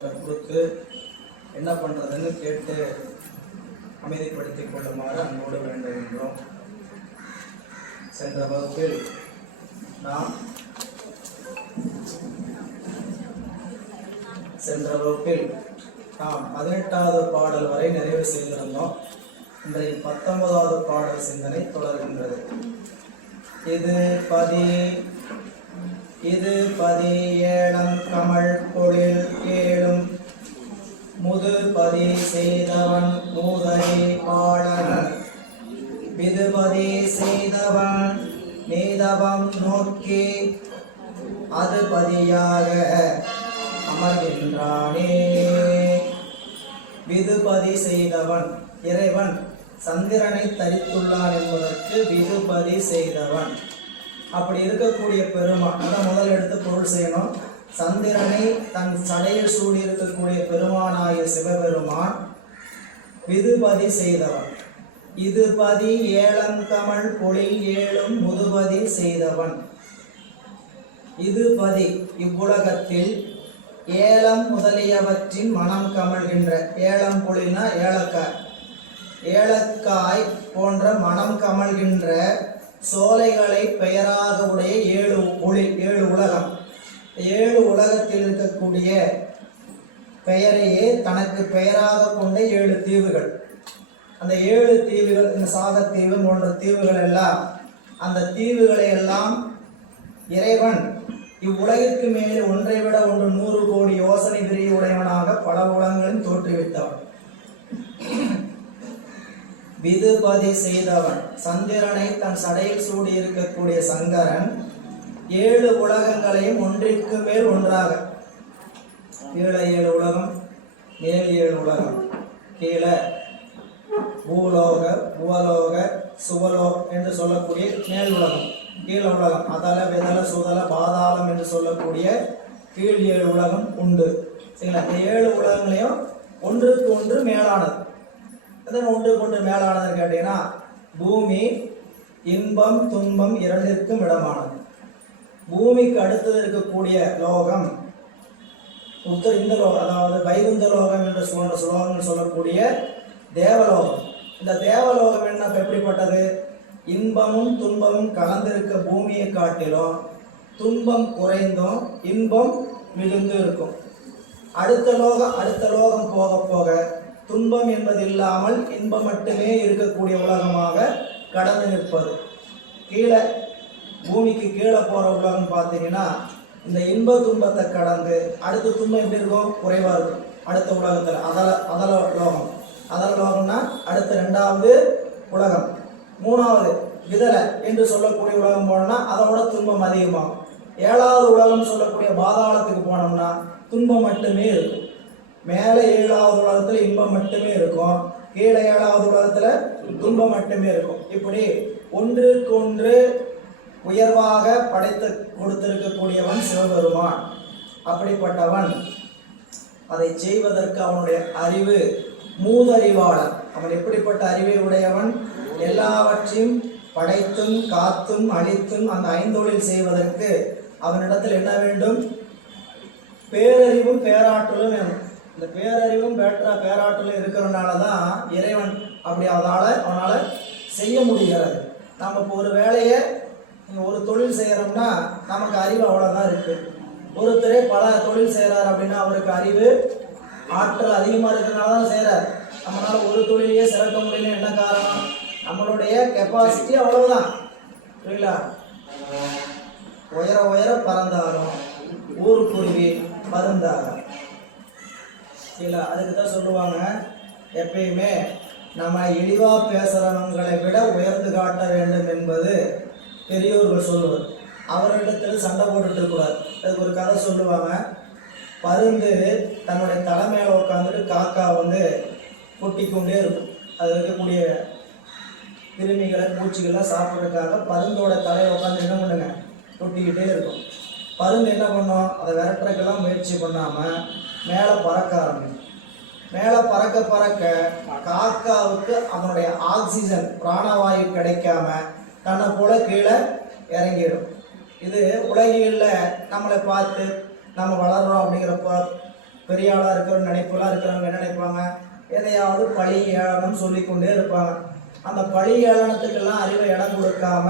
கொடுத்து என்ன பண்ணுறதுன்னு கேட்டு அமைதிப்படுத்திக் கொள்ளுமாறு அன்போடு வேண்டுகின்றோம். சென்ற வகுப்பில் நாம் 18வது பாடல் வரை நிறைவு செய்திருந்தோம். இன்றைய 19வது பாடல் சிந்தனை தொடர்கின்றது. இது பதி ஏழம் கமழ் பொழில் கேளும் முது பதி செய்தவன் மூதரி பாடல் விதுபதி செய்தவன் நீதவம் நோக்கி அது பதியாக அமர்கின்றானே. விதுபதி செய்தவன் இறைவன் சந்திரனை தரித்துள்ளான் என்பதற்கு விதுபதி செய்தவன். அப்படி இருக்கக்கூடிய பெருமான் அதான் முதல் எடுத்து பொருள் செய்யணும். சந்திரனை தன் சடையில் சூடி இருக்கக்கூடிய பெருமானாகிய சிவபெருமான் விதுபதி செய்தவன். இதுபதி ஏழங்கமழ் பொழில் ஏழும் முதுபதி செய்தவன். இதுபதி இவ்வுலகத்தில் ஏலம் முதலியவற்றின் மனம் கமழ்கின்ற, ஏலம் பொழில்னா ஏலக்காய், ஏலக்காய் போன்ற மனம் கமழ்கின்ற சோலைகளை பெயராக உடைய ஏழு உலகம், ஏழு உலகத்தில் இருக்கக்கூடிய பெயரையே தனக்கு பெயராக கொண்ட 7 தீவுகள். அந்த 7 தீவுகள், இந்த சாகத்தீவு போன்ற தீவுகள் எல்லாம், அந்த தீவுகளை எல்லாம் இறைவன் இவ்வுலகிற்கு மேலே ஒன்றை விட ஒன்று 100 கோடி யோசனை விரிவுடையவனாக பல உலகங்களில் தோற்றுவித்தவன். விதுபதி செய்தவன் சந்திரனை தன் சடையில் சூடி இருக்கக்கூடிய சங்கரன் 7 உலகங்களையும் ஒன்றிற்கு மேல் ஒன்றாக, கீழே 7 உலகம், மேல் 7 உலகம், கீழே பூலோக புவலோக சுவலோகம் என்று சொல்லக்கூடிய மேல் உலகம், கீழ உலகம் அதல விதல சுதல பாதாளம் என்று சொல்லக்கூடிய கீழ் 7 உலகம் உண்டு. சரிங்களா? இந்த 7 உலகங்களையும் ஒன்றுக்கு ஒன்று மேலானது. ஒன்றுக்கு ஒன்று மேலானது கேட்டீங்கன்னா, பூமி இன்பம் துன்பம் இரண்டிற்கும் இடமானது. பூமிக்கு அடுத்தது இருக்கக்கூடிய லோகம் இந்த லோகம், அதாவது வைகுந்த லோகம் என்று சொல்ற சுலோகங்கள் சொல்லக்கூடிய தேவலோகம். இந்த தேவலோகம் என்ன எப்படிப்பட்டது? இன்பமும் துன்பமும் கலந்திருக்க பூமியை காட்டிலும் துன்பம் குறைந்தும் இன்பம் மிகுந்து இருக்கும். அடுத்த லோகம் போக போக துன்பம் என்பது இல்லாமல் இன்பம் மட்டுமே இருக்கக்கூடிய உலகமாக கடந்து நிற்பது. கீழே பூமிக்கு கீழே போற உலகம் பார்த்தீங்கன்னா, இந்த இன்ப துன்பத்தை கடந்து அடுத்த துன்பம் எப்படி இருக்கும்? குறைவா இருக்கும். அடுத்த உலகத்துல அதல லோகம்னா அடுத்த 2வது உலகம். 3வது விதல என்று சொல்லக்கூடிய உலகம் போனோம்னா அதோட துன்பம் அதிகமாகும். 7வது உலகம் சொல்லக்கூடிய பாதாளத்துக்கு போனோம்னா துன்பம் மட்டுமே இருக்கும். மேலே 7வது உலகத்துல இன்பம் மட்டுமே இருக்கும், கீழே 7வது உலகத்துல துன்பம் மட்டுமே இருக்கும். இப்படி ஒன்றுக்கு ஒன்று உயர்வாக படைத்து கொடுத்திருக்கக்கூடியவன் சிவபெருமான். அப்படிப்பட்டவன் அதை செய்வதற்கு அவனுடைய அறிவு மூதறிவாளன். அவன் எப்படிப்பட்ட அறிவை உடையவன்? எல்லாவற்றையும் படைத்தும் காத்தும் அழித்தும் அந்த 5 தொழில் செய்வதற்கு அவனிடத்தில் என்ன வேண்டும்? பேரறிவும் பேராற்றலும் வேணும். இந்த பேரறிவும் பேராற்றலும் இருக்கிறதுனால தான் இறைவன் அப்படி அவனால செய்ய முடிகிறது. நம்ம இப்போ ஒரு வேலையை ஒரு தொழில் செய்கிறோம்னா நமக்கு அறிவு அவ்வளோதான் இருக்கு. ஒருத்தரே பல தொழில் செய்கிறார் அப்படின்னா அவருக்கு அறிவு ஆற்றல் அதிகமாக இருக்கிறதுனால தான் செய்கிறார். நம்மளால ஒரு தொழிலையே சிறக்க முடியல. என்ன காரணம்? நம்மளுடைய கெப்பாசிட்டி அவ்வளவுதான். புரியல? உயர பறந்தாலும் ஊருக்குருவி பருந்தாகும். இல்லை, அதுக்கு தான் சொல்லுவாங்க, எப்பயுமே நம்ம இழிவா பேசுறவங்களை விட உயர்ந்து காட்ட வேண்டும் என்பது பெரியோர்கள் சொல்லுவார். அவர்களிடத்தில் சண்டை போட்டுட்டு இருக்கக்கூடாது. அதுக்கு ஒரு கதை சொல்லுவாங்க. பருந்து தன்னுடைய தலைமையில உட்காந்துட்டு காக்கா கொட்டிக்கொண்டே இருக்கும். அது இருக்கக்கூடிய கிருமிகளை பூச்சிகள்லாம் சாப்பிட்றதுக்காக பருந்தோட தலையை உட்காந்து என்ன பண்ணுங்க, கொட்டிக்கிட்டே இருக்கும். பருந்து என்ன பண்ணும்? அதை விரட்டுறதுக்கெல்லாம் முயற்சி பண்ணாமல் மேலே பறக்க ஆரம்பிக்கும். மேலே பறக்க காக்காவுக்கு அதனுடைய ஆக்சிஜன் பிராணவாயு கிடைக்காம தன்னை போல கீழே இறங்கிடும். இது உலகில் நம்மளை பார்த்து நம்ம வளர்றோம் அப்படிங்கிறப்ப பெரிய ஆளாக இருக்கிற நினைப்பெல்லாம் இருக்கிறவங்க என்ன நினைப்பாங்க, எதையாவது பழி ஏளனம் சொல்லிக்கொண்டே இருப்பாங்க. அந்த பழி ஏளனத்துக்கெல்லாம் அறிவை இடம் கொடுக்காம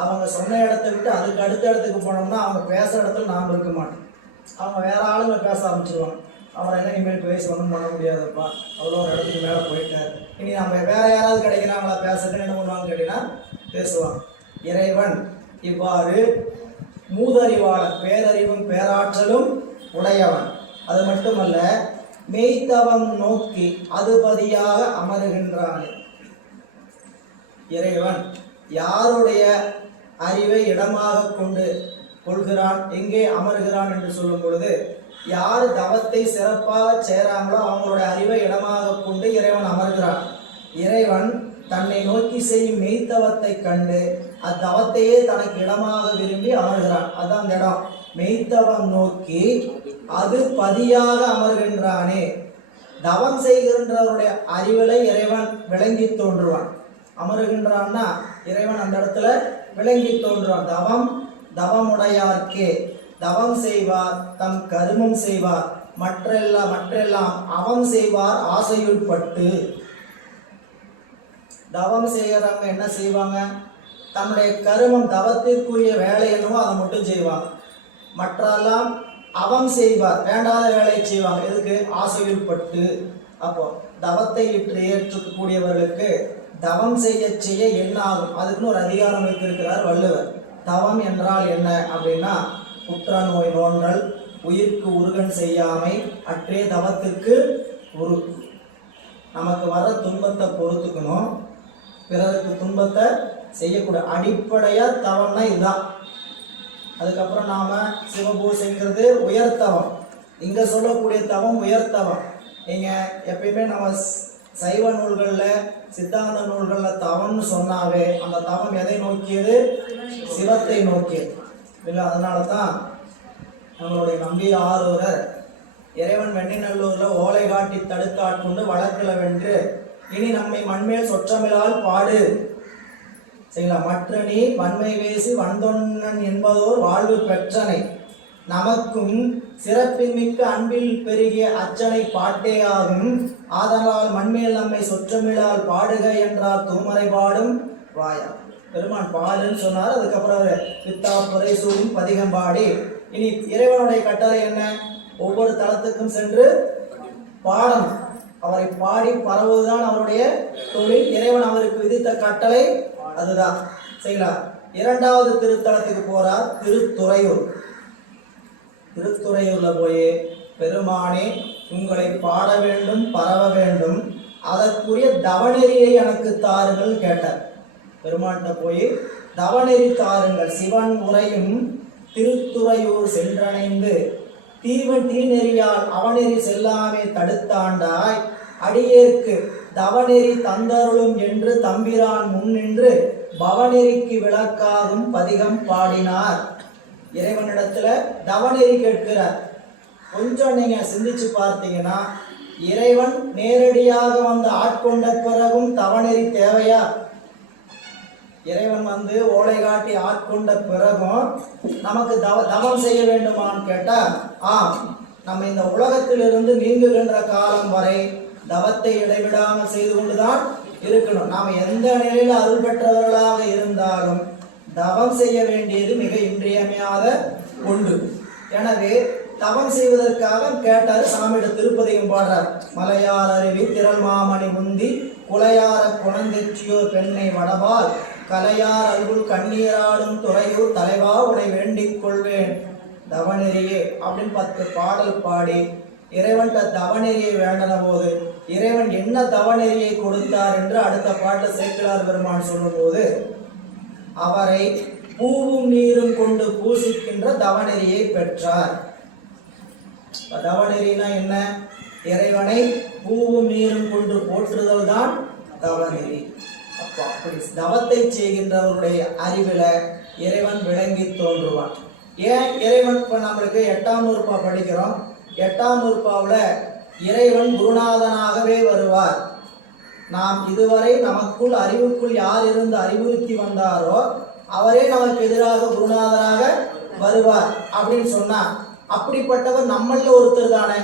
அவங்க சொன்ன இடத்த விட்டு அதுக்கு அடுத்த இடத்துக்கு போனோம்னா அவங்க பேசுகிற இடத்துல நாம் இருக்க மாட்டோம். அவங்க வேற ஆளுங்க பேச ஆரம்பிச்சிருவாங்க. அவரை என்ன இனிமேல் பேசி ஒன்றும் பண்ண முடியாதுப்பா, அவ்வளோ ஒரு இடத்துக்கு மேலே போயிட்டார், இனி நம்ம வேற யாராவது கிடைக்கிறாங்களா பேசுறதுன்னு என்ன பண்ணுவாங்க கேட்டீங்கன்னா பேசுவாங்க. இறைவன் இவ்வாறு மூதறிவாளன், பேரறிவும் பேராற்றலும் உடையவன். அது மட்டுமல்ல, மெய்த்தவம் நோக்கி அதுபதியாக அமருகின்றான். இறைவன் யாருடைய அறிவை இடமாக கொண்டு கொள்கிறான், எங்கே அமர்கிறான் என்று சொல்லும் பொழுது, யார் தவத்தை சிறப்பாக செய்கிறாங்களோ அவங்களுடைய அறிவை இடமாக கொண்டு இறைவன் அமர்கிறான். இறைவன் தன்னை நோக்கி செய்யும் மெய்த்தவத்தை கண்டு அத்தவத்தையே தனக்கு இடமாக விரும்பி அமர்கிறான். அதான் அந்த இடம். மெய்த்தவம் நோக்கி அது பதியாக அமர்கின்றானே. தவம் செய்கின்றவருடைய அறிவிலை இறைவன் விளங்கி தோன்றுவான். அமருகின்றான்னா இறைவன் அந்த இடத்துல விளங்கி தோன்றுவான். தவமுடையார்க்கே தவம் செய்வார் தம் கருமம் செய்வார், மற்றெல்லாம் அவம் செய்வார் ஆசையுள் பட்டு. தவம் செய்கிறவங்க என்ன செய்வாங்க, தன்னுடைய கருமம் தவத்திற்குரிய வேலை என்னவோ அதை மட்டும் செய்வாங்க. மற்றெல்லாம் அவம் செய்வார், வேண்டாத வேலையை செய்வாங்க. எதுக்கு? ஆசையுள் பட்டு. அப்போ தவத்தை விட்டு ஏற்றக்கூடியவர்களுக்கு தவம் செய்ய என்ன ஆகும், அதுக்குன்னு ஒரு அதிகாரம் வைத்திருக்கிறார் வள்ளுவர். தவம் என்றால் என்ன அப்படின்னா, குற்ற நோய் நோன்றல், உயிர்க்கு உருகன் செய்யாமை, அற்றே தவத்திற்கு உரு. நமக்கு வர துன்பத்தை பொறுத்துக்கணும், பிறருக்கு துன்பத்தை செய்யக்கூடாது. அடிப்படையாக தவம்னா இதுதான். அதுக்கப்புறம் நாம் சிவபூசைங்கிறது உயர்த்தவம். இங்கே சொல்லக்கூடிய தவம் உயர்த்தவம். நீங்கள் எப்பயுமே நம்ம சைவ நூல்களில் சித்தாந்த நூல்களில் தவம்னு சொன்னாவே அந்த தவம் எதை நோக்கியது? சிவத்தை நோக்கியது இல்லை. அதனால தான் நம்மளுடைய நம்பி ஆரூரர் இறைவன் வெண்ணிநல்லூரில் ஓலை காட்டி தடுத்தாட்கொண்டு வழக்கில் வென்று இனி நம்மை மண்மேல் சொற்றமிழால் பாடு சரிங்களா, மற்ற நீ வன்மை வேசி வந்தொன்னன் என்பதோர் வாழ்வு பெற்றனை, நமக்கும் சிறப்பின்மிக்க அன்பில் பெருகிய அச்சனை பாட்டேயாகும், ஆதலால் மண்மேல் நம்மை சொற்றமிழால் பாடுக என்றார் தூமரை பாடும் வாயா. பெருமான் பாடுன்னு சொன்னார். அதுக்கப்புறம் வித்தா புரை சூடும் பதிகம் பாடி. இனி இறைவனுடைய கட்டளை என்ன? ஒவ்வொரு தளத்துக்கும் சென்று பாடம், அவரை பாடி பரவுவதுதான் அவருடைய தொழில். இறைவன் அவருக்கு விதித்த கட்டளை அதுதான். சரிங்களா? இரண்டாவது திருத்தலத்துக்கு போறார், திருத்துறையூர். திருத்துறையூர்ல போய் பெருமானே உங்களை பாட வேண்டும், பரவ வேண்டும், அதற்குரிய தவநெறியை எனக்கு தாருங்கள் கேட்டார். பெருமான்கிட்ட போய் தவநெறி தாருங்கள், சிவன் உரையும் திருத்துறையூர் சென்றணைந்து தீநெறியால் அவநெறி செல்லாமே தடுத்தாண்டாய், அடியேற்கு தவநெறி தந்தருளும் என்று தம்பிரான் முன்னின்று பவநெறிக்கு விளக்காகும் பதிகம் பாடினார். இறைவனிடத்துல தவநெறி கேட்கிறார். கொஞ்சம் நீங்க சிந்திச்சு பார்த்தீங்கன்னா, இறைவன் நேரடியாக வந்து ஆட்கொண்ட பிறகும் தவநெறி தேவையா? இறைவன் வந்து ஓலை காட்டி ஆட்கொண்ட பிறகும் நமக்கு தவம் செய்ய வேண்டுமான்னு கேட்டா, நம்ம இந்த உலகத்திலிருந்து நீங்குகின்ற காலம் வரை தவத்தை இடைவிடாமல் செய்து கொண்டுதான் இருக்கணும். நாம் எந்த நிலையில் அருள் பெற்றவர்களாக இருந்தாலும் தவம் செய்ய வேண்டியது மிக இன்றியமையாத ஒன்று. எனவே தவம் செய்வதற்காக கேட்டார். சாமியிட திருப்பதியும் பாடுறார். மலையார் அருவி திரள் மாமணி முந்தி குலையார குணந்தெற்றியோர் பெண்ணை வடபால் கலையார் அருள் கண்ணீராடும் துறையூர் தலைவா உடை வேண்டிக் கொள்வேன் தவநெறியே அப்படின்னு 10 பாடல் பாடி இறைவன்கிட்ட தவநெறியை வேண்டன போது இறைவன் என்ன தவநெறியை கொடுத்தார் என்று அடுத்த பாட்டு சேக்கிழார் பெருமான் சொல்லும் போது, அவரை பூவும் நீரும் கொண்டு பூசிக்கின்ற தவநெறியை பெற்றார். தவநெறினா என்ன? இறைவனை பூவும் நீரும் கொண்டு போற்றுதல் தான் தவநெறி. அப்போ அப்படி தவத்தை செய்கின்றவருடைய அறிவில இறைவன் விளங்கி தோன்றுவான். ஏன் இறைவன் இப்போ நம்மளுக்கு 8ஆம் நூற்பா படிக்கிறோம். 8ஆம் நூற்பாவில் இறைவன் குருநாதனாகவே வருவார். நாம் இதுவரை நமக்குள் அறிவுக்குள் யார் இருந்து அறிவுறுத்தி வந்தாரோ அவரே நமக்கு எதிராக குருநாதராக வருவார் அப்படின்னு சொன்னா, அப்படிப்பட்டவர் நம்மள ஒருத்தர் தானே.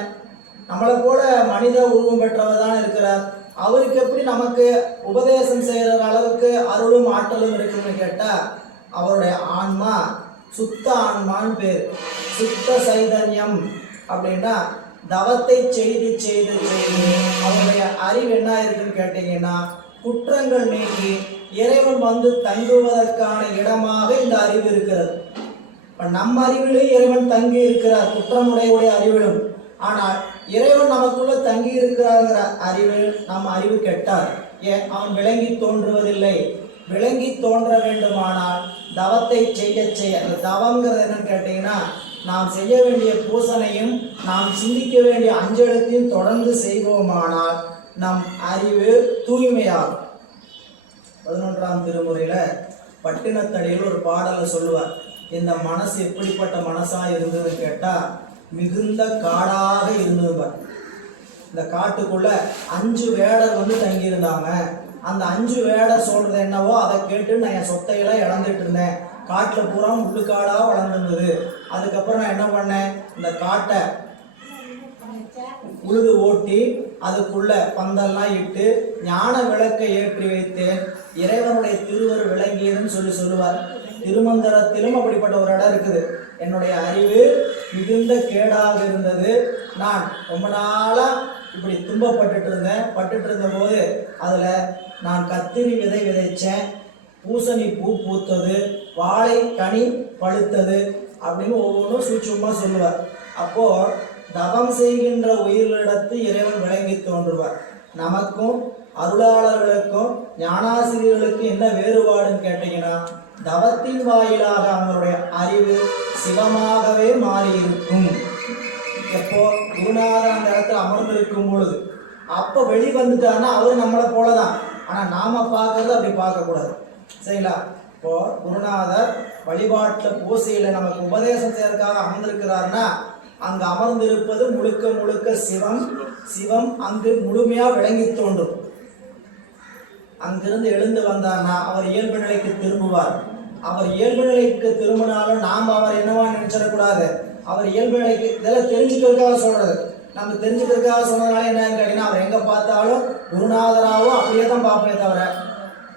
நம்மளை போல மனித உருவம் பெற்றவர் தான் இருக்கிறார். அவருக்கு எப்படி நமக்கு உபதேசம் செய்கிற அளவுக்கு அருளும் ஆற்றலும் இருக்குன்னு கேட்டா, அவருடைய ஆன்மா சுத்த ஆன்மான்னு பேர். சுத்த சைதன்யம் அப்படின்னா தவத்தை செய்து செய்து செய்து அவருடைய அறிவு என்ன இருக்குன்னு கேட்டீங்கன்னா, குற்றங்கள் நீக்கி இறைவன் வந்து தங்குவதற்கான இடமாக இந்த அறிவு இருக்கிறது. இப்ப நம் அறிவிலும் இறைவன் தங்கி இருக்கிறார், குற்றமுடைய அறிவிலும். ஆனால் இறைவன் நமக்குள்ள தங்கி இருக்கிறாங்கிற அறிவு நம் அறிவு கெட்டார். ஏன்? அவன் விளங்கி தோன்றுவதில்லை. விளங்கி தோன்ற வேண்டுமானால் தவத்தை செய்ய செய்ய, அந்த தவங்கிறது என்னன்னு கேட்டீங்கன்னா, நாம் செய்ய வேண்டிய பூசனையும் நாம் சிந்திக்க வேண்டிய அஞ்சலத்தையும் தொடர்ந்து செய்வோமானால் நம் அறிவு தூய்மையாகும். 11ஆம் திருமுறையில பட்டினத்தடியில் ஒரு பாடலை சொல்லுவார். இந்த மனசு எப்படிப்பட்ட மனசா இருந்ததுன்னு கேட்டா, மிகுந்த காடாக இருந்ததுபார். இந்த காட்டுக்குள்ள 5 வேடர் வந்து தங்கியிருந்தாங்க. அந்த 5 வேடர் சொல்றது என்னவோ அதை கேட்டு நான் என் சொத்தையெல்லாம் இழந்துட்டு இருந்தேன். காட்டில் பூரா முள்ளுக்காடா வளர்ந்துருந்தது. அதுக்கப்புறம் நான் என்ன பண்ணேன், இந்த காட்டை உழுது ஓட்டி அதுக்குள்ள பந்தல்லாம் இட்டு ஞான விளக்கை ஏற்றி வைத்தேன். இறைவனுடைய திருவர் விளங்கியதுன்னு சொல்லுவார். திருமந்திரத்திலும் அப்படிப்பட்ட ஒரு இடம் இருக்குது. என்னுடைய அறிவு மிகுந்த கேடாக இருந்தது. நான் ரொம்ப நாளா இப்படி துன்பப்பட்டுட்டு இருந்த போது அதுல நான் கத்திரி விதை விதைச்சேன், பூசணி பூ பூத்தது, வாழை கனி பழுத்தது அப்படின்னு ஒவ்வொன்றும் சூட்சுமா சொல்லுவார். அப்போ தவம் செய்கின்ற உயிரிடத்து இறைவன் விளங்கி தோன்றுவார். நமக்கும் அருளாளர்களுக்கும் ஞானாசிரியர்களுக்கும் என்ன வேறுபாடுன்னு கேட்டீங்கன்னா, தவத்தின் வாயிலாக அவங்களுடைய அறிவு சிவமாகவே மாறி இருக்கும். எப்போ குருநாதர் அந்த இடத்துல அமர்ந்திருக்கும் பொழுது, அப்போ வெளி வந்துட்டாருன்னா அவர் நம்மளை போலதான். ஆனா நாம பார்க்கறது அப்படி பார்க்கக்கூடாது. சரிங்களா? இப்போ குருநாதர் வழிபாட்டுல பூசையில நமக்கு உபதேசம் செய்யறதுக்காக அமர்ந்திருக்கிறாருன்னா, அங்கு அமர்ந்திருப்பது முழுக்க முழுக்க சிவம். சிவம் அங்கு முழுமையா விளங்கி தோன்றும். அங்கிருந்து எழுந்து வந்தார்னா அவர் இயல்பு நிலைக்கு திரும்புவார். அவர் இயல்பு நிலைக்கு திரும்பினாலும் நாம் அவர் என்னவா நினைச்சிடக்கூடாது. அவர் இயல்பு நிலைக்கு இதெல்லாம் தெரிஞ்சுக்கிறதுக்காக சொல்றது. நம்ம தெரிஞ்சுக்கிறதுக்காக சொன்னதுனால என்னன்னு கேட்டீங்கன்னா, அவர் எங்க பார்த்தாலும் குருநாதராகவும் அப்படியே தான் பார்ப்பே தவிர,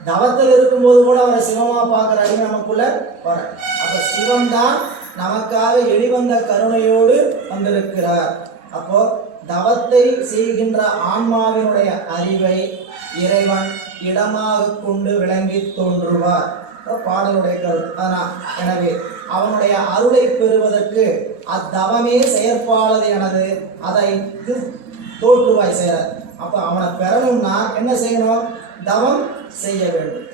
தவத்தில் இருக்கும்போது கூட அவரை சிவமா பார்க்குற அறிவு நமக்குள்ள வர. அப்ப சிவம் தான் நமக்காக வெளிவந்த கருணையோடு வந்திருக்கிறார். அப்போ தவத்தை செய்கின்ற ஆன்மாவினுடைய அறிவை இறைவன் இடமாக கொண்டு விளங்கி தோன்றுவார். பாடலுடைய கருத்து அதான். எனவே அவனுடைய அருளை பெறுவதற்கு அத்தவமே செயற்பாளது எனது அதை தோற்றுவாய் செய்ய. அப்ப அவனை பெறணும்னா என்ன செய்யணும்? தவம் செய்ய வேண்டும்.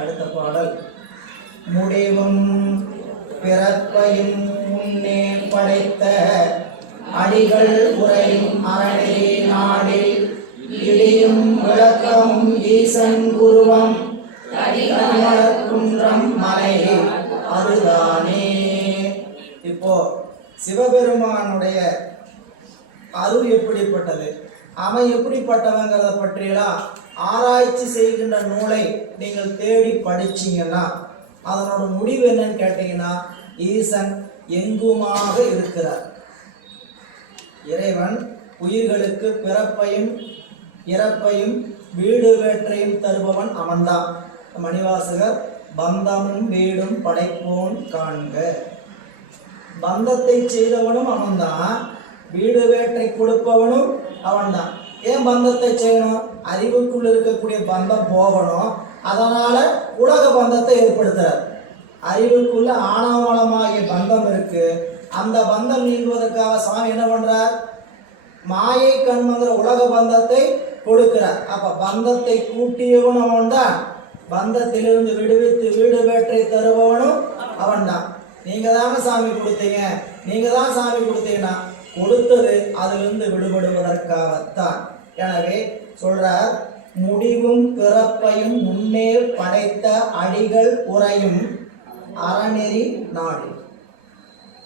அடுத்த பாடல், முடிவும் பிறப்பையும் முன்னே படைத்த அடிகள் உரையும் அரணே நாடில் இடியும் விளக்கமும் ஈசன் குருவம் குன்றம் மலை அதுதானே. இப்போ சிவபெருமானுடைய அருள் எப்படிப்பட்டது, அவன் எப்படிப்பட்டவங்கிறத பற்றியெல்லாம் ஆராய்ச்சி செய்கின்ற நூலை நீங்கள் தேடி படிச்சீங்கன்னா அதனோட முடிவு என்னன்னு கேட்டீங்கன்னா, ஈசன் எங்குமாக இருக்கிறார். இறைவன் உயிர்களுக்கு பிறப்பையும் இறப்பையும் வீடு வேற்றையும் தருபவன் அவன்தான். மணிவாசகர் பந்தமும் வீடும் படைப்போன் காண்க. பந்தத்தை செய்தவனும் அவன்தான், வீடு வேற்றை கொடுப்பவனும் அவன்தான். ஏன் பந்தத்தை செய்யணும்? அறிவுக்குள் இருக்கக்கூடிய பந்தம் போகணும். அதனால உலக பந்தத்தை ஏற்படுத்துறார். அறிவுக்குள்ள ஆணவமலமாகிய பந்தம் இருக்கு. அந்த பந்தம் நீங்குவதற்காக சுவாமி என்ன பண்றார்? மாயை கண்மங்கிற உலக பந்தத்தை கொடுக்கிறார். அப்ப பந்தத்தை கூட்டியவன் அவன் தான், பந்தத்திலிருந்து விடுவித்து வீடு வேற்றை தருபவனும் அவன் தான். நீங்க தானே சாமி கொடுத்தீங்க, நீங்க தான் சாமி கொடுத்தீங்கன்னா கொடுத்தது அதிலிருந்து விடுபடுவதற்காகத்தான். எனவே சொல்றார், முடிவும் பிறப்பையும் முன்னே படைத்த அடிகள் உரையும் அறநெறி நாடி.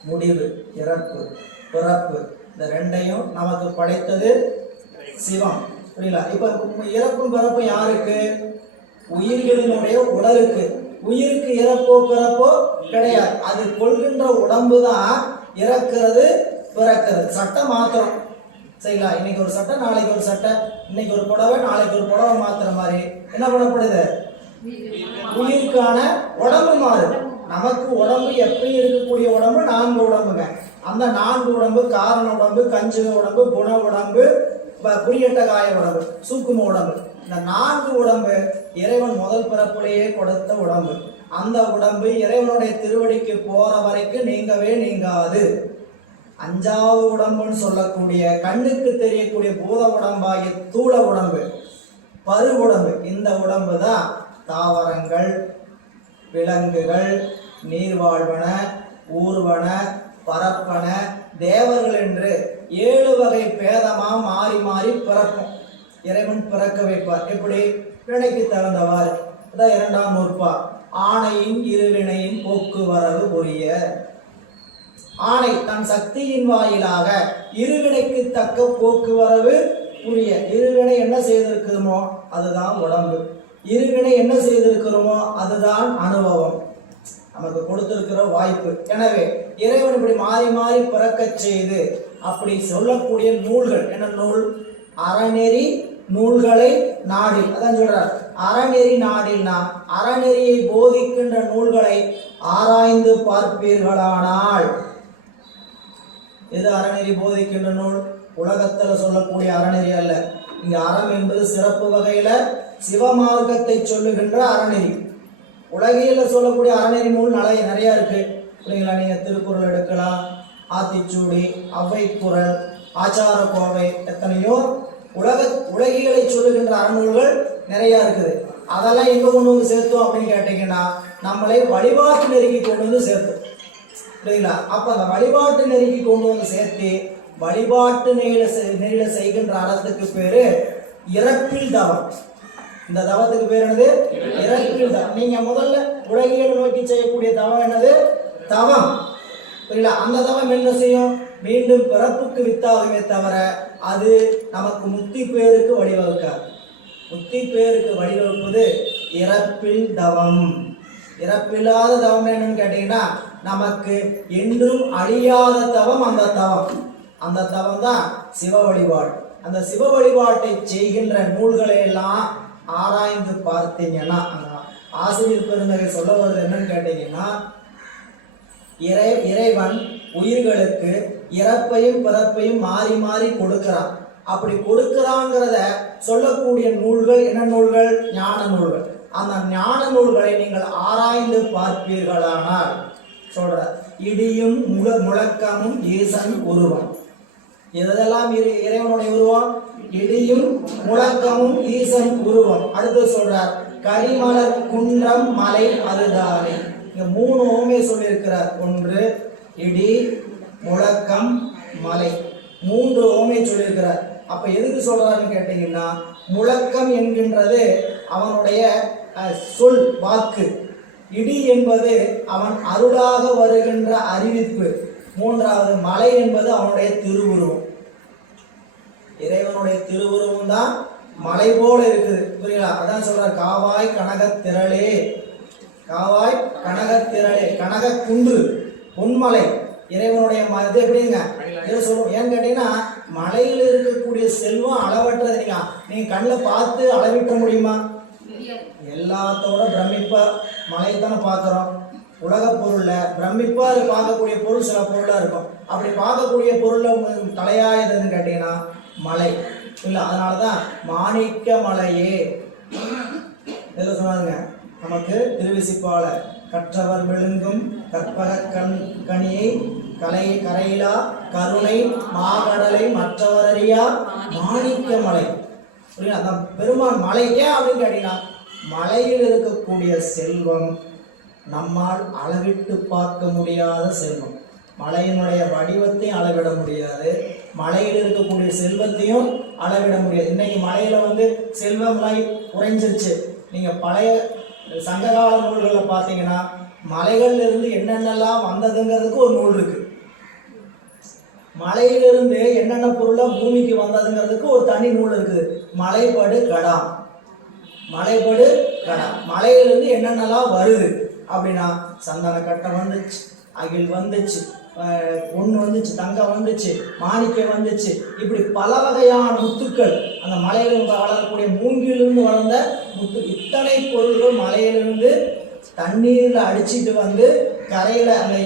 முடிவு, இறப்பு, பிறப்பு, இந்த ரெண்டையும் நமக்கு படைத்தது சிவம். புரியல? இப்ப இறப்பும் பிறப்பும் யாருக்கு? உயிர்களினுடைய உடலுக்கு. உயிருக்கு இறப்போ பிறப்போ கிடையாது. அது கொள்கின்ற உடம்பு தான் இறக்கிறது பிறக்கிறது. சட்டம் மாத்திரம். சரிங்களா? இன்னைக்கு ஒரு சட்டை, நாளைக்கு ஒரு சட்டை, இன்னைக்கு ஒரு புடவை, நாளைக்கு ஒரு புடவை மாத்துற மாதிரி என்ன பண்ணப்படுது? உயிருக்கான உடம்பு மாறுது. நமக்கு உடம்பு எப்பயும் இருக்கக்கூடிய உடம்பு 4 உடம்புங்க. அந்த 4 உடம்பு காரண உடம்பு, கஞ்சுக உடம்பு, குண உடம்பு, புரியட்ட காய உடம்பு, சூக்கும உடம்பு. இந்த 4 உடம்பு இறைவன் முதல் பிறப்பிலேயே கொடுத்த உடம்பு. அந்த உடம்பு இறைவனுடைய திருவடிக்கு போற வரைக்கும் நீங்கவே நீங்காது. 5வது உடம்புன்னு சொல்லக்கூடிய கண்ணுக்கு தெரியக்கூடிய பூத உடம்பாகிய தூள உடம்பு, பரு உடம்பு. இந்த உடம்பு தான் தாவரங்கள், விலங்குகள், நீர்வாழ்வன, ஊர்வன, பரப்பன, தேவர்கள் என்று 7 வகை பேதமா மாறி மாறி பிறக்கும். இறைவன் பிறக்க வைப்பார். எப்படி? வினைக்கு தகுந்தவாறு. அதான் 2ஆம் நூற்பா. ஆணையின் இருவினையின் போக்குவரவு புரிய. ஆணை தன் சக்தியின் வாயிலாக இருவினைக்கு தக்க போக்குவரவு புரிய. இருவினை என்ன செய்திருக்கிறோமோ அதுதான் உடம்பு. இருவினை என்ன செய்திருக்கிறோமோ அதுதான் அனுபவம், நமக்கு கொடுத்திருக்கிற வாய்ப்பு. எனவே இறைவன் இப்படி மாறி மாறி பிறக்க செய்து அப்படி சொல்லக்கூடிய நூல்கள் என்ன நூல்? அறநெறி நூல்களை நாடி. அதான் சொல்றார், அறநெறி நாடினா அறநெறியை போதிக்கின்ற நூல்களை ஆராய்ந்து பார்ப்பீர்களானால். எது அறநெறி போதிக்கின்ற நூல்? உலகத்துல சொல்லக்கூடிய அறநெறி அல்ல. இங்க அறம் என்பது சிறப்பு வகையில சிவமார்க்கத்தை சொல்லுகின்ற அறநெறி. உலகில சொல்லக்கூடிய அறநெறி நூல் நிறைய இருக்கு இல்லைங்களா? நீங்க திருக்குறள் எடுக்கலாம், ஆத்திச்சூடி, ஔவைக்குறள், ஆச்சார கோவை, எத்தனையோ உலகிகளை சொல்லுகின்ற அறநூல்கள் நிறைய இருக்குது. அதெல்லாம் எங்க கொண்டு வந்து சேர்த்தோம் அப்படின்னு கேட்டீங்கன்னா நம்மளை வழிபாட்டு நெருக்கி கொண்டு வந்து சேர்த்தோம் இல்லைங்களா? அப்ப அந்த வழிபாட்டு நெருக்கி கொண்டு வந்து சேர்த்து வழிபாட்டு நெறியில செய்கின்ற அறத்துக்கு பேரு இறப்பில் தவம். இந்த தவத்துக்கு பேர் என்னது? இறப்பில் தவம். நீங்க முதல்ல உலகியல் நோக்கி செய்யக்கூடிய தவம் என்னது? தவம். புரியல? அந்த தவம் என்ன செய்யும்? மீண்டும் பிறப்புக்கு வித்தாகவே தவிர அது நமக்கு முக்தி பேருக்கு வழிவகுக்காது. முக்தி பேருக்கு வழிவகுப்பது இறப்பில் தவம். இறப்பில்லாத தவம் என்னன்னு கேட்டீங்கன்னா நமக்கு என்றும் அழியாத தவம் அந்த தவம். அந்த தவம் தான் சிவ வழிபாடு. அந்த சிவ வழிபாட்டை செய்கின்ற நூல்களை எல்லாம் ஆராய்ந்து பார்த்தீங்கன்னா ஆசிரியர் பெருந்தகை சொல்ல வருது என்னன்னு கேட்டீங்கன்னா, இறைவன் உயிர்களுக்கு இறப்பையும் பிறப்பையும் மாறி மாறி கொடுக்கிறான். அப்படி கொடுக்கிறாங்கிறத சொல்லக்கூடிய நூல்கள் என்ன நூல்கள்? ஞான நூல்கள். அந்த ஞான நூல்களை நீங்கள் ஆராய்ந்து பார்ப்பீர்களானால் சொல்ற இடியும் முழக்கமும் ஈசன் உருவம். இதெல்லாம் இறைவனுடைய உருவம். இடியும் முழக்கமும் ஈசன் உருவம். அடுத்து சொல்றார் கரிமலர் குன்றம் மலை அதுதானே. இங்க 3 ஓமை சொல்லியிருக்கிறார். ஒன்று இடி, முழக்கம், மலை. 3 ஓமை சொல்லியிருக்கிறார். அப்ப எதுக்கு சொல்றாருன்னு கேட்டீங்கன்னா முழக்கம் என்கின்றது அவனுடைய சொல், வாக்கு. இடி என்பது அவன் அருளாக வருகின்ற அறிவிப்பு. 3வது மலை என்பது அவனுடைய திருவுருவம். இறைவனுடைய திருவுருவம் தான் மலை போல இருக்குது. புரியுங்களா? அதான் சொல்றார் காவாய் கனகத்திரளே. காவாய் கனகத்திரளே, கனக குன்று, பொன்மலை. இறைவனுடைய இது எப்படிங்க இதை சொல்லுவோம். ஏன்னு கேட்டீங்கன்னா மலையில் இருக்கக்கூடிய செல்வம் அளவற்றது. நீங்க கண்ணில் பார்த்து அளவிட்ட முடியுமா? எல்லாத்தோட பிரமிப்பா மலையைத்தானே பார்க்குறோம். உலக பொருள்ல பிரமிப்பா பார்க்கக்கூடிய பொருள் சில பொருளா இருக்கும். அப்படி பார்க்கக்கூடிய பொருள்ல தலையாயதுன்னு கேட்டீங்கன்னா மலை இல்ல. அதனாலதான் மாணிக்க மலையே எல்லாம் சொன்னாங்க. நமக்கு திருவிசிப்பால கற்றவர் விழுங்கும் கற்பக கனியை கரையிலா கருணை மாகடலை மற்றவரறியா மாணிக்க மலை. அந்த பெருமான் மலைக்கே அப்படின்னு கேட்டீங்கன்னா மலையில் இருக்கக்கூடிய செல்வம் நம்மால் அளவிட்டு பார்க்க முடியாத செல்வம். மலையினுடைய வடிவத்தையும் அளவிட முடியாது, மலையில் இருக்கக்கூடிய செல்வத்தையும் அளவிட முடியாது. இன்னைக்கு மலையில செல்வம்லாம் குறைஞ்சிருச்சு. நீங்க பழைய சங்ககால நூல்களில் பார்த்தீங்கன்னா மலைகள்ல இருந்து என்னென்னலாம் வந்ததுங்கிறதுக்கு ஒரு நூல் இருக்கு. மலையிலிருந்து என்னென்ன பொருளா பூமிக்கு வந்ததுங்கிறதுக்கு ஒரு தனி நூல் இருக்குது. மலைப்படு கடா, மலைப்படு கடா. மலையிலிருந்து என்னென்னலாம் வருது அப்படின்னா சந்தன கட்டை வந்துச்சு, அகில் வந்துச்சு, பொண்ணு வந்துச்சு, தங்கம் வந்துச்சு, மாணிக்கம் வந்துச்சு, இப்படி பல வகையான முத்துக்கள் அந்த மலையிலிருந்து வளரக்கூடிய மூங்கிலிருந்து வளர்ந்த முத்து, இத்தனை பொருள்கள் மலையிலிருந்து தண்ணீரில் அடிச்சுட்டு வந்து கரையில் அந்த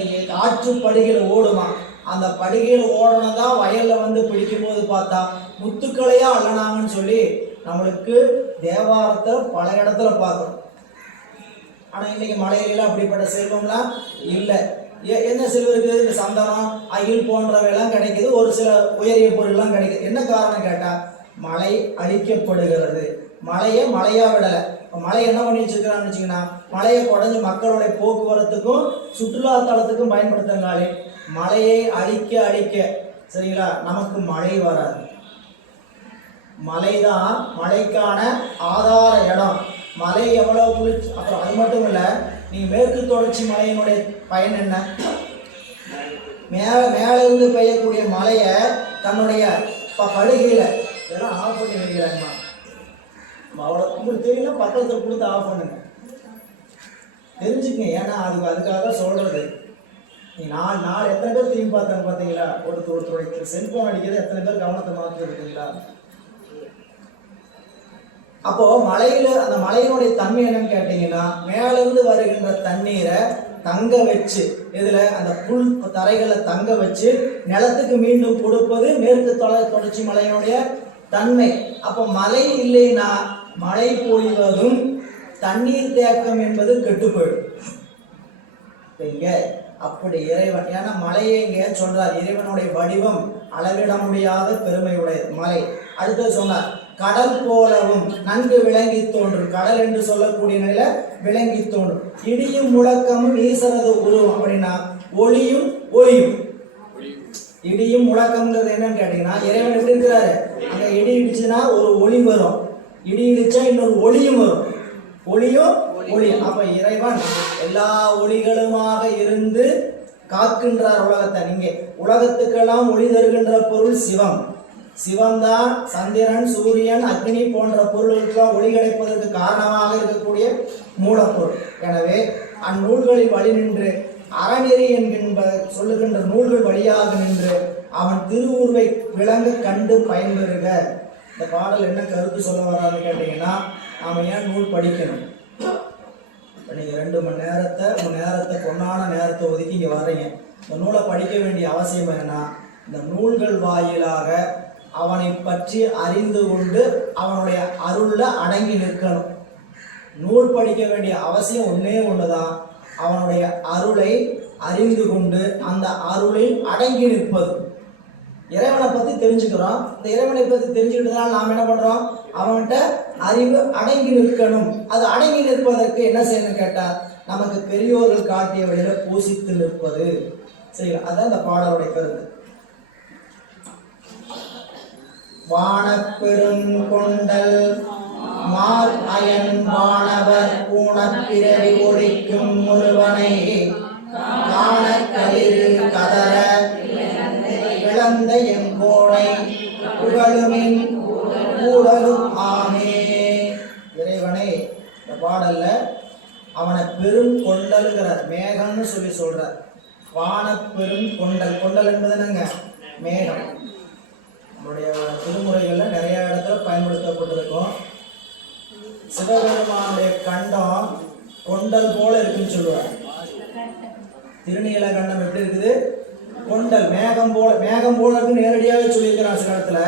ஆற்று படுகையில் ஓடுமா. அந்த படுகையில் ஓடணும் தான் வயலில் வந்து பிடிக்கும் போது பார்த்தா முத்துக்களையா அள்ளனாங்கன்னு சொல்லி நம்மளுக்கு தேவாரத்தை பல இடத்துல பார்க்கணும். ஆனால் இன்னைக்கு மலையில அப்படிப்பட்ட செல்வம்லாம் இல்லை. என்ன செல்வம் இருக்குது? இந்த சந்தனம், அகில் போன்றவையெல்லாம் கிடைக்குது, ஒரு சில உயரிய பொருள்லாம் கிடைக்குது. என்ன காரணம் கேட்டால் மலை அழிக்கப்படுகிறது. மலையை மலையா விடலை. மலை என்ன பண்ணி வச்சிருக்கிறான்னு வச்சுங்கன்னா, மலையை குறைஞ்சு மக்களுடைய போக்குவரத்துக்கும் சுற்றுலா தலத்துக்கும் பயன்படுத்துறதுனாலே மலையை அழிக்க அழிக்க சரிங்களா நமக்கு மழை வராது. மலைதான் மழைக்கான ஆதார இடம். மலை எவ்வளவு குளிர்ச்சி. அப்புறம் அது மட்டும் இல்லை, நீங்கள் மேற்கு தொடர்ச்சி மலையினுடைய பயன் என்ன? மேலிருந்து பெய்யக்கூடிய மலையை தன்னுடைய படுகையில் இதெல்லாம் ஆஃப் பண்ணி வைக்கிறாங்கம்மா. அவ்வளோ உங்களுக்கு தெரியல, பக்கத்தில் கொடுத்து ஆஃப் பண்ணுங்க, தெரிஞ்சுக்கங்க. ஏன்னா அதுக்காக சொல்கிறது. நீ நாலு எத்தனை பேர் திரும்பி பார்த்தாங்க பார்த்தீங்களா? ஒருத்தருடைய செல்போன் அடிக்கிறது எத்தனை பேர் கவனத்தை மாற்றி இருக்கீங்களா? அப்போ மலையில அந்த மலையினுடைய தன்மை என்னன்னு கேட்டீங்கன்னா, மேலிருந்து வருகின்ற தண்ணீரை தங்க வச்சு இதுல அந்த புல் தரைகளை தங்க வச்சு நிலத்துக்கு மீண்டும் கொடுப்பது மேற்கு தொடர்ச்சி மலையினுடைய தன்மை. அப்போ மழை இல்லைன்னா மழை பொழிவதும் தண்ணீர் தேக்கம் என்பது கெட்டு போயிடும். இங்க அப்படி இறைவன், ஏன்னா மலையை இங்க சொல்றார், இறைவனுடைய வடிவம் அளவிட முடியாத பெருமை உடையது மலை. அடுத்து சொன்னார், கடல் போலவும் நன்கு விளங்கி தோன்றும். கடல் என்று சொல்லக்கூடிய நிலையில விளங்கி தோன்றும். இடியும் முழக்கமும் ஈசரது உருவம். அப்படின்னா ஒளியும் ஒளியும். இடியும் முழக்கம்ங்கிறது என்னன்னு கேட்டீங்கன்னா, இறைவன் எப்படி இருக்கிறாரு? அங்க இடி இடிச்சுன்னா ஒரு ஒளி வரும், இடி இடிச்சா இன்னொரு ஒளியும் வரும், ஒளியும் ஒளியும். அப்ப இறைவன் எல்லா ஒளிகளுமாக இருந்து காக்கின்றார் உலகத்தை. நீங்க உலகத்துக்கெல்லாம் ஒளி தருகின்ற பொருள் சிவம். சிவம்தான் சந்திரன், சூரியன், அக்னி போன்ற பொருள்களுக்கெல்லாம் ஒளி கிடைப்பதற்கு காரணமாக இருக்கக்கூடிய மூலப்பொருள். எனவே அந்நூல்களில் வழி நின்று அறநெறி என்கின்ற சொல்லுகின்ற நூல்கள் வழியாக நின்று அவன் திருவுருவை விளங்க கண்டு பயன்பெறுக. இந்த பாடல் என்ன கருத்து சொல்ல வராதுன்னு கேட்டீங்கன்னா, நாம ஏன் நூல் படிக்கணும்? இப்போ நீங்கள் 2 மணி நேரத்தை உங்கள் நேரத்தை பொன்னான நேரத்தை ஒதுக்கி இங்கே வர்றீங்க. இந்த நூலை படிக்க வேண்டிய அவசியம் என்னன்னா, இந்த நூல்கள் வாயிலாக அவனை பற்றி அறிந்து கொண்டு அவனுடைய அருள்ல அடங்கி நிற்கணும். நூல் படிக்க வேண்டிய அவசியம் ஒன்னே ஒண்ணுதான், அவனுடைய அருளை அறிந்து கொண்டு அந்த அருளில் அடங்கி நிற்பது. இறைவனை பத்தி தெரிஞ்சுக்கிறோம். இந்த இறைவனை பத்தி தெரிஞ்சுக்கிட்டதால் நாம் என்ன பண்றோம்? அவன்கிட்ட அறிவு அடங்கி நிற்கணும். அது அடங்கி நிற்பதற்கு என்ன செய்யணும்னு கேட்டா, நமக்கு பெரியோர்கள் காட்டிய வழியில பூசித்து நிற்பது. சரிங்களா? அதான் இந்த பாடலுடைய கருத்து. வானப்பெரும் கொண்டல் மால் அயன் வானவர் பூணப்பிறவி ஒழிக்கும் ஒருவனை காண களிர் கதற இழந்த எங்கோனை புகழுமின் கூடலும் ஆமே. இறைவனை இந்த பாடல்ல அவனை பெரும் கொண்டல்கிறார், மேகம்னு சொல்லி சொல்றார். வானப்பெரும் கொண்டல், கொண்டல் என்பது என்னங்க? மேகம். நம்மளுடைய திருமுறைகள்ல நிறைய இடத்துல பயன்படுத்தப்பட்டிருக்கும். சிவபெருமானுடைய கண்டம் கொண்டல் போல இருக்குன்னு சொல்லுவார். திருநீல கண்டம் எப்படி இருக்குது? கொண்டல், மேகம் போல. மேகம் போல இருக்கு நேரடியாகவே சொல்லியிருக்கிறார் சில இடத்துல.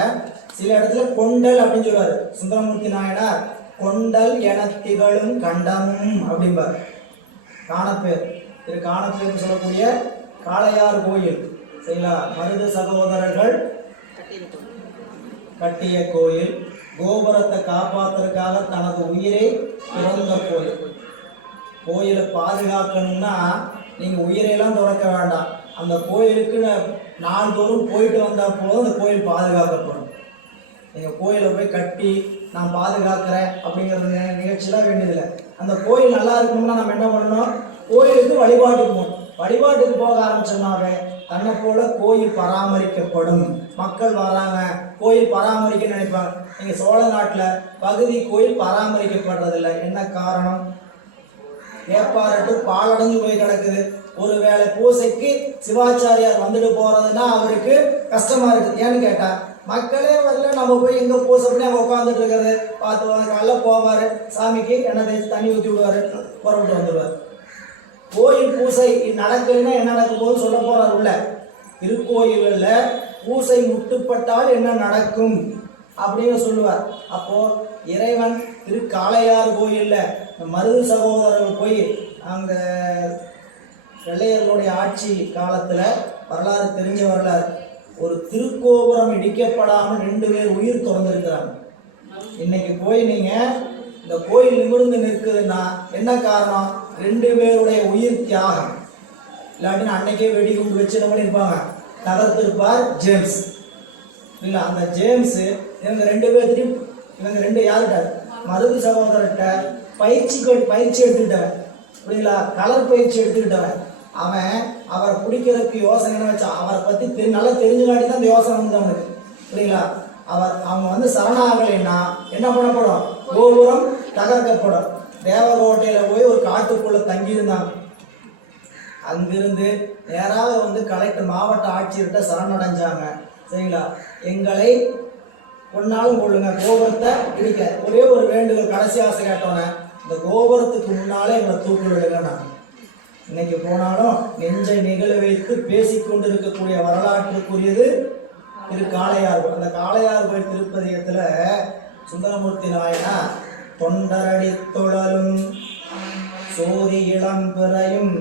சில இடத்துல கொண்டல் அப்படின்னு சொல்லுவார். சுந்தரமூர்த்தி நாயனார் கொண்டல் என திகழும் கண்டமும் அப்படிம்பார். காணப்பேர், திரு காணப்பேர் சொல்லக்கூடிய காளையார் கோயில், சரிங்களா? மருது சகோதரர்கள் கட்டிய கோயில். கோபுரத்தை காப்பாற்றுறதுக்காக தனது உயிரை துறந்த கோயில். கோயிலை பாதுகாக்கணும்னா நீங்க உயிரையெல்லாம் துறக்க வேண்டாம். அந்த கோயிலுக்கு நாள்தோறும் போயிட்டு வந்தா போதும் அந்த கோயில் பாதுகாக்கப்படும். நீங்க கோயிலை போய் கட்டி நான் பாதுகாக்கிறேன் அப்படிங்கிற நிகழ்ச்சியெல்லாம் வேண்டியதில்லை. அந்த கோயில் நல்லா இருக்கணும்னா நம்ம என்ன பண்ணணும்? கோயிலுக்கு வழிபாட்டுக்கு போகணும். வழிபாட்டுக்கு போக ஆரம்பிச்சோம்னாவே தன்னை போல கோயில் பராமரிக்கப்படும். மக்கள் வராங்க, கோயில் பராமரிக்க நினைப்பாங்க. நீங்க சோழ நாட்டில் பகுதி கோயில் பராமரிக்கப்படுறதில்லை. என்ன காரணம்? ஏப்பாரட்டு பாலடைஞ்சு போய் கிடக்குது. ஒருவேளை பூசைக்கு சிவாச்சாரியார் வந்துட்டு போறதுன்னா அவருக்கு கஷ்டமா இருக்குது. ஏன்னு கேட்டா மக்களே வரல, நம்ம போய் எங்க பூசை பண்ணி அங்க உட்காந்துட்டு இருக்கிறது பார்த்து காலைல போவாரு, சாமிக்கு எண்ணெய் தேய்ச்சி தண்ணி ஊற்றி விடுவாரு, புறப்பட்டு வந்துடுவார். கோயில் பூசை நடக்குதுன்னா என்ன நடக்க போகுதுன்னு சொல்ல போறாரு உள்ள. திருக்கோயில்ல பூசை முட்டுப்பட்டால் என்ன நடக்கும் அப்படின்னு சொல்லுவார். அப்போ இறைவன் திருக்காளையார் கோயில்ல மருது சகோதரர்கள் போய் அங்க வெள்ளையர்களுடைய ஆட்சி காலத்துல வரலாறு தெரிஞ்ச வரலாறு, ஒரு திருக்கோபுரம் இடிக்கப்படாமல் 2 பேர் உயிர் துறந்திருக்கிறாங்க. இன்னைக்கு போய் நீங்க இந்த கோயில் நிமிர்ந்து நிற்குதுன்னா என்ன காரணம்? 2 பேருடைய உயிர் தியாகம். இல்லாட்டினா அன்னைக்கே வெடிகுண்டு வச்சு என்ன பண்ணிருப்பாங்க, தகர்த்திருப்பார் ஜேம்ஸ். இல்ல அந்த ஜேம்ஸ் இவங்க 2 பேர்த்தையும், இவங்க 2 யாருட்ட, மருது சகோதரர்கிட்ட பயிற்சி எடுத்துக்கிட்டவன், புரியுங்களா, கலர் பயிற்சி எடுத்துக்கிட்டவன். அவன் அவரை பிடிக்கிறதுக்கு யோசனை என்ன வச்சான், அவரை பத்தி நல்லா தெரிஞ்சுக்காட்டி தான் அந்த யோசனை வந்து அவனுக்கு, புரியுங்களா. அவங்க வந்து சரணாகலைன்னா என்ன பண்ணப்படும், கோபுரம் தகர்க்கப்படும். தேவகோட்டையில போய் ஒரு காட்டுக்குள்ள தங்கியிருந்தாங்க. அங்கிருந்து நேராக வந்து கலெக்டர் மாவட்ட ஆட்சியர்கிட்ட சரணடைஞ்சாங்க. சரிங்களா, எங்களை ஒன்னாலும் கொள்ளுங்க, கோபுரத்தை இடிக்க ஒரே ஒரு வேண்டுகோள், கடைசி ஆசை கேட்டோன்னே இந்த கோபுரத்துக்கு முன்னாலே எங்களை தூக்கிவிடுங்க. நான் இன்னைக்கு போனாலும் நெஞ்சை நிகழ வைத்து பேசிக்கொண்டு இருக்கக்கூடிய வரலாற்றுக்குரியது திரு காளையார். அந்த காளையார் கோயில் திருப்பதிகத்துல சுந்தரமூர்த்தி நாயனார் தொண்டரடி தொழலும் சோதி இளம் பிறையும்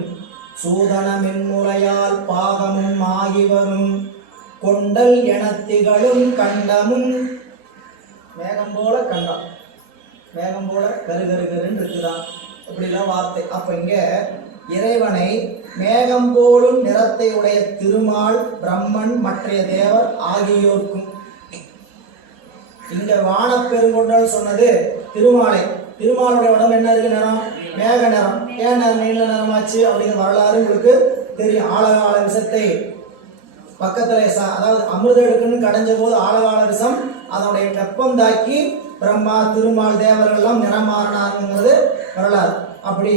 சூதன மின்முறையால் பாகமும் ஆகி வரும் கொண்டல் எனத்திகளும் கண்டமும், மேகம் போல கண்டம், மேகம் போல கருகருகருன்னு இருக்குதான் இப்படிலாம் வார்த்தை. அப்ப இங்க இறைவனை மேகம் போலும் நிறத்தை உடைய திருமால், பிரம்மன், மற்றைய தேவர் ஆகியோருக்கும். இங்க வானப்பெருங்கொண்டல் சொன்னது திருமாலை. திருமாலுடைய உடம்பு என்ன இருக்கு, நிறம் மேக நிறம். ஏன் நீல நிறமாச்சு அப்படிங்கிற வரலாறு உங்களுக்கு தெரியும். ஆழகால விஷத்தை பக்கத்துல அதாவது அமிர்தம் எடுக்குன்னு கடைஞ்ச போது ஆழகால விஷம் அதனுடைய வெப்பம் தாக்கி பிரம்மா, திருமால், தேவர்கள் எல்லாம் நிறம் மாறினாருங்கிறது வரலாறு. அப்படி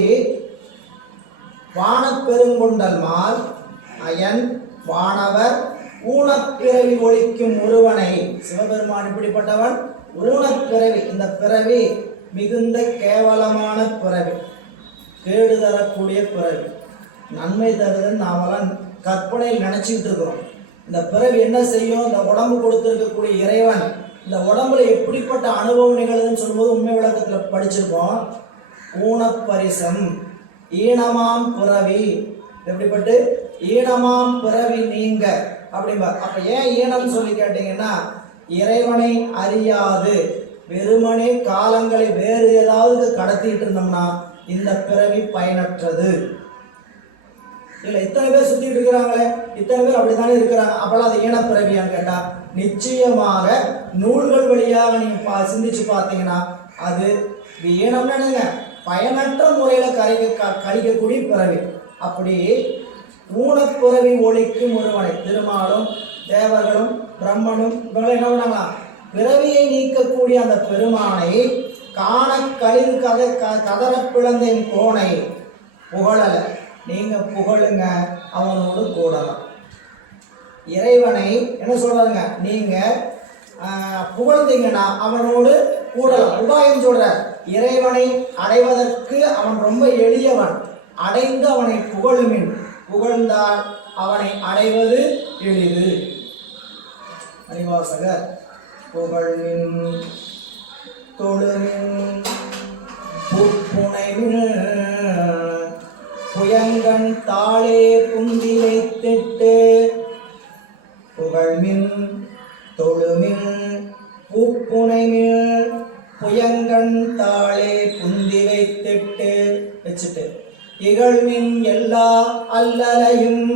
வானப்பெருங்கொண்டல் மால் அயன் வானவர் ஊனப்பிறவி ஒழிக்கும் ஒருவனை, சிவபெருமான் இப்படிப்பட்டவன் ஊனப்பிறவி, இந்த பிறவி மிகுந்த கேவலமான பிறவி, கேடு தரக்கூடிய பிறவி, நன்மை தருதுன்னு நாமெல்லாம் கற்பனையில் நினைச்சுக்கிட்டு இருக்கிறோம். இந்த பிறவி என்ன செய்யும், இந்த உடம்பு கொடுத்திருக்கக்கூடிய இறைவன் இந்த உடம்புல எப்படிப்பட்ட அனுபவம் நிகழுதுன்னு சொல்லும்போது உண்மை விளக்கத்துல படிச்சிருக்கோம். ஊனப்பரிசம் ஈனமாம் பிறவி, எப்படிப்பட்டு ஈனமாம் பிறவி நீங்க அப்படிம்பா. அப்ப ஏன் ஈனம் சொல்லி கேட்டீங்கன்னா, இறைவனை அறியாது வெறுமனே காலங்களை வேறு ஏதாவது கடத்திட்டு இருந்தோம்னா இந்த பிறவி பயனற்றது. இல்ல இத்தனை பேர் சுத்திட்டு இருக்கிறாங்களே, இத்தனை பேர் அப்படித்தானே இருக்கிறாங்க, அப்பெல்லாம் அது ஈன பிறவியான்னு கேட்டா நிச்சயமாக நூல்கள் வழியாக நீங்க சிந்திச்சு பார்த்தீங்கன்னா அது ஈனம்னு என்னங்க, பயனற்ற முறையில கழிக்கக்கூடிய பிறவி. அப்படி ஊனப்பிறவி ஒழிக்கும் ஒருவனை, திருமாலும் தேவர்களும் பிரம்மனும் இவங்களை என்ன பண்ணாங்களா, பிறவியை நீக்கக்கூடிய அந்த பெருமானை காண களிர் கதற பிளந்தின் கோணை புகழல, நீங்க புகழுங்க, அவனோடு கூடலாம். இறைவனை என்ன சொல்றாங்க, நீங்க புகழ்ந்தீங்கன்னா அவனோடு கூடலாம். உபாயம் சொல்ற, இறைவனை அடைவதற்கு அவன் ரொம்ப எளியவன், அடைந்து அவனை புகழுமின், புகழ்ந்தால் அவனை அடைவது எளிது. மணிவாசகர் புகழ்மின் தொழுமின் புப்புனைமின் புயங்கன் தாளே புந்தி வைத்திட்டு, புகழ்மின் தொழுமின் பூப்புனைமின் புயங்கன் தாளே புந்தி வைத்திட்டு வச்சுட்டு, இகழ்மின் எல்லா அல்லலையும்,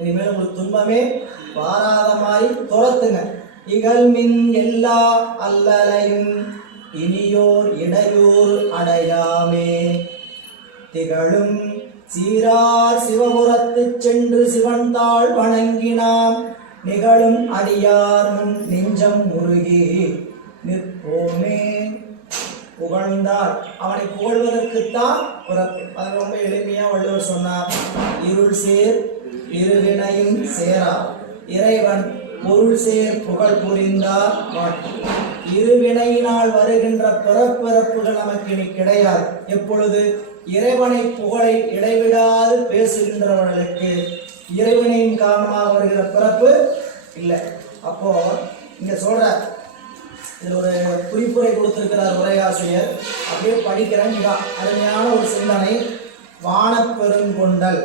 இனிமேல் உங்களுக்கு துன்பமே வாராத மாதிரி துரத்துங்க. இகழ்மின் எல்லா அல்லலையும் இனியோர் இடையூர் அடையாமே, திகழும் சீரார் சிவபுரத்து சென்று சிவன்தாள் வணங்கினாம், நிகழும் அடியார் முன் நெஞ்சம் முருகி நிற்போமே. புகழ்ந்தால் அவனை புகழ்வதற்குத்தான் பிறப்பு. அது ரொம்ப எளிமையா வள்ளுவர் சொன்னார். இருள் சேர் இருவினையும் சேரா இறைவன் பொருள் சேர் புகழ் புரிந்தார் மாட்டு. இருவினையினால் வருகின்ற பிறப்பிறப்புகள் நமக்கு இனி கிடையாது. எப்பொழுது இறைவனை புகழை இடைவிடாது பேசுகின்றவர்களுக்கு இறைவனின் காரணமாக வருகிற பிறப்பு இல்லை. அப்போ இங்க சொல்ற இதுல ஒரு குறிப்புரை கொடுத்திருக்கிறார் உரையாசிரியர். அப்படியே படிக்கிறேன். மிக அருமையான ஒரு சிந்தனை. வானப்பெருங்கொண்டல்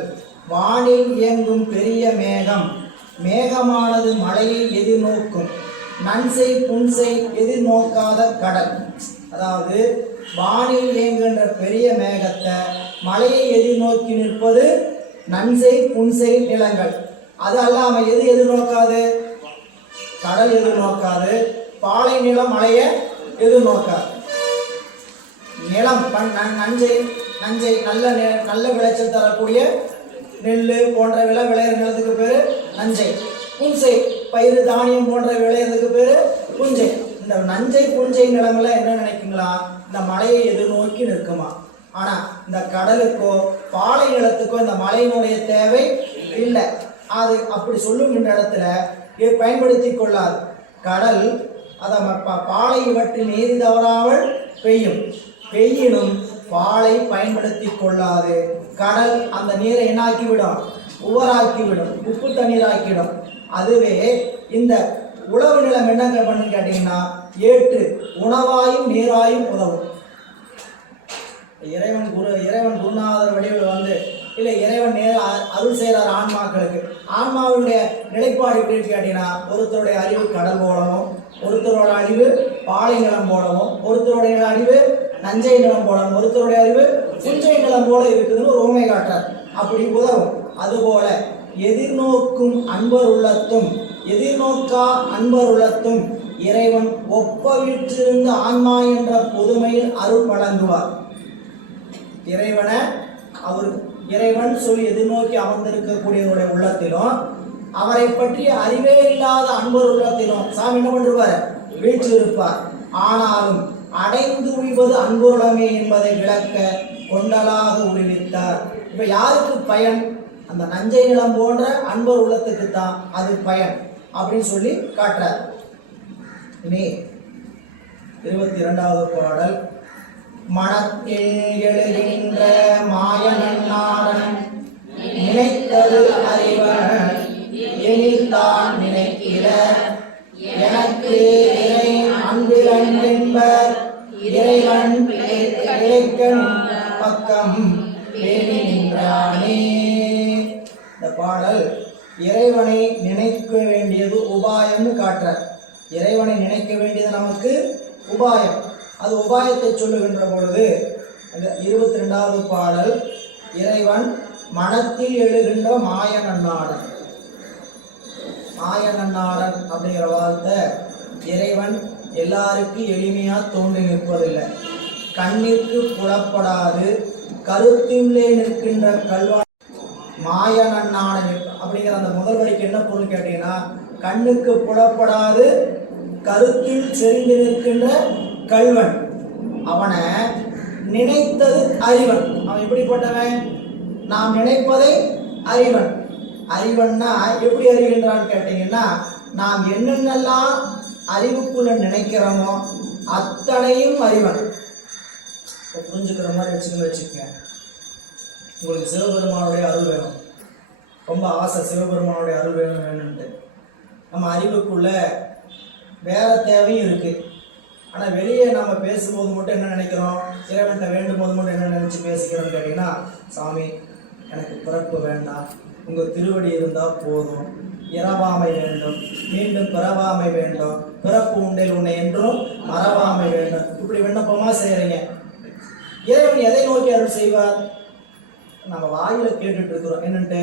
வானில் இயங்கும் பெரிய மேகம், மேகமானது மழையை எதிர்நோக்கும், நன்சை புன்சை எதிர்நோக்காத கடல். அதாவது வானில் இயங்குகின்ற பெரிய மேகத்தை மழையை எதிர்நோக்கி நிற்பது நன்சை புன்சை நிலங்கள். அது அல்லாம எது எதிர்நோக்காது? கடல் எதிர்நோக்காது. பாலை நிலம் மழைய எதிர்நோக்காது. நிலம் நஞ்சை நஞ்சை நல்ல விளைச்சல் தரக்கூடிய நெல் போன்ற விளையிற நிலத்துக்கு பேரு நஞ்சை. புன்சை பயிறு தானியம் போன்ற விளையிறதுக்கு பேரு புஞ்சை. இந்த நஞ்சை புஞ்சை நிலமெல்லாம் என்ன நினைக்குங்களா? இந்த மழையை எதிர்நோக்கி நிற்குமா? ஆனா இந்த கடலுக்கோ பாலை நிலத்துக்கோ இந்த மழையினுடைய தேவை இல்லை. அது அப்படி சொல்லுகின்ற இடத்துல பயன்படுத்தி கொள்ளாது. கடல் அதை பாலை இவற்றை நீதி தவறாமல் பெய்யும். பெய்யினும் பாலை பயன்படுத்தி கொள்ளாது. கடல் அந்த நீரை என்னாக்கிவிடும்? உவராக்கிவிடும், உப்பு தண்ணீராக்கிவிடும். அதுவே இந்த உழவு நிலம் என்ன பண்ணுன்னு கேட்டீங்கன்னா ஏற்று உணவாயும் நீராயும் உதவும். இறைவன் குருநாதர் வடிவில் வந்து இல்லை இறைவன் அருள் செய்கிறார் ஆன்மாக்களுக்கு. ஆன்மாவுடைய நிலைப்பாடு எப்படி கேட்டீங்கன்னா ஒருத்தருடைய அறிவு கடல் போலவும், ஒருத்தரோட அறிவு பாலை நிலம் போலவும், ஒருத்தருடைய அறிவு நஞ்சை நிலம் போலவும், ஒருத்தருடைய அறிவு புஞ்சை நிலம் போல இருக்குதுன்னு ஒரு உண்மை காட்டுறார். அப்படி உதவும். அதுபோல எதிர்நோக்கும் அன்பர் உள்ளத்தும் எதிர்நோக்கா அன்பர் உள்ளத்தும் இறைவன் ஒப்பவிற்றிருந்த ஆன்மா என்ற பொதுமையில் அருள் வழங்குவார். இறைவனை இறைவன் சொல்லி எதிர்நோக்கி அமர்ந்திருக்கக்கூடியவருடைய உள்ளத்திலும் அவரை பற்றிய அறிவே இல்லாத அன்பர் உள்ளத்திலும் சாமி என்ன பண்ணுவார்? வீழ்ச்சி இருப்பார். ஆனாலும் அடைந்து உய்வது அன்புள்ளமே என்பதை விளக்க கொண்டலாக உருவித்தார். இப்ப யாருக்கு பயன்? அந்த நஞ்சை நிலம் போன்ற அன்பர் உள்ளத்துக்கு தான் அது பயன் அப்படின்னு சொல்லி காட்டுறார். இனி 22வது பாடல். மனத்தில் எழுகின்ற மாயனன்னாடன் நினைத்தது அறிவன் எனில்தான் நினைக்கிற எனக்கு இறை அன்பிலன் என்பர் இறைவன் இறைக்கண் பக்கம் பேணி நின்றானே. இந்த பாடல் இறைவனை நினைக்க வேண்டியது உபாயம்னு காட்டுற. இறைவனை நினைக்க வேண்டியது நமக்கு உபாயம். அது உபாயத்தை சொல்லுகின்ற பொழுது அந்த 22வது பாடல் இறைவன் மனத்தில் எழுகின்ற மாயனன்னாடன். மாயனன்னாடன் அப்படிங்கிற வார்த்தை இறைவன் எல்லாருக்கும் எளிமையா தோன்றி நிற்பதில்லை. கண்ணிற்கு புலப்படாது கருத்திலே நிற்கின்ற கல்வா மாயனன்னாடன் அப்படிங்கிற அந்த முதல் வரிக்கு என்ன பொருள் கேட்டீங்கன்னா கண்ணுக்கு புலப்படாது கருத்தில் செறிந்து நிற்கின்ற கல்வன். அவனை நினைத்தது அறிவன். அவன் எப்படிப்பட்டவன்? நாம் நினைப்பதை அறிவன். அறிவன்னா எப்படி அறிகின்றான்னு கேட்டீங்கன்னா நாம் என்னென்னலாம் அறிவுக்குள்ள நினைக்கிறோமோ அத்தனையும் அறிவன். புரிஞ்சுக்கிற மாதிரி வச்சுக்கோங்க. உங்களுக்கு சிவபெருமானுடைய அருள் வேணும், ரொம்ப ஆசை சிவபெருமானுடைய அருள் வேணும்னுட்டு. நம்ம அறிவுக்குள்ள வேற தேவையும் இருக்கு. ஆனால் வெளியே நம்ம பேசும்போது மட்டும் என்ன நினைக்கிறோம்? இறைவன்கிட்ட வேண்டும் போது மட்டும் என்ன நினைச்சு பேசிக்கிறோம்னு கேட்டீங்கன்னா சாமி எனக்கு பிறப்பு வேண்டாம், உங்கள் திருவடி இருந்தால் போதும், இறவாமை வேண்டும், மீண்டும் பிறவாமை வேண்டும், பிறப்பு உண்டில் உன்னை என்றும் மறவாமை வேண்டும், இப்படி விண்ணப்பமாக செய்கிறீங்க. இறைவன் எதை நோக்கி அருள் செய்வார்? நம்ம வாயில கேட்டுட்டு இருக்கிறோம். என்னன்ட்டு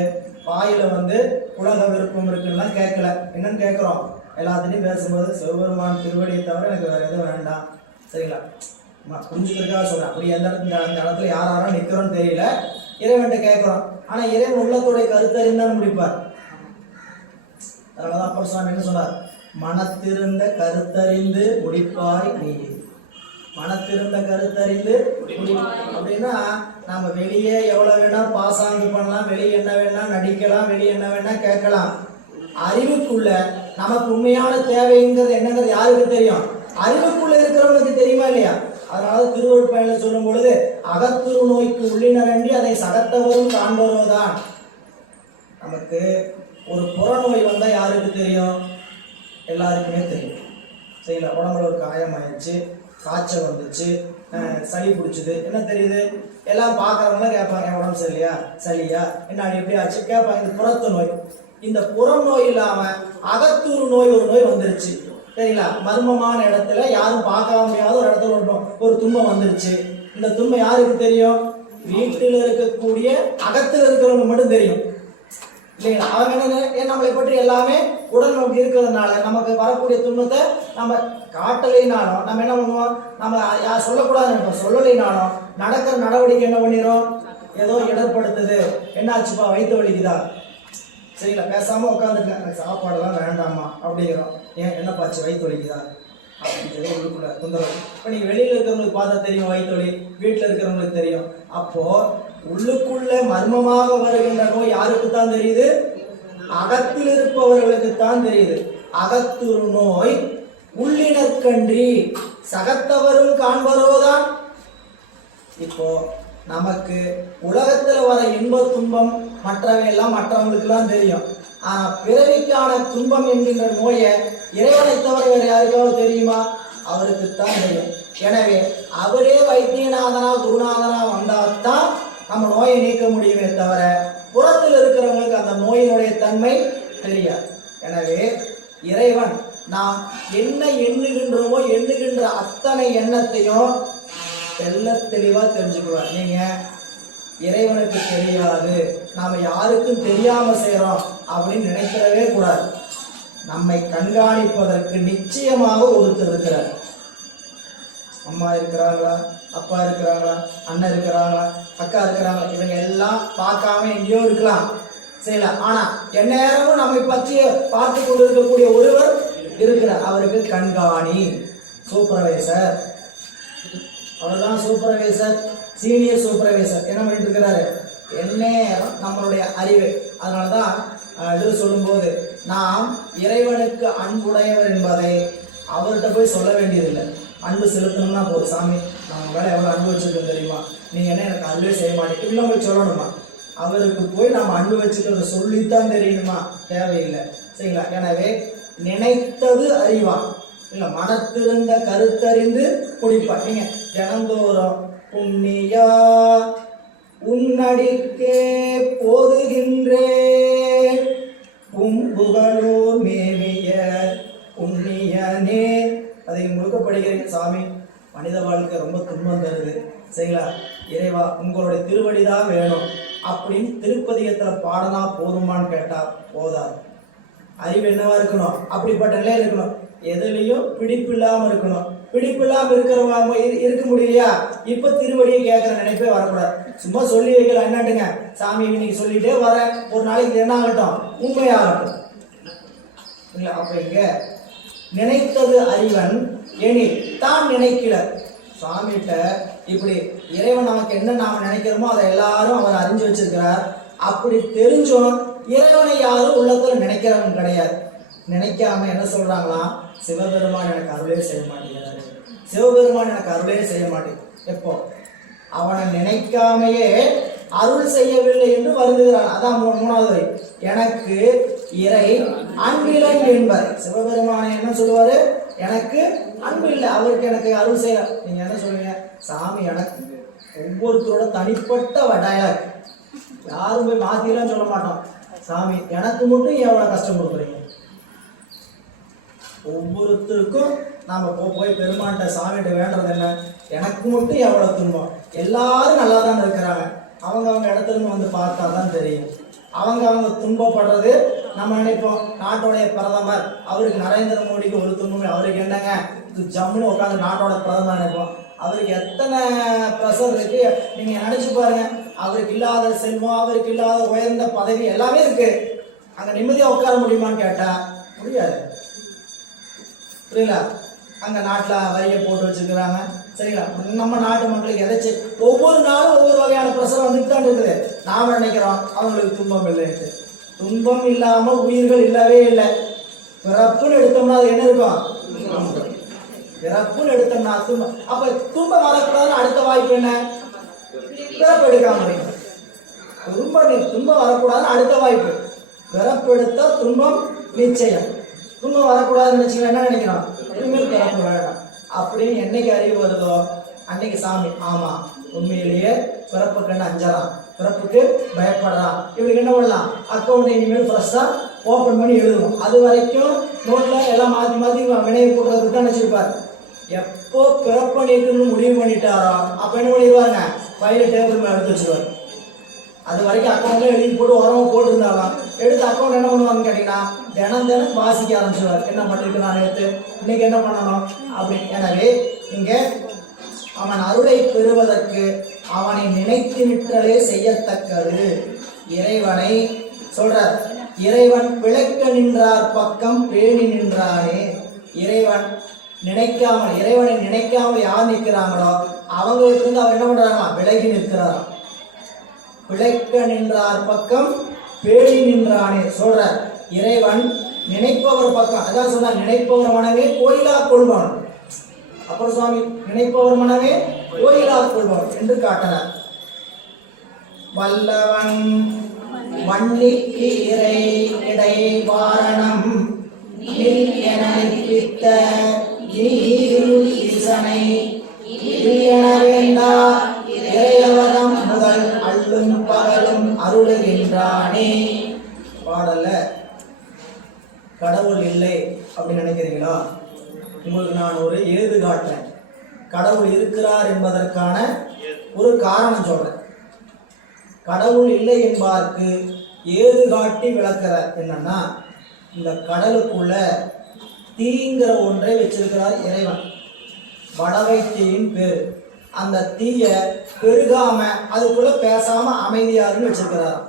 வாயில வந்து உலக விருப்பம் இருக்குன்னா கேட்கல. என்னன்னு கேட்குறோம்? எல்லாத்திலையும் பேசும்போது சிவபெருமான் திருவடியை தவிர எனக்கு வேற எதுவும் வேண்டாம். சரிங்களா? புரிஞ்சுக்கிறதுக்காக சொல்றேன். அப்படி அந்த இடத்துல யாரும் நிற்கிறோன்னு தெரியல, இறைவன்கிட்ட கேட்குறோம். ஆனால் இறைவன் உள்ளத்துடைய கருத்தறிந்தான்னு முடிப்பார். அதனாலதான் அப்பர் சுவாமி என்ன சொன்னார்? மனத்திருந்த கருத்தறிந்து முடிப்பாய் நீ. மனத்திருந்த கருத்தறிந்து அப்படின்னா நாம வெளியே எவ்வளவு வேணா பாசாங்கு பண்ணலாம், வெளியே என்ன வேணா நடிக்கலாம், வெளியே என்ன வேணா கேட்கலாம். அறிவுக்குள்ள நமக்கு உண்மையான தேவைங்கிறது என்னங்கிறது யாருக்கு தெரியும்? அறிவுக்குள்ள இருக்கிறவங்களுக்கு தெரியுமா இல்லையா? அதனால திருவள்ளுவர் சொல்லும் பொழுது அகத்துரு நோய்க்கு உள்ளினரண்டி அதை சகத்தவரும் காண்பவரோதான். நமக்கு ஒரு புறநோய் வந்தா யாருக்கு தெரியும்? எல்லாருக்குமே தெரியும். சரிங்களா? உடம்புல ஒரு காயம் ஆயிடுச்சு, காய்ச்சல் வந்துச்சு, சளி பிடிச்சிது, என்ன தெரியுது? எல்லாம் பார்க்கறவங்களாம் கேட்பாங்க, என் உடம்பு சரியா சளியா என்ன எப்படி ஆச்சு கேட்பாங்க. இந்த புறத்து நோய். இந்த புறம் நோய் இல்லாம அகத்தூர் நோய் ஒரு நோய் வந்துருச்சு. சரிங்களா? மர்மமான இடத்துல யாரும் பார்க்க முடியாத ஒரு இடத்துல ஒரு துன்பம் வந்துருச்சு. இந்த துன்பம் யாருக்கு தெரியும்? வீட்டில் இருக்கக்கூடிய அகத்தில் இருக்கிறவங்க மட்டும் தெரியும் இல்லைங்களா? அவங்க என்ன நம்மளை பற்றி எல்லாமே உடல் நோக்கி இருக்கிறதுனால நமக்கு வரக்கூடிய துன்பத்தை நம்ம காட்டலைனாலும் நம்ம என்ன பண்ணுவோம்? நம்ம யார் சொல்லக்கூடாதுன்னு சொல்லலைனாலும் நடக்கிற நடவடிக்கை என்ன பண்ணிடும்? ஏதோ இடர்படுத்துது, என்ன ஆச்சுப்பா வயிற்று வலிக்குதா, சரிங்களா பேசாம உட்காந்துருக்கேன், எனக்கு சாப்பாடுலாம் வேண்டாமா அப்படிங்கிறோம். ஏன் என்னப்பாச்சு வயிற்று வலிக்குதா அப்படின்னு உள்ளுக்குள்ள தொந்தரவு. இப்போ நீங்கள் வெளியில் இருக்கிறவங்களுக்கு பார்த்தா தெரியும் வயிற்று வலி, வீட்டில் இருக்கிறவங்களுக்கு தெரியும். அப்போ உள்ளுக்குள்ள மர்மமாக வருகின்ற நோய் யாருக்கு தான் தெரியுது? அகத்தில் இருப்பவர்களுக்கு தான் தெரியுது. அகத்துரு நோய் உள்ளினற்கன்றி சகத்தவரும் காண்பரோதான். இப்போ நமக்கு உலகத்துல வர இன்ப துன்பம் மற்றவையெல்லாம் மற்றவங்களுக்கு எல்லாம் தெரியும். ஆனா பிறவிக்கான துன்பம் என்கின்ற நோயை இறைவனை தவிர வேற யாருக்காவது தெரியுமா? அவருக்குத்தான் தெரியும். எனவே அவரே வைத்தியநாதனா குருநாதனா வந்தால்தான் நம்ம நோயை நீக்க முடியுமே தவிர புறத்தில் இருக்கிறவங்களுக்கு அந்த நோயினுடைய தன்மை தெரியாது. எனவே இறைவன் நாம் என்ன எண்ணுகின்றோமோ எண்ணுகின்ற அத்தனை எண்ணத்தையும் தெல்ல தெளிவா தெரிஞ்சுக்குவார். நீங்க இறைவனுக்கு தெரியாது, நாம யாருக்கும் தெரியாம செய்யறோம் அப்படின்னு நினைக்கிறவே கூடாது. நம்மை கண்காணிப்பதற்கு நிச்சயமாக ஒருத்தர் இருக்கிறார். அம்மா இருக்கிறாங்களா, அப்பா இருக்கிறாங்களா, அண்ணன் இருக்கிறாங்களா, அக்கா இருக்கிறாங்களா, இவங்க எல்லாம் பார்க்காம எங்கேயோ இருக்கலாம், செய்யல. ஆனா எந்நேரமும் நம்மை பற்றி பார்த்து கொண்டு இருக்கக்கூடிய ஒருவர் இருக்கிறார். அவருக்கு கண்காணி, சூப்பர்வைசர். அவர்தான் சூப்பர்வைசர், சீனியர் சூப்பர்வைசர். என்ன பண்ணிட்டு இருக்கிறாரு? எந்நேரம் நம்மளுடைய அறிவு. அதனாலதான் இது சொல்லும்போது நாம் இறைவனுக்கு அன்புடையவர் என்பதை அவர்கிட்ட போய் சொல்ல வேண்டியதில்லை. அன்பு செலுத்தணும்னா போதும். சாமி நம்ம மேலே எவ்வளோ அன்பு வச்சிருக்கோம் தெரியுமா, நீங்க என்ன எனக்கு அன்பே செய்ய மாட்டேங்க இப்படிலாம் போய் சொல்லணுமா? அவருக்கு போய் நம்ம அன்பு வச்சுக்கிறத சொல்லித்தான் தெரியணுமா? தேவையில்லை. சரிங்களா? எனவே நினைத்தது அறிவான், இல்ல மனத்திருந்த கருத்தறிந்து குடிப்பான். நீங்க தினந்தோறும் புண்ணியா உன்னடிக்கே போதுகின்றேன் புகழூர் மேவிய புண்ணியனே, அதை முழுக்க படிக்கிறீங்க. சாமி மனித வாழ்க்கை ரொம்ப துன்பம் தருது, சரிங்களா, இறைவா உங்களுடைய திருவடிதான் வேணும் அப்படின்னு திருப்பதிகத்துல பாடனா போதுமான்னு கேட்டா போதாது. அறிவு என்னவா இருக்கணும்? அப்படிப்பட்ட நிலையில் இருக்கணும். எதுலையும் பிடிப்பு இல்லாம இருக்கணும். பிடிப்பு இல்லாம இருக்கிறவங்க இருக்க முடியலையா? இப்ப திருவடியை கேட்கிற நினைப்பே வரக்கூடாது. சும்மா சொல்லி வைக்கலாம், என்னட்டுங்க சாமி இன்னைக்கு சொல்லிட்டே வர, ஒரு நாளைக்கு என்ன ஆகட்டும், உண்மையாகட்டும். இல்ல அப்ப இங்க நினைத்தது அறிவன் எனில் தான் நினைக்கல. சாமிகிட்ட இப்படி இறைவன் நமக்கு என்ன நாம நினைக்கிறோமோ அதை எல்லாரும் அவர் அறிஞ்சு வச்சிருக்கிறார். அப்படி தெரிஞ்சோம் இறைவனை யாரும் உள்ளத்துல நினைக்கிறவன் கிடையாது. நினைக்காம என்ன சொல்றாங்களா? சிவபெருமான் எனக்கு அருளே செய்ய மாட்டேங்கிறாரு, சிவபெருமான் எனக்கு அருளே செய்ய மாட்டேங்குது. எப்போ அவனை நினைக்காமையே அருள் செய்யவில்லை என்று வருந்துகிறான். அதான் மூணாவது வரி. எனக்கு இறை அன்பிலன் என்பர். சிவபெருமானை என்ன சொல்லுவாரு? எனக்கு அன்பு இல்லை, அவருக்கு எனக்கு அருள் செய்ய. நீங்க என்ன சொல்லுவீங்க? சாமி எனக்கு ஒவ்வொருத்தரோட தனிப்பட்ட டயலாக், யாரும் போய் மாத்திலாம் சொல்ல மாட்டோம். சாமி எனக்கு மட்டும் எவ்வளவு கஷ்டம் கொடுக்குறீங்க? ஒவ்வொருத்தருக்கும் நாம போய் பெருமாண்ட சாமிகிட்ட வேண்டது என்ன? எனக்கு மட்டும் எவ்வளவு துன்பம். எல்லாரும் நல்லா தான் இருக்கிறாங்க, அவங்க இடத்துல வந்து பார்த்தா தான் தெரியும். அவங்க துன்பப்படுறது நம்ம நினைப்போம். நாட்டோடைய பிரதமர், அவருக்கு நரேந்திர மோடிக்கு ஒரு துன்பமே, அவருக்கு என்னங்க ஜம்முன்னு உட்காந்து நாட்டோட பிரதமர் நினைப்போம். அவருக்கு எத்தனை ப்ரெஷர் இருக்கு நீங்க நினைச்சு பாருங்க. அவருக்கு இல்லாத செல்வம், அவருக்கு இல்லாத உயர்ந்த பதவி எல்லாமே இருக்கு. அங்க நிம்மதியா உட்கார முடியுமான்னு கேட்டா முடியாது. புரியல? அங்கே நாட்டில் வரியை போட்டு வச்சுருக்கிறாங்க. சரிங்களா? நம்ம நாட்டு மக்களுக்கு எதாச்சும் ஒவ்வொரு நாளும் ஒவ்வொரு வகையான பிரஷர் வந்துட்டு தான் இருக்குது. நாம் நினைக்கிறோம் அவங்களுக்கு துன்பம் இல்லைன்ட்டு. துன்பம் இல்லாமல் உயிர்கள் இல்லவே இல்லை. பிறப்புன்னு எடுத்தோம்னா அது என்ன இருக்கும்? பிறப்புன்னு எடுத்தோம்னா துன்பம். அப்போ துன்பம் வரக்கூடாதுன்னு அடுத்த வாய்ப்பு என்ன? பிறப்பு எடுக்காம இருக்கும். துன்பம் வரக்கூடாதுன்னு அடுத்த வாய்ப்பு பிறப்பு எடுத்தா துன்பம் நிச்சயம். துன்பம் வரக்கூடாதுன்னு நினைச்சீங்கன்னா என்ன நினைக்கணும்? இனிமேல் பிறப்பு வேண்டாம் அப்படின்னு என்னைக்கு அறிவு வருதோ அன்னைக்கு சாமி ஆமா உண்மையிலேயே பிறப்புக்கு அஞ்சலாம், பிறப்புக்கு பயப்படலாம், இவனுக்கு என்ன பண்ணலாம்? அக்கௌண்ட் இனிமேல் ஃப்ரெஷ்ஷாக ஓப்பன் பண்ணி எழுதுவோம். அது வரைக்கும் நோட்டில் எல்லாம் மாற்றி மாற்றி வினையை போடுறதுக்கு தான் நினச்சிருப்பார். எப்போ பிறப்பை நீக்கணும்னு முடிவு பண்ணிட்டாரோ அப்போ என்ன பண்ணிடுவாங்க? ஃபைலை டேபிள் மேலே எடுத்து வச்சுருவார். அது வரைக்கும் அக்கௌண்ட்ல எழுதி போட்டு உரமாக போட்டுருந்தாலும் எடுத்து அக்கௌண்ட் என்ன பண்ணுவான்னு கேட்டீங்கன்னா தினம் வாசிக்க ஆரம்பிச்சுவார். என்ன பண்ணிருக்கு நான் எடுத்து இன்னைக்கு என்ன பண்ணணும் அப்படி. எனவே இங்கே அவன் அருளை பெறுவதற்கு அவனை நினைத்து நிற்றலே செய்யத்தக்கது. இறைவனை சொல்றார். இறைவன் பிழைக்க நின்றார் பக்கம் பேணி நின்றானே. இறைவனை நினைக்காமல் யார் நிற்கிறாங்களோ அவங்களுக்கு இருந்து அவர் என்ன பண்றாங்களா? விலகி நிற்கிறாராம். பிழைக்க நின்றார் பக்கம் பேணி நின்றானே சொல்றார். இறைவன் நினைப்பவர் பக்கம், அதான் சொன்னார் நினைப்பவர் மனமே கோயிலா கொள்வான். அப்புறம் சுவாமி நினைப்பவர் மனமே கோயிலா கொள்வான் என்று காட்டினார். வல்லவன் வன்னிக்கு இறை இடை வாரணம் நிற்பித்த ஈசனை என வேண்டா இறையவரம் முதல் அள்ளும் பகலும் அருளுகின்றானே. பாடல்ல கடவுள் இல்லை அப்படின்னு நினைக்கிறீங்களா? உங்களுக்கு நான் ஒரு ஏது காட்டுறேன். கடவுள் இருக்கிறார் என்பதற்கான ஒரு காரணம் சொல்றேன். கடவுள் இல்லை என்பதற்கு ஏது காட்டி விளக்கிறார். என்னன்னா இந்த கடலுக்குள்ள தீங்கிற ஒன்றை வச்சிருக்கிறார் இறைவன். வடவை தீயின் பேரு. அந்த தீய பெருகாம அதுக்குள்ள பேசாம அமைதியாருன்னு வச்சிருக்கிறார்.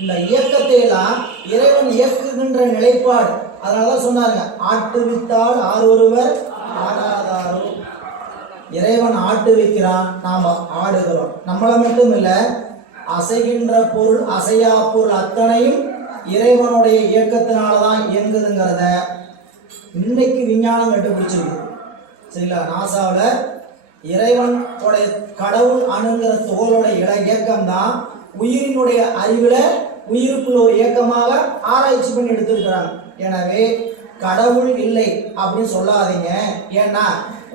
இந்த இயக்கத்தை எல்லாம் இறைவன் இயக்குகின்ற நிலைப்பாடு. அதனாலதான் சொன்னாங்க ஆட்டுவித்தால் ஆரொருவர் ஆடாதாரோ. இறைவன் ஆட்டு வைக்கிறான், நாம ஆடுகிறோம். நம்மளை மட்டும் இல்ல, அசைகின்ற பொருள் அசையா பொருள் அத்தனையும் இறைவனுடைய இயக்கத்தினாலதான் இயங்குதுங்கிறத இன்னைக்கு விஞ்ஞானம் கண்டுபிடிச்சிருக்கு. சரிங்களா? நாசாவில் இறைவனுடைய கடவுள் அணுங்கிற தோளோட இயக்கம் தான் உயிரினுடைய அறிவுல உயிருக்குள்ள ஒரு இயக்கமாக ஆராய்ச்சி பண்ணி எடுத்திருக்கிறாங்க. எனவே கடவுள் இல்லை அப்படின்னு சொல்லாதீங்க. ஏன்னா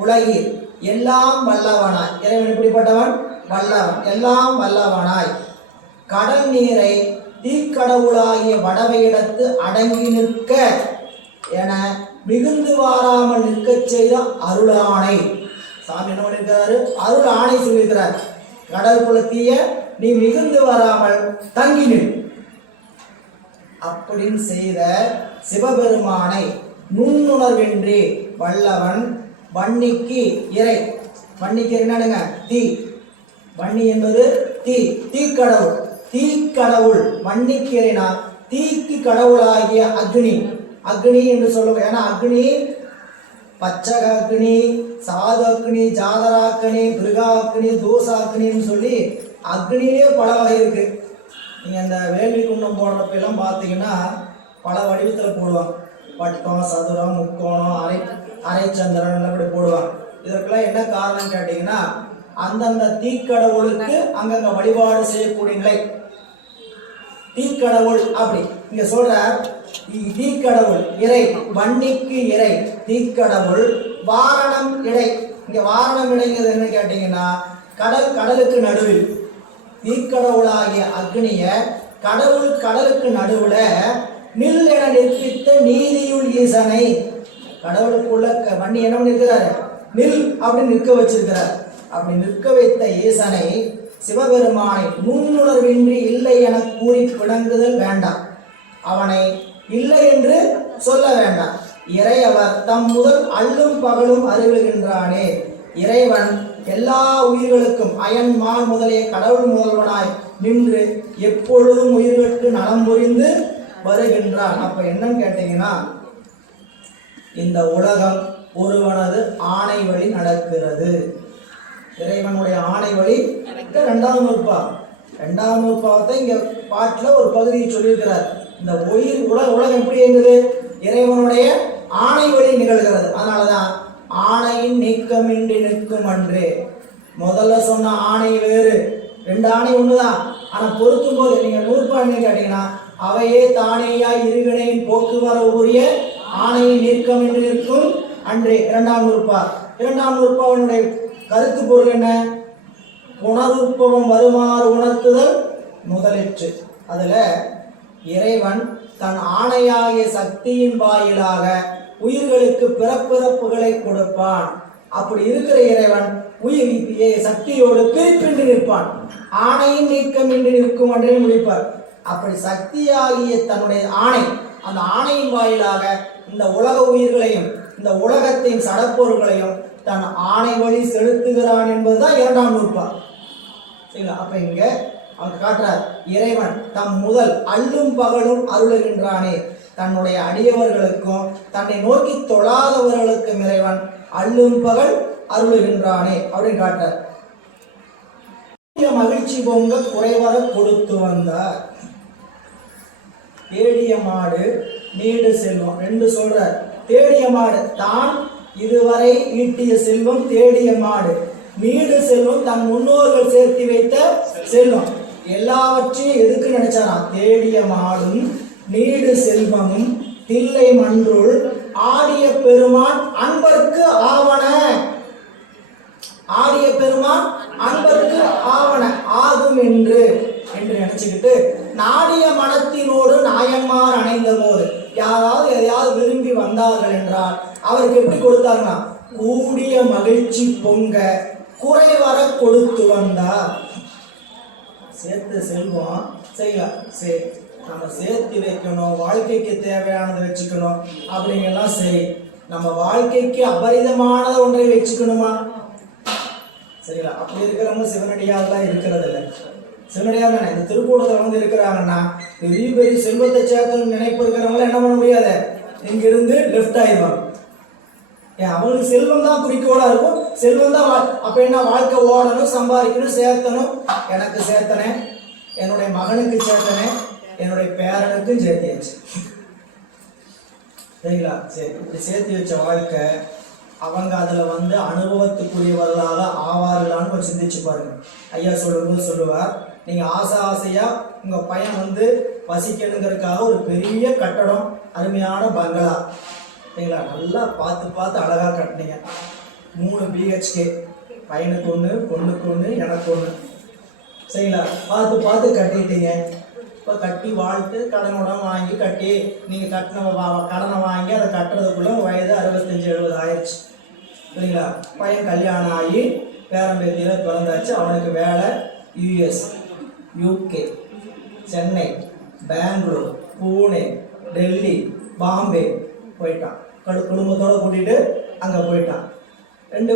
உலகில் எல்லாம் வல்லவனாய் இறைவன் எப்படிப்பட்டவன்? வல்லவன். எல்லாம் வல்லவனாய் கடல் நீரை தீக்கடவுளாகிய வடவையிடத்து அடங்கி நிற்க என மிகுந்து வாராமல் நிற்க செய்த அருளானை. சாமி என்ன பண்ணிருக்கிறாரு? அருள் ஆணை சொல்லியிருக்கிறார். கடலுக்குள்ள தீய நீ மிகுந்து வராமல் தங்கி நில் அப்படின்னு செய்த சிவபெருமானை நுண்ணுணர்வின்றி வல்லவன் வன்னிக்கு இறை. வன்னிக்கு என்னடுங்க? தீ. வன்னி என்பது தீ, தீக்கடவுள். தீக்கடவுள் வன்னிக்கு இறைனா தீக்கு கடவுளாகிய அக்னி. அக்னி என்று சொல்லுவோம். ஏன்னா அக்னி பச்சக அக்னி, சாது அக்னி, ஜாதராக்னி, பிருகாக்னி, தோசாக்னின்னு சொல்லி அக்னியே பல வகை இருக்கு. நீங்க அந்த வேள்வி குண்டம் போடுறப்ப எல்லாம் பார்த்தீங்கன்னா பல வடிவத்தில் போடுவாங்க. வட்டம், சதுரம், முக்கோணம், அரைச்சந்திரன் அப்படி போடுவாங்க. இதற்கெல்லாம் என்ன காரணம் கேட்டீங்கன்னா அந்தந்த தீக்கடவுளுக்கு அங்கங்க வழிபாடு செய்யக்கூடிய நிலை. தீக்கடவுள் அப்படி இங்க சொல்ற தீக்கடவுள் இறை, வன்னிக்கு இறை தீக்கடவுள். வாரணம் இடை. இங்க வாரணம் இடைங்கிறது என்ன கேட்டீங்கன்னா கடலுக்கு நடுவில் தீக்கடவுளாகிய அக்னிய கடலுக்கு நடுவுல நில் என நிற்பித்த நீதியுள் ஈசனை. கடவுளுக்குள்ள வன்னி என்ன பண்ணிருக்கிறாரு? நில் அப்படின்னு நிற்க வச்சிருக்கிறார். அப்படி நிற்க வைத்த ஈசனை சிவபெருமானை நுண்ணுணர்வின்றி இல்லை என கூறி பிணங்குதல் வேண்டாம். அவனை இல்லை என்று சொல்ல வேண்டாம். இறையவர் தம் முதல் அள்ளும் பகலும் அருளுகின்றானே. இறைவன் எல்லா உயிர்களுக்கும் அயன் மான் முதலிய கடவுள் முதல்வனாய் நின்று எப்பொழுதும் உயிர்களுக்கு நலம் புரிந்து வருகின்றான். அப்ப என்னன்னு கேட்டீங்கன்னா இந்த உலகம் ஒருவனது ஆணை வழி நடக்கிறது. இறைவனுடைய ஆணை வழி இரண்டாம் நூற்பாவத்தை இங்க பாட்டுல ஒரு பகுதியை சொல்லியிருக்கிறார். இந்த உலகம் எப்படி இயங்குது? இறைவனுடைய ஆணை வழி நிகழ்கிறது. அதனாலதான் ஆணையின் நீக்கமின்றி நிற்கும் அன்றே. முதல்ல சொன்ன ஆணை வேறு, 2 ஆணை ஒண்ணுதான். ஆனா பொருத்தும் போது நீங்க நூற்பாடு கேட்டீங்கன்னா அவையே தானேயாய் இருவினையின் போக்குவரவு உரிய ஆணையின் நீக்கமின்றி நிற்கும் அன்றே. 2ஆம் நூற்பா. 2ஆம் நூற்பாவினுடைய கருத்து பொருள் என்ன? புனருற்பவம் வருமாறு உணர்த்துதல் முதலிற்று. அதுல இறைவன் தன் ஆணையாகிய சக்தியின் வாயிலாக உயிர்களுக்கு பிறப்பிறப்புகளை கொடுப்பான். அப்படி இருக்கிற இறைவன் உயிர் சக்தியோடு பிரிப்பின்றி நிற்பான். ஆணையின் நீக்கமின்றி நிற்கும் என்றே முடிப்பார். அப்படி சக்தியாகிய தன்னுடைய ஆணை, அந்த ஆணையின் வாயிலாக இந்த உலக உயிர்களையும் இந்த உலகத்தின் சடப்பொருள்களையும் தன் ஆணை வழி செலுத்துகிறான் என்பதுதான் 2ஆம் நூற்பா. சரிங்களா? அப்ப இங்க அவங்க காட்டுறார், இறைவன் தம் முதல் அல்லும் பகலும் அருளுகின்றானே. தன்னுடைய அடியவர்களுக்கும் தன்னை நோக்கி தொழாதவர்களுக்கும் இறைவன் அல்லும் பகல் அருளுகின்றானே அப்படின்னு காட்டுறார். மகிழ்ச்சி பொங்க குறைவர கொடுத்து வந்தார். தேடிய மாடு நீடு செல்வம் 2 சொல்றார். தேடிய மாடு தான் இதுவரை ஈட்டிய செல்வம் தேடிய மாடு, நீடு செல்வம் தன் முன்னோர்கள் சேர்த்து வைத்த செல்வம். எல்லாவற்றையும் எதுக்கு நினைச்சாராம்? தேடிய மாடும் நீடு செல்வமும் தில்லை மன்றுள் ஆடிய பெருமான் அன்பர்க்கு ஆவன. ஆடிய பெருமான் அன்பர்க்கு ஆவன ஆகும் என்று நினைச்சுக்கிட்டு நாடிய மனத்தினோடு நாயன்மார் அணைந்த போது யாராவது எதையாவது விரும்பி வந்தார்கள் என்றால் அவருக்கு எப்படி கொடுத்தாங்கன்னா கூடிய மகிழ்ச்சி பொங்க குறைவர கொடுத்து வந்தார். சேர்த்து செல்வம் சரிங்களா? சரி, நம்ம சேர்த்து வைக்கணும், வாழ்க்கைக்கு தேவையானதை வச்சுக்கணும் அப்படிங்கெல்லாம் சரி. நம்ம வாழ்க்கைக்கு அபரிதமானதை ஒன்றை வச்சுக்கணுமா? சரிங்களா? அப்படி இருக்கிறவங்க சிவனடியாரெல்லாம் இருக்கிறது இல்லை. சிவனடியார் தானே இந்த திருக்கூடத்தில் வந்து இருக்கிறாங்கன்னா பெரிய பெரிய செல்வத்தை சேர்த்து நினைப்பு இருக்கிறவங்கள என்ன பண்ண முடியாது, இங்கிருந்து லெஃப்ட் ஆயிடுவாங்க. அவங்களுக்கு செல்வம் தான் குறிக்கோளா இருக்கும். செல்வம் தான். அப்ப என்ன, வாழ்க்கை ஓடணும், சம்பாதிக்கணும், சேர்த்தணும். எனக்கு சேர்த்தனே, என்னுடைய மகனுக்கு சேர்த்தனே, என்னுடைய பேரனுக்கும் சேர்த்தியாச்சு. சரிங்களா? சரி, இப்படி சேர்த்து வச்ச வாழ்க்கை அவங்க அதுல வந்து அனுபவத்துக்குரியவர்களாக ஆவார்களான்னு கொஞ்சம் சிந்திச்சு பாருங்க. ஐயா சொல்லும்போது சொல்லுவார், நீங்க ஆசையா உங்க பையன் வந்து வசிக்கணுங்கிறதுக்காக ஒரு பெரிய கட்டடம், அருமையான பங்களா, சரிங்களா, நல்லா பார்த்து அழகா கட்டினீங்க. 3 BHK, பையனுக்கு 1, பொண்ணுக்கு 1, எனக்கு 1. சரிங்களா? பார்த்து கட்டிட்டீங்க. இப்போ கட்டி வாழ்த்து கடனுடன் வாங்கி கட்டி நீங்கள் கட்டின கடனை வாங்கி அதை கட்டுறதுக்குள்ள வயது 65-70 ஆயிடுச்சு. சரிங்களா? பையன் கல்யாணம் ஆகி பேரம்பேத்தியில் பிறந்தாச்சு. அவனுக்கு வேலை US, UK, சென்னை, பெங்களூர், பூனே, டெல்லி, பாம்பே போயிட்டான். குடும்பத்தோடு கூட்டிகிட்டு அங்கே போயிட்டான். 2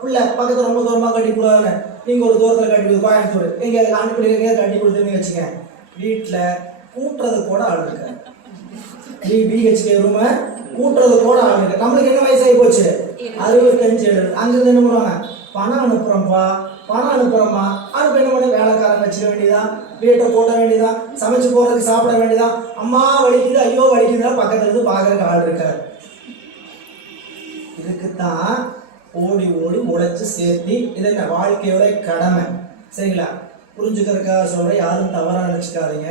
பிள்ளை பக்கத்தில் ரொம்ப தூரமாக கட்டி கொடுவாங்க. நீங்கள் ஒரு தூரத்தில் கட்டி கொடுத்து கோயம்புத்தூர் எங்கேயாவது ஆண்டுக்குள்ளே கட்டி கொடுத்துருந்தீங்க வச்சுங்க, வீட்டில் கூட்டுறது கூட ஆள் இருக்க. 3 BHK ரூமை கூட்டுறது கூட ஆள் இருக்கு. நம்மளுக்கு என்ன வயசாகி போச்சு? 65-70. அங்கிருந்து என்ன பண்ணுவாங்க? பணம் அனுப்புகிறோம்ப்பா, பணம் அனுப்புகிறோம்மா. அனுப்ப என்ன பண்ண, வேலைக்காரன் வச்சுக்க வேண்டியதான், வீட்டை போட்ட வேண்டியதான், சமைச்சு போகிறதுக்கு சாப்பிட வேண்டியதான். அம்மா வலிக்குது, ஐயோ வலிக்குதுன்னா பக்கத்துல இருந்து பார்க்கறதுக்கு ஆள் இருக்காரு. இதுக்குத்தான் ஓடி உழைச்சு சேர்த்தி. இது என்ன, வாழ்க்கையோட கடமை. சரிங்களா? புரிஞ்சுக்கிறதுக்காக சொல்கிறேன், யாரும் தவறாக நினச்சிக்காதீங்க.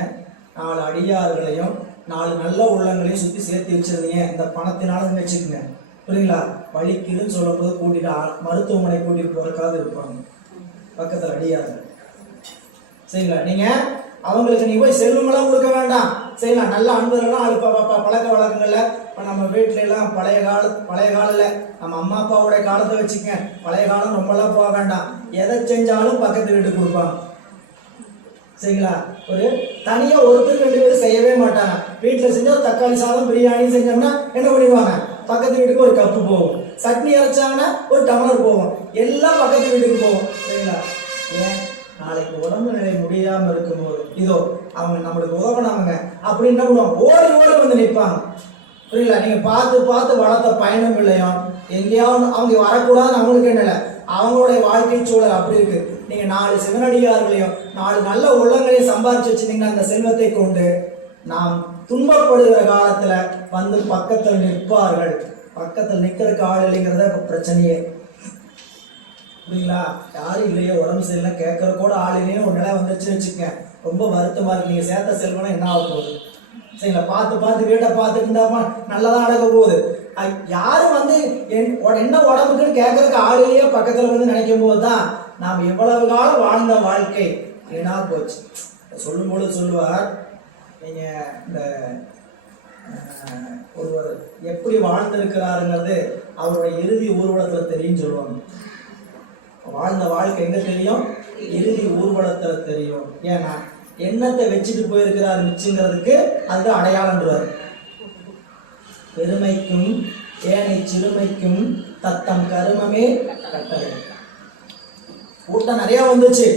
4 அடியார்களையும் 4 நல்ல உள்ளங்களையும் சுற்றி சேர்த்து வச்சிருந்தீங்க இந்த பணத்தினாலும் வச்சுக்கோங்க. புரியுங்களா? வலிக்குதுன்னு சொல்லும்போது கூட்டிட்டு மருத்துவமனை கூட்டிட்டு போறதுக்காக இருப்பாங்க பக்கத்தில் அடியார்கள். சரிங்களா? நீங்கள் அவங்களுக்கு நீங்கள் போய் செல்வமெல்லாம் கொடுக்க வேண்டாம். சரிங்களா? நல்ல அன்பர்கள்லாம் பழக்க வழக்கங்கள்ல இப்போ நம்ம வீட்டில எல்லாம் பழைய காலில் நம்ம அம்மா அப்பாவுடைய காலத்தை வச்சுக்கங்க. பழைய காலம் ரொம்பலாம் போக வேண்டாம். எதை செஞ்சாலும் பக்கத்து வீட்டுக்கு கொடுப்பாங்க. சரிங்களா? ஒரு தனியாக ஒருத்தருக்கு 2 பேரும் செய்யவே மாட்டாங்க. வீட்டில் செஞ்சால் தக்காளி சாதம் பிரியாணி செஞ்சோம்னா என்ன பண்ணிடுவாங்க, பக்கத்து வீட்டுக்கு ஒரு கப்பு போகும். சட்னி அரைச்சாங்கன்னா ஒரு டம்ளர் போகும். எல்லாம் பக்கத்து வீட்டுக்கு போகும். சரிங்களா? ஏன், நாளைக்கு உடம்பு நிலை முடியாமல் இருக்கும்போது இதோ அவங்க நம்மளுக்கு உதவினாங்க அப்படின்னு என்ன பண்ணுவாங்க, ஓடி வந்து நிற்பாங்க. புரியல? நீங்க பார்த்து பார்த்து வளர்த்த பயணம் இல்லையும் எங்கேயாவது அவங்க வரக்கூடாதுன்னு அவங்களுக்கு என்ன இல்லை, அவங்களுடைய வாழ்க்கை சூழல் அப்படி இருக்கு. நீங்க 4 சிவனடியார்களையும் 4 நல்ல உள்ளங்களையும் சம்பாதிச்சு வச்சிருந்தீங்கன்னா அந்த செல்வத்தை கொண்டு நாம் துன்பப்படுகிற காலத்துல வந்து பக்கத்தில் நிற்பார்கள். பக்கத்தில் நிற்கிறதுக்கு ஆள் இல்லைங்கிறத இப்ப பிரச்சனையே. புரியுங்களா? யாரும் இல்லையோ, உடம்பு சரியில்லை, கேட்கற கூட ஆள் இல்லைன்னு ஒரு நிலை வந்துச்சுன்னு வச்சுக்க, ரொம்ப வருத்தமா இருக்கு. நீங்க சேர்த்த செல்வனா என்ன ஆக போகுது? சரிங்களா? பார்த்து பார்த்து வீட்டை பார்த்துட்டு இருந்தாப்பா நல்லதான் நடக்க போகுது. யாரும் வந்து என்ன உடம்புக்குன்னு கேட்கறதுக்கு ஆளுலேயே பக்கத்துல வந்து நினைக்கும் போதுதான் நாம் எவ்வளவு காலம் வாழ்ந்த வாழ்க்கை வீணா போச்சு. சொல்லும்போது சொல்லுவார், நீங்க இந்த ஒருவர் எப்படி வாழ்ந்திருக்கிறாருங்கிறது அவருடைய இறுதி ஊர்வலத்துல தெரியும் சொல்லுவாங்க. வாழ்ந்த வாழ்க்கை எங்க தெரியும்? இறுதி ஊர்வலத்துல தெரியும். ஏன்னா எண்ணத்தை வச்சுட்டு போயிருக்கிறார் மிச்சுங்கிறதுக்கு அது அடையாளம்ன்றார். பெருமைக்கும் ஏனை சிறுமைக்கும் தத்தம் கருமமே கட்டளை. கூட்டம் நிறைய வந்துச்சு,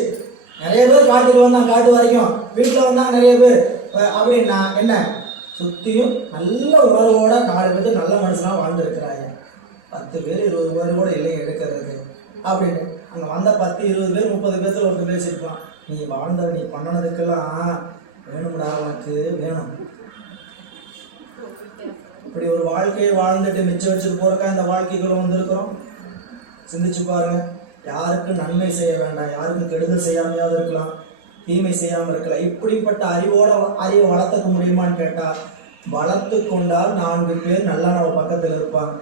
நிறைய பேர் காட்டுக்கு வந்தாங்க, காட்டு வரைக்கும் வீட்டில் வந்தாங்க நிறைய பேர். அப்படின்னா என்ன, சுத்தியும் நல்ல உணர்வோட 4 பேர் நல்ல மனுஷனா வாழ்ந்துருக்கிறாங்க. 10 பேர் 20 பேர் கூட இல்லைங்க எடுக்கிறது அப்படின்னு. அங்கே வந்த 10 20 பேர் 30 பேர்த்துல ஒருத்தர் பேசியிருப்பான், நீ வாழ்ந்த நீ பண்ணனதுக்கெல்லாம் வேணும்டா, உனக்கு வேணும். இப்படி ஒரு வாழ்க்கையை வாழ்ந்துட்டு மிச்சம் வச்சுட்டு போறக்கா இந்த வாழ்க்கைக்குள்ள வந்திருக்கிறோம். சிந்திச்சு பாருங்க. யாருக்கும் நன்மை செய்ய வேண்டாம், யாருக்கும் கெடுதல் செய்யாமையாவது இருக்கலாம், தீமை செய்யாமல் இருக்கலாம். இப்படிப்பட்ட அறிவை வளர்த்துக்க முடியுமான்னு கேட்டா, வளர்த்து கொண்டால் 4 பேர் நல்லா நம்ம பக்கத்தில் இருப்பாங்க.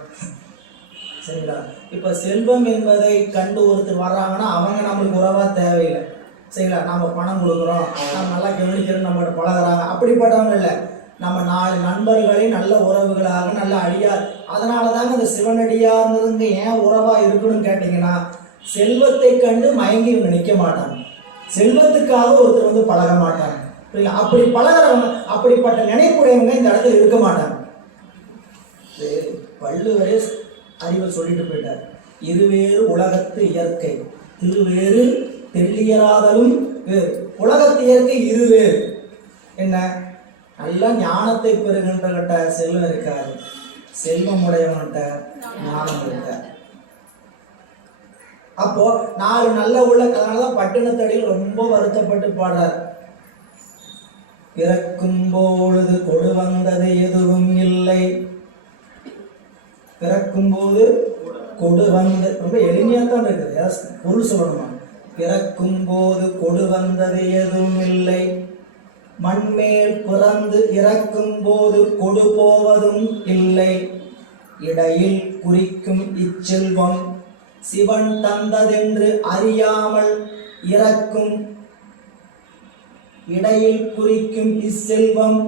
சரிங்களா? இப்ப செல்வம் என்பதை கண்டு ஒருத்தர் வர்றாங்கன்னா அவங்க நம்மளுக்கு உறவா தேவையில்லை. சரிங்களா? நம்ம பணம் கொடுக்குறோம், நம்ம நல்லா கவனிக்கிறோம், நம்மகிட்ட பழகிறாங்க, அப்படிப்பட்டவங்க இல்லை. நம்ம 4 நண்பர்களை நல்ல உறவுகளாக நல்ல அடியார். அதனால தாங்க இந்த சிவனடியார்னதுங்க ஏன் உறவா இருக்கணும்னு கேட்டீங்கன்னா, செல்வத்தை கண்டு மயங்கி இவங்க நிற்க மாட்டாங்க, செல்வத்துக்காக ஒருத்தர் வந்து பழக மாட்டாங்க. புரியல? அப்படி பழகிறவங்க, அப்படிப்பட்ட நினைப்புடையவங்க இந்த இடத்துல இருக்க மாட்டாங்க. வள்ளுவரே அறிவர் சொல்லிட்டு போயிட்டார், இருவேறு உலகத்து இயற்கை திருவேறு தெள்ளியராதலும் வேறு. உலகத்து இயற்கை இருவேறு. என்ன? நல்ல ஞானத்தை பெறுகின்றகிட்ட செல்வம் இருக்காது, செல்வம் உடையவன்கிட்ட ஞானம் இருக்காது. அப்போ 4 நல்ல உள்ள, அதனாலதான் பட்டினத்தடியில் ரொம்ப வருத்தப்பட்டு பாடுறார், பிறக்கும் பொழுது கொடு வந்தது எதுவும் இல்லை. பிறக்கும் போது கொடு வந்த, ரொம்ப எளிமையா தான் இருக்குது, பொருள் சொல்லணுமா? பிறக்கும் போது கொடு வந்தது எதுவும் இல்லை, மண்மேல் பிறந்து இறக்கும் போது கொடு போவதும் இல்லை. இடையில் குறிக்கும் இச்செல்வம் சிவன் தந்ததென்று அறியாமல் இறக்கும். இடையில் குறிக்கும் இச்செல்வம்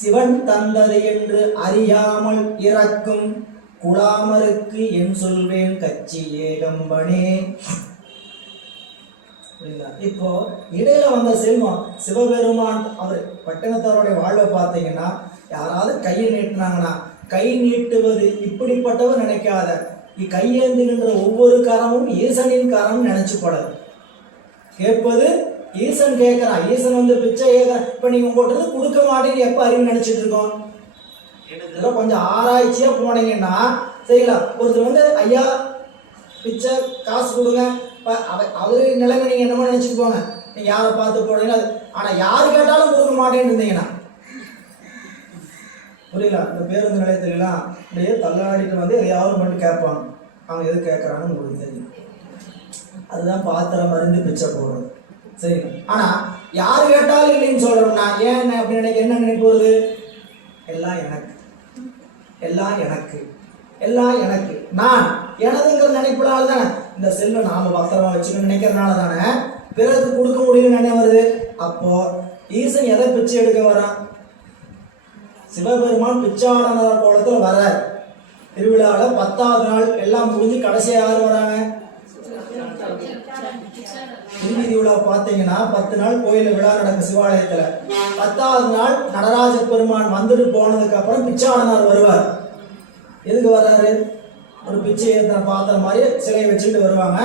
சிவன் தந்தது என்று அறியாமல் இறக்கும். குலாமருக்கு என் சொல்வேன் கச்சி ஏகம்பனே. இப்போ இடையில வந்த செல்வம் சிவபெருமான் அவர் பட்டினத்தாருடைய வாழ்வை பார்த்தீங்கன்னா, யாராவது கையை நீட்டினாங்கன்னா, கை நீட்டுவது இப்படிப்பட்டவர் நினைக்காத, கையேந்துகின்ற ஒவ்வொரு கரமும் ஈசனின் கரம் நினைச்சு படாது. கேட்பது ஈசன் கேட்கிறான், ஈசன் வந்து பிச்சை கேட்கிறான். இப்ப நீங்க உங்கள்கிட்ட கொடுக்க மாட்டேன்னு எப்ப அறிவு நினைச்சிட்டு இருக்கோம்? இதெல்லாம் கொஞ்சம் ஆராய்ச்சியா போனீங்கன்னா சரிங்களா? ஒருத்தர் வந்து ஐயா பிச்சை காசு கொடுங்க, அவரு நிலைமை நீங்க என்னமோ நினைச்சிட்டு போங்க, நீங்க யாரை பார்த்து போனீங்கன்னா. ஆனா யாரு கேட்டாலும் கொடுக்க மாட்டேன்னு இருந்தீங்கன்னா, புரியல? இந்த பேருந்து நிலையத்துலாம் அப்படியே தள்ளாடிட்டு வந்து எதையாவது மட்டும் கேட்பாங்க, அவங்க எது கேட்கறாங்கன்னு உங்களுக்கு தெரியும். அதுதான் பாத்திரம் மருந்து பிச்சை போடுறது. சரி, ஆனா யாரு கேட்டாலும் இல்லைன்னு சொல்றோம்னா ஏன் அப்படி நினைக்க, என்ன நினைப்போது? எல்லாம் எனக்கு, எல்லாம் எனக்கு, எல்லாம் எனக்கு, நான் எனதுங்கிற நினைப்புனால தானே இந்த செல்வம் நாம பத்திரமா வச்சுக்கணும்னு நினைக்கிறதுனால தானே பிறகு கொடுக்க முடியும்னு நினைவு வருது. அப்போ ஈசன் எதை பிச்சை எடுக்க வரான்? சிவபெருமான் பிச்சாடனர் கோலத்துல வர திருவிழாவில் 10வது நாள் எல்லாம் முடிஞ்சு கடைசியா யாரு வராங்க? திருவீதி விழா பார்த்தீங்கன்னா 10 நாள் கோயில விழா நடக்கும் சிவாலயத்துல. 10வது நாள் நடராஜ பெருமான் வந்துட்டு போனதுக்கு அப்புறம் பிச்சாடனர் வருவார். எதுக்கு வர்றாரு? ஒரு பிச்சை ஏற்ற பாத்திரம் மாதிரி சிலையை வச்சுட்டு வருவாங்க.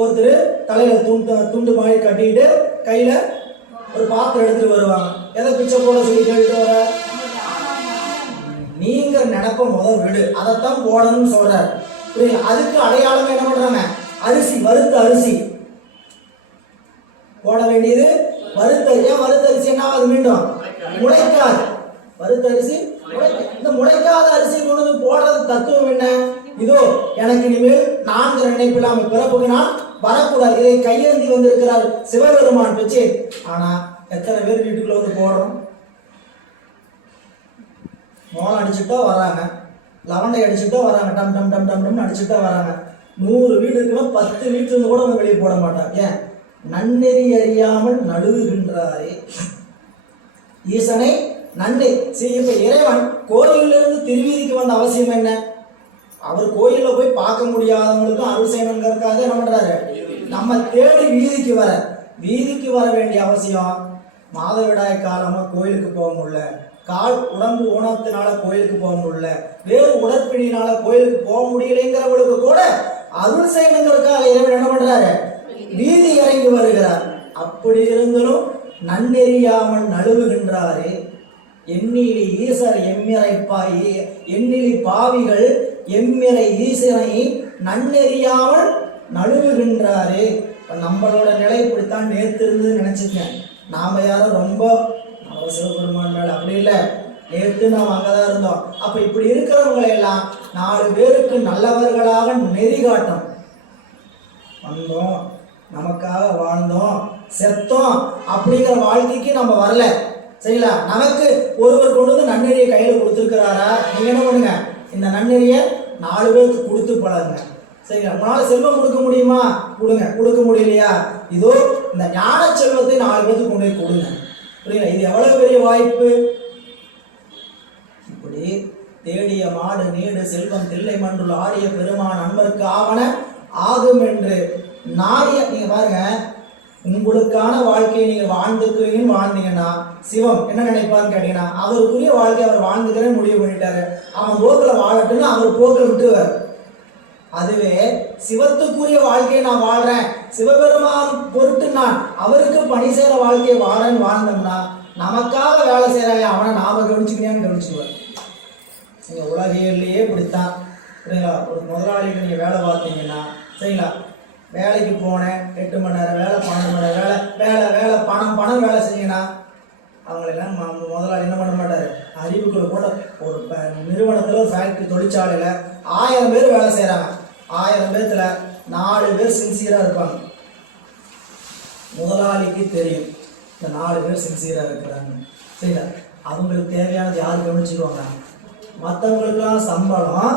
ஒருத்தர் தலையில துண்டு மாதிரி கட்டிட்டு கையில ஒரு பாத்திரம் எடுத்துட்டு வருவாங்க. எதை பிச்சை போட சொல்லி கேட்டு வர? நீங்க அப்படிங்கிற நினைப்ப விடு, அதைத்தான் போடணும்னு சொல்றாரு. புரியுது? அதுக்கு அடையாளம் என்ன பண்றாங்க? அரிசி, வறுத்த அரிசி போட வேண்டியது. வறுத்த அரிசி என்ன ஆகுது? மீண்டும் முளைக்காது. வறுத்த அரிசி இந்த முளைக்காத அரிசி கொண்டு போடுறது தத்துவம் என்ன? இதோ எனக்கு இனிமேல் 4 நினைப்பு இல்லாம பிறப்புக்கு நான் வரக்கூடாது. இதை கையேந்தி வந்திருக்கிறார் சிவபெருமான் பெற்று. ஆனா எத்தனை பேர் வீட்டுக்குள்ள வந்து போடுறோம்? மோளம் அடிச்சுட்டா வராங்க, லவண்டை அடிச்சுட்டா வராங்க, டம் டம் டம் டம் டம் அடிச்சுட்டா வராங்க. 100 வீடு இருக்குன்னா 10 வீட்டுல இருந்து கூட வெளியே போட மாட்டாங்க. ஏன்? நன்னெறி அறியாமல் நடுவுகின்றாரே ஈசனை நன்மை. இப்ப இறைவன் கோயிலிருந்து திருவீதிக்கு வந்த அவசியம் என்ன? அவர் கோயில போய் பார்க்க முடியாதவங்களுக்கும் அருள் செய்யணுங்கிறதுக்காக என்ன பண்றாரு? நம்ம தேடி வீதிக்கு வர வேண்டிய அவசியம். மாதவிடாய் காலமா கோயிலுக்கு போக முடியல, உடம்பு ஊனத்தினால கோயிலுக்கு போக முடியல, வேறு உடற்பிணியினால கோயிலுக்கு போக முடியலைங்கிறவங்களுக்கு கூட அருள் செய்யணுங்கிறதுக்காக இறைவன் என்ன பண்றாரு? வீதி இறங்கி வருகிறார். அப்படி இருந்தும் நன்னெறியாமல் நழுவுகின்றாரே. எண்ணிலி ஈசர் எம்மிறைப்பாய், எண்ணிலி பாவிகள் எம்மிறை ஈசனை நன்னெறியாமல் நழுவுகின்றாரே. நம்மளோட நிலை இப்படித்தான் நேர்த்து இருந்ததுன்னு நினைச்சிருக்கேன். நாம யாரும் ரொம்ப சிவபெருமான் மேல அப்படி இல்லை, நேற்று நாம் அங்கதான் இருந்தோம். அப்ப இப்படி இருக்கிறவங்களை எல்லாம் 4 பேருக்கு நல்லவர்களாக நெறி காட்டும். வந்தோம், நமக்காக வாழ்ந்தோம், செத்தோம் அப்படிங்கிற வாழ்க்கைக்கு நம்ம வரல. சரிங்களா? நமக்கு ஒருவர் கொண்டு வந்து நன்னெறியை கையில கொடுத்துருக்கிறாரா? நீங்க என்ன பண்ணுங்க? இந்த நன்னெறியை 4 பேருக்கு கொடுத்து பழகுங்க. சரிங்களா? உங்களால செல்வம் கொடுக்க முடியுமா? கொடுங்க. கொடுக்க முடியலையா? இதோ இந்த ஞான செல்வத்தை 4 பேருக்கு கொண்டு போய் கொடுங்க. புரியுங்களா? இது எவ்வளவு பெரிய வாய்ப்பு! இப்படி தேடிய மாடு நீடு செல்வம் தில்லை மன்றுள் ஆடிய பெருமான் அன்பருக்கு ஆவன ஆகும் என்று நீங்க பாருங்க, உங்களுக்கான வாழ்க்கையை நீங்க வாழ்ந்தீங்கன்னா சிவம் என்ன நினைப்பான்னு கேட்டீங்கன்னா, அவருக்குரிய வாழ்க்கை அவர் வாழ்ந்துக்கிறேன்னு முடிவு பண்ணிட்டாரு. அவன் போக்கில் வாழட்டுன்னு அவர் போக்கில் விட்டுருவார். அதுவே சிவத்துக்குரிய வாழ்க்கையை நான் வாழ்றேன், சிவபெருமான் பொருட்டு நான் அவருக்கு பணி செய்யற வாழ்க்கையை வாழன்னு வாழ்ந்தோம்னா, நமக்காக வேலை செய்யறாங்க அவனை நாம கவனிச்சுக்கிறியான்னு கவனிச்சுக்குவார். நீங்க உலகிலேயே இப்படித்தான். சரிங்களா? ஒரு முதலாளிக்கு நீங்க வேலை பார்த்தீங்கன்னா, சரிங்களா, வேலைக்கு போனேன் 8 மணி நேரம் வேலை, 12 மணி நேரம் வேலை, பணம் வேலை செஞ்சீங்கன்னா அவங்களெல்லாம் முதலாளி என்ன பண்ண மாட்டாரு? அறிவுக்குள்ள கூட ஒரு நிறுவனத்தில் ஒரு ஃபேக்டரி தொழிற்சாலையில் 1000 பேர் வேலை செய்கிறாங்க. 1000 பேர்த்துல 4 பேர் சின்சியராக இருப்பாங்க. முதலாளிக்கு தெரியும் இந்த 4 பேர் சின்சியராக இருக்கிறாங்க. சரிங்களா? அவங்களுக்கு தேவையானது யார் கவனிச்சுக்குவாங்க? மற்றவங்களுக்குலாம் சம்பளம்,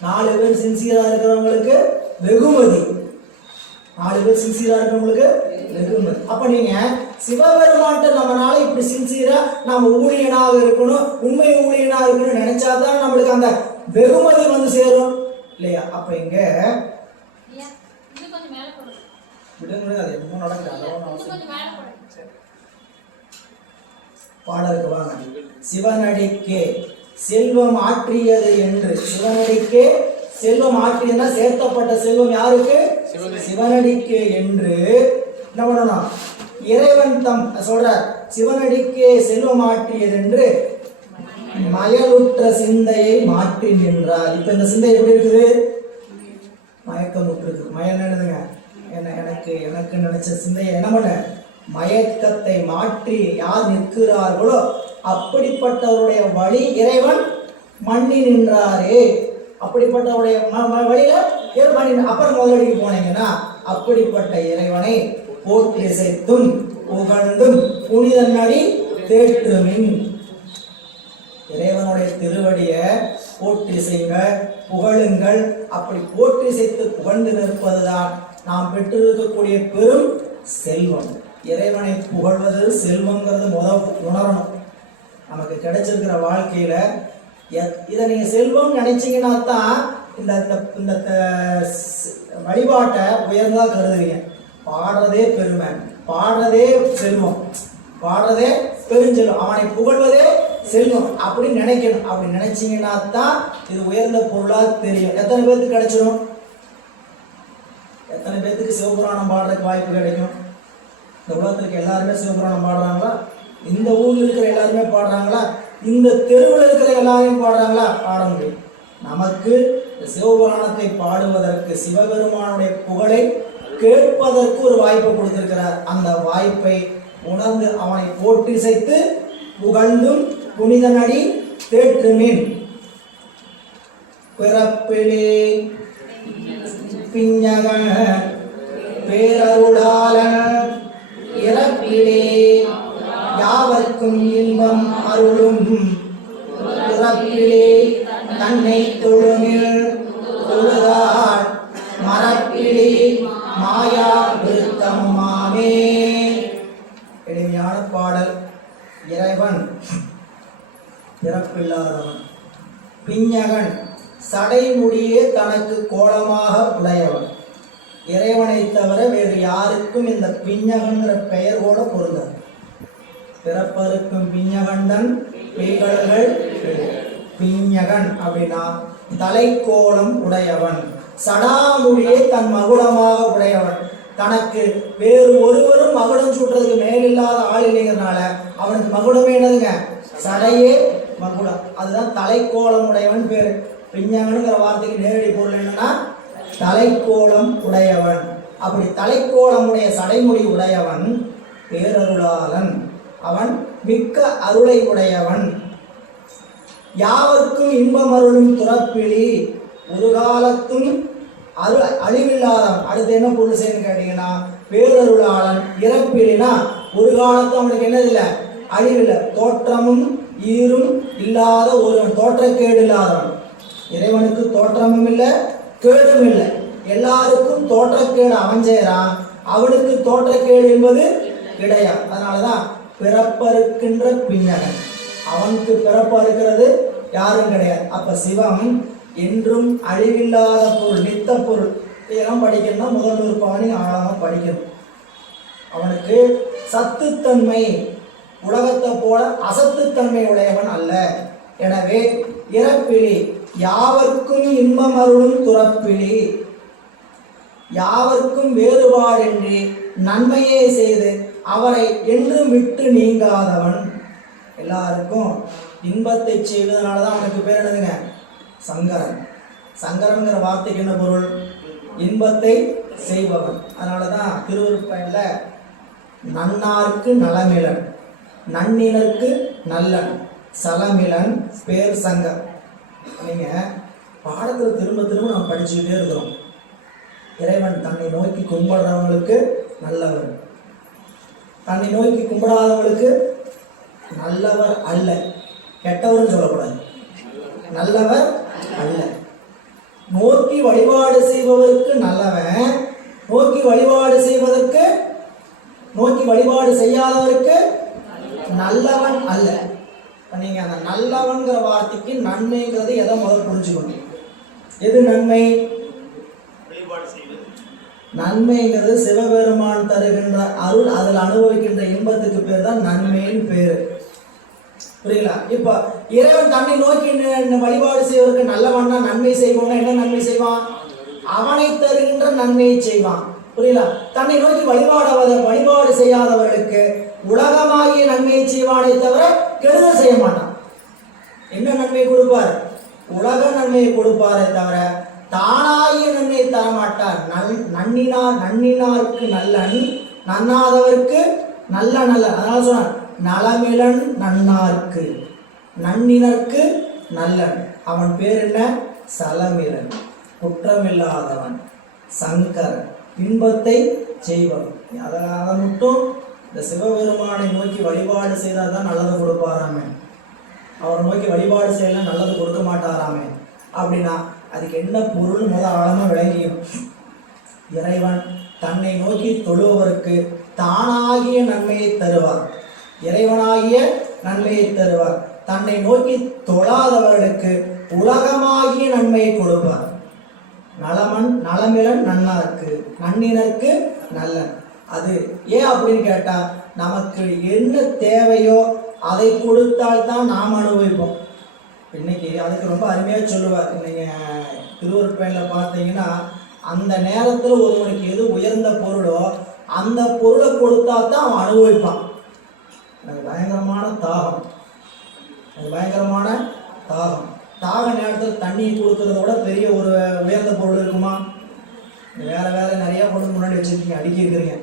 4 பேர் சின்சியராக இருக்கிறவங்களுக்கு வெகுமதி. 4 பேர் சின்சியரா இருக்கவங்களுக்கு வெகுமதி. அப்ப நீங்க சிவபெருமான்ட்ட நம்மளால இப்படி சின்சியரா நாம ஊழியனாக இருக்கணும், உண்மை ஊழியனாக இருக்கணும்னு நினைச்சாதான் நம்மளுக்கு அந்த வெகுமதி வந்து சேரும் இல்லையா? அப்ப இங்க பாடலுக்கு வாங்க. சிவனடிக்கே செல்வம் ஆற்றியது என்று, சிவனடிக்கே செல்வம் ஆற்றியதுன்னா சேர்த்தப்பட்ட செல்வம் யாருக்கு? சிவனடிக்கே என்று என்ன பண்ணணும்? இறைவன் தம் சொல்ற சிவனடிக்கே செல்வம் ஆற்றியது என்று மயலுற்ற சிந்தையை மாற்றி நின்றார். இப்ப இந்த சிந்தை எப்படி இருக்குது? மயக்கம் விட்டுருக்கு. மயல் என்னதுங்க? எனக்கு நினைச்ச சிந்தையை என்ன பண்ண? மயக்கத்தை மாற்றி யார் நிற்கிறார்களோ அப்படிப்பட்டவருடைய வழி இறைவன் மண்ணி நின்றாரே. அப்படிப்பட்டவருடைய வழியில அப்புறம் முதலடிக்கு போனீங்கன்னா அப்படிப்பட்ட இறைவனை போற்றிசைத்தும் புகழ்ந்தும் புனிதனடி தேற்றுமின். இறைவனுடைய திருவடிய போற்றி செய்யுங்க, புகழுங்கள். அப்படி போற்றி செய்து புகழ்ந்து நிற்பதுதான் நாம் பெற்றிருக்கக்கூடிய பெரும் செல்வம். இறைவனை புகழ்வது செல்வங்கிறது உணரணும். நமக்கு கிடைச்சிருக்கிற வாழ்க்கையில இதை நீங்க செல்வம் நினைச்சீங்கன்னா தான் இந்த வழிபாட்டை உயர்ந்தா கருதுவீங்க. பாடுறதே பெருமை, பாடுறதே செல்வம், பாடுறதே பெருஞ்செல்வம், அவனை புகழ்வதே செல்வம் அப்படின்னு நினைக்கணும். அப்படி நினைச்சீங்கன்னா தான் இது உயர்ந்த பொருளா தெரியும். எத்தனை பேருக்கு கிடைச்சிடும்? எத்தனை பேருக்கு சிவபுராணம் பாடுறதுக்கு வாய்ப்பு கிடைக்கும்? இந்த உலகத்துக்கு எல்லாருமே சிவபுராணம் பாடுறாங்களா? இந்த ஊர்ல இருக்கிற எல்லாருமே பாடுறாங்களா? இந்த தெருவில் இருக்கிற எல்லாரையும் பாடுறாங்களா? பாட முடியும். நமக்கு சிவபுராணத்தை பாடுவதற்கு, சிவபெருமானுடைய புகழை கேட்பதற்கு ஒரு வாய்ப்பை கொடுத்திருக்கிறார். அந்த வாய்ப்பை உணர்ந்து அவனை போற்றிசைத்து புகழ்ந்தும் புனிதனடி தேற்றுமின். பிறப்பிலே பிஞகன் பேரருளாளன் இறப்பிலே யாவர்க்கும் இன்பம் அருளும் பிறப்பிலே தன்னை தொழுமில் தொழுதாள் மரப்பிலே மாயா விருத்தமுமாமே. எளிமையான பாடல். இறைவன் பிறப்பில்லாதவன், பிஞகன் சடைமுடியே தனக்கு கோலமாக உடையவன். இறைவனை தவிர வேறு யாருக்கும் இந்த பிஞகன்கிற பெயர் கூட பொருந்தாது. பிறப்பருக்கும் பிஞகண்டன் பெய்கடல்கள். பிஞகன் அப்படின்னா தலைக்கோலம் உடையவன், சடாமுடியை தன் மகுடமாக உடையவன். தனக்கு வேறு ஒருவரும் மகுடம் சூட்டுறதுக்கு மேலில்லாத ஆள் இல்லைங்கிறதுனால அவனுக்கு மகுடமே என்னதுங்க? சடையே மகுடம். அதுதான் தலைக்கோலம் உடையவன் பேரு. பிஞகனுங்கிற வார்த்தைக்கு நேரடி பொருள் என்னன்னா தலைக்கோலம் உடையவன். அப்படி தலைக்கோலம் உடைய சடைமுடி உடையவன் பேரருளாளன். அவன் மிக்க அருளை உடையவன். யாவர்க்கும் இன்பம் அருளும் துறப்பிலி, ஒரு காலத்தும் அழிவில்லாதவன். அடுத்து என்ன பொருள் செய்யணும்னு கேட்டீங்கன்னா, பேரருளாளன் இறப்பிலினா ஒரு காலத்தும் அவனுக்கு என்னது இல்லை? அழிவில்லை. தோற்றமும் ஈரும் இல்லாத ஒருவன், தோற்றக்கேடு இல்லாதவன். இறைவனுக்கு தோற்றமும் இல்லை, கேடும் இல்லை. எல்லாருக்கும் தோற்றக்கேடு அவன் செய்யறான், அவனுக்கு தோற்றக்கேடு என்பது கிடையாது. அதனாலதான் பிறப்பறுக்கின்ற பிஞகன். அவனுக்கு பிறப்பா இருக்கிறது யாரும் கிடையாது. அப்ப சிவம் என்றும் அழிவில்லாத பொருள், நித்த பொருள். இதெல்லாம் படிக்கணும்னா முதல் ஒரு பாணி ஆழமா படிக்கணும். அவனுக்கு சத்துத்தன்மை, உலகத்தை போல அசத்துத்தன்மை உடையவன் அல்ல. எனவே இறப்பிலி யாவர்க்கும் இன்பம் அருளும் துறப்பிலி, யாவர்க்கும் வேறுபாடின்றி நன்மையே செய்து அவரை என்றும் விட்டு நீங்காதவன். எல்லாருக்கும் இன்பத்தை செய்வதனாலதான் அவனுக்கு பேர் என்னதுங்க? சங்கரன். சங்கரன்கிற வார்த்தைக்கு என்ன பொருள்? இன்பத்தை செய்பவன். அதனாலதான் திருவருட்பயன்ல நன்னார்க்கு நலமிலன், நன்னினருக்கு நல்லன், சலமிலன் பேர் சங்கர். நீங்க பாடத்துல திரும்ப திரும்ப நாம் படிச்சுக்கிட்டே இருக்கிறோம். இறைவன் தன்னை நோக்கி கும்பிடுறவங்களுக்கு நல்லவர், தன்னை நோக்கி கும்பிடாதவங்களுக்கு நல்லவர் அல்ல. கெட்டவர்னு சொல்லக்கூடாது, நல்லவர் அல்ல. நோக்கி வழிபாடு செய்பவருக்கு நல்லவன், நோக்கி வழிபாடு செய்வதற்கு, நோக்கி வழிபாடு செய்யாதவருக்கு நல்லவன் அல்ல. நீங்க அந்த நல்லவன்கிற வார்த்தைக்கு நன்மைங்கிறது எதை முதல் புரிஞ்சுக்கணும். எது நன்மை? நன்மைங்கிறது சிவபெருமான் தருகின்ற அருள், அதில் அனுபவிக்கின்ற இன்பத்துக்கு பேர் தான் நன்மைன்னு பேரு. புரியுங்களா? இப்ப இறைவன் தன்னை நோக்கி வழிபாடு செய்வதற்கு நல்லவன்னா நன்மை செய்வோம்னா என்ன நன்மை செய்வான்? அவனை தருகின்ற நன்மையை செய்வான். புரியல? தன்னை நோக்கி வழிபாடு செய்யாதவர்களுக்கு உலகமாகிய நன்மையை செய்வானே தவிர கெடுதல் செய்ய மாட்டான். என்ன நன்மை கொடுப்பார்? உலக நன்மையை கொடுப்பாரே தவிர தானாகிய நன்மையை தரமாட்டார். நன்னினார்க்கு நல்லன், நன்னாதவருக்கு நல்ல நல்ல. அதனால சொன்னார் நலமிலன் நன்னார்க்கு, நன்னினர்க்கு நல்லன். அவன் பேர் என்ன? சலமிலன், குற்றமில்லாதவன், சங்கரன், இன்பத்தை செய்வன். அதை மட்டும் இந்த சிவபெருமானை நோக்கி வழிபாடு செய்தால் தான் நல்லது கொடுப்பாராமே, அவரை நோக்கி வழிபாடு செய்யலாம் நல்லது கொடுக்க மாட்டாராமே. அப்படின்னா அதுக்கு என்ன பொருள் முதல் ஆழமாக விளங்கியும். இறைவன் தன்னை நோக்கி தொழுவதற்கு தானாகிய நன்மையை தருவார், இறைவனாகிய நன்மையை தருவார். தன்னை நோக்கி தொழாதவர்களுக்கு உலகமாகிய நன்மையை கொடுப்பார். நலமிலன் நன்னார்க்கு, நன்னினருக்கு நல்லன். அது ஏன் அப்படின்னு கேட்டா, நமக்கு என்ன தேவையோ அதை கொடுத்தால் தான் நாம் அனுபவிப்போம். இன்னைக்கு அதுக்கு ரொம்ப அருமையா சொல்லுவார். இன்னைக்கு திருவருட்பயனில் பார்த்தீங்கன்னா, அந்த நேரத்தில் ஒருவனுக்கு எது உயர்ந்த பொருளோ அந்த பொருளை கொடுத்தா தான் அவன் அனுபவிப்பான். எனக்கு பயங்கரமான தாகம், அது பயங்கரமான தாகம். தாக நேரத்தில் தண்ணி கொடுக்கறத விட பெரிய ஒரு உயர்ந்த பொருள் இருக்குமா? வேற வேற நிறைய பொருள் முன்னாடி வச்சுருக்கீங்க, அடுக்கி இருக்கிறீங்க.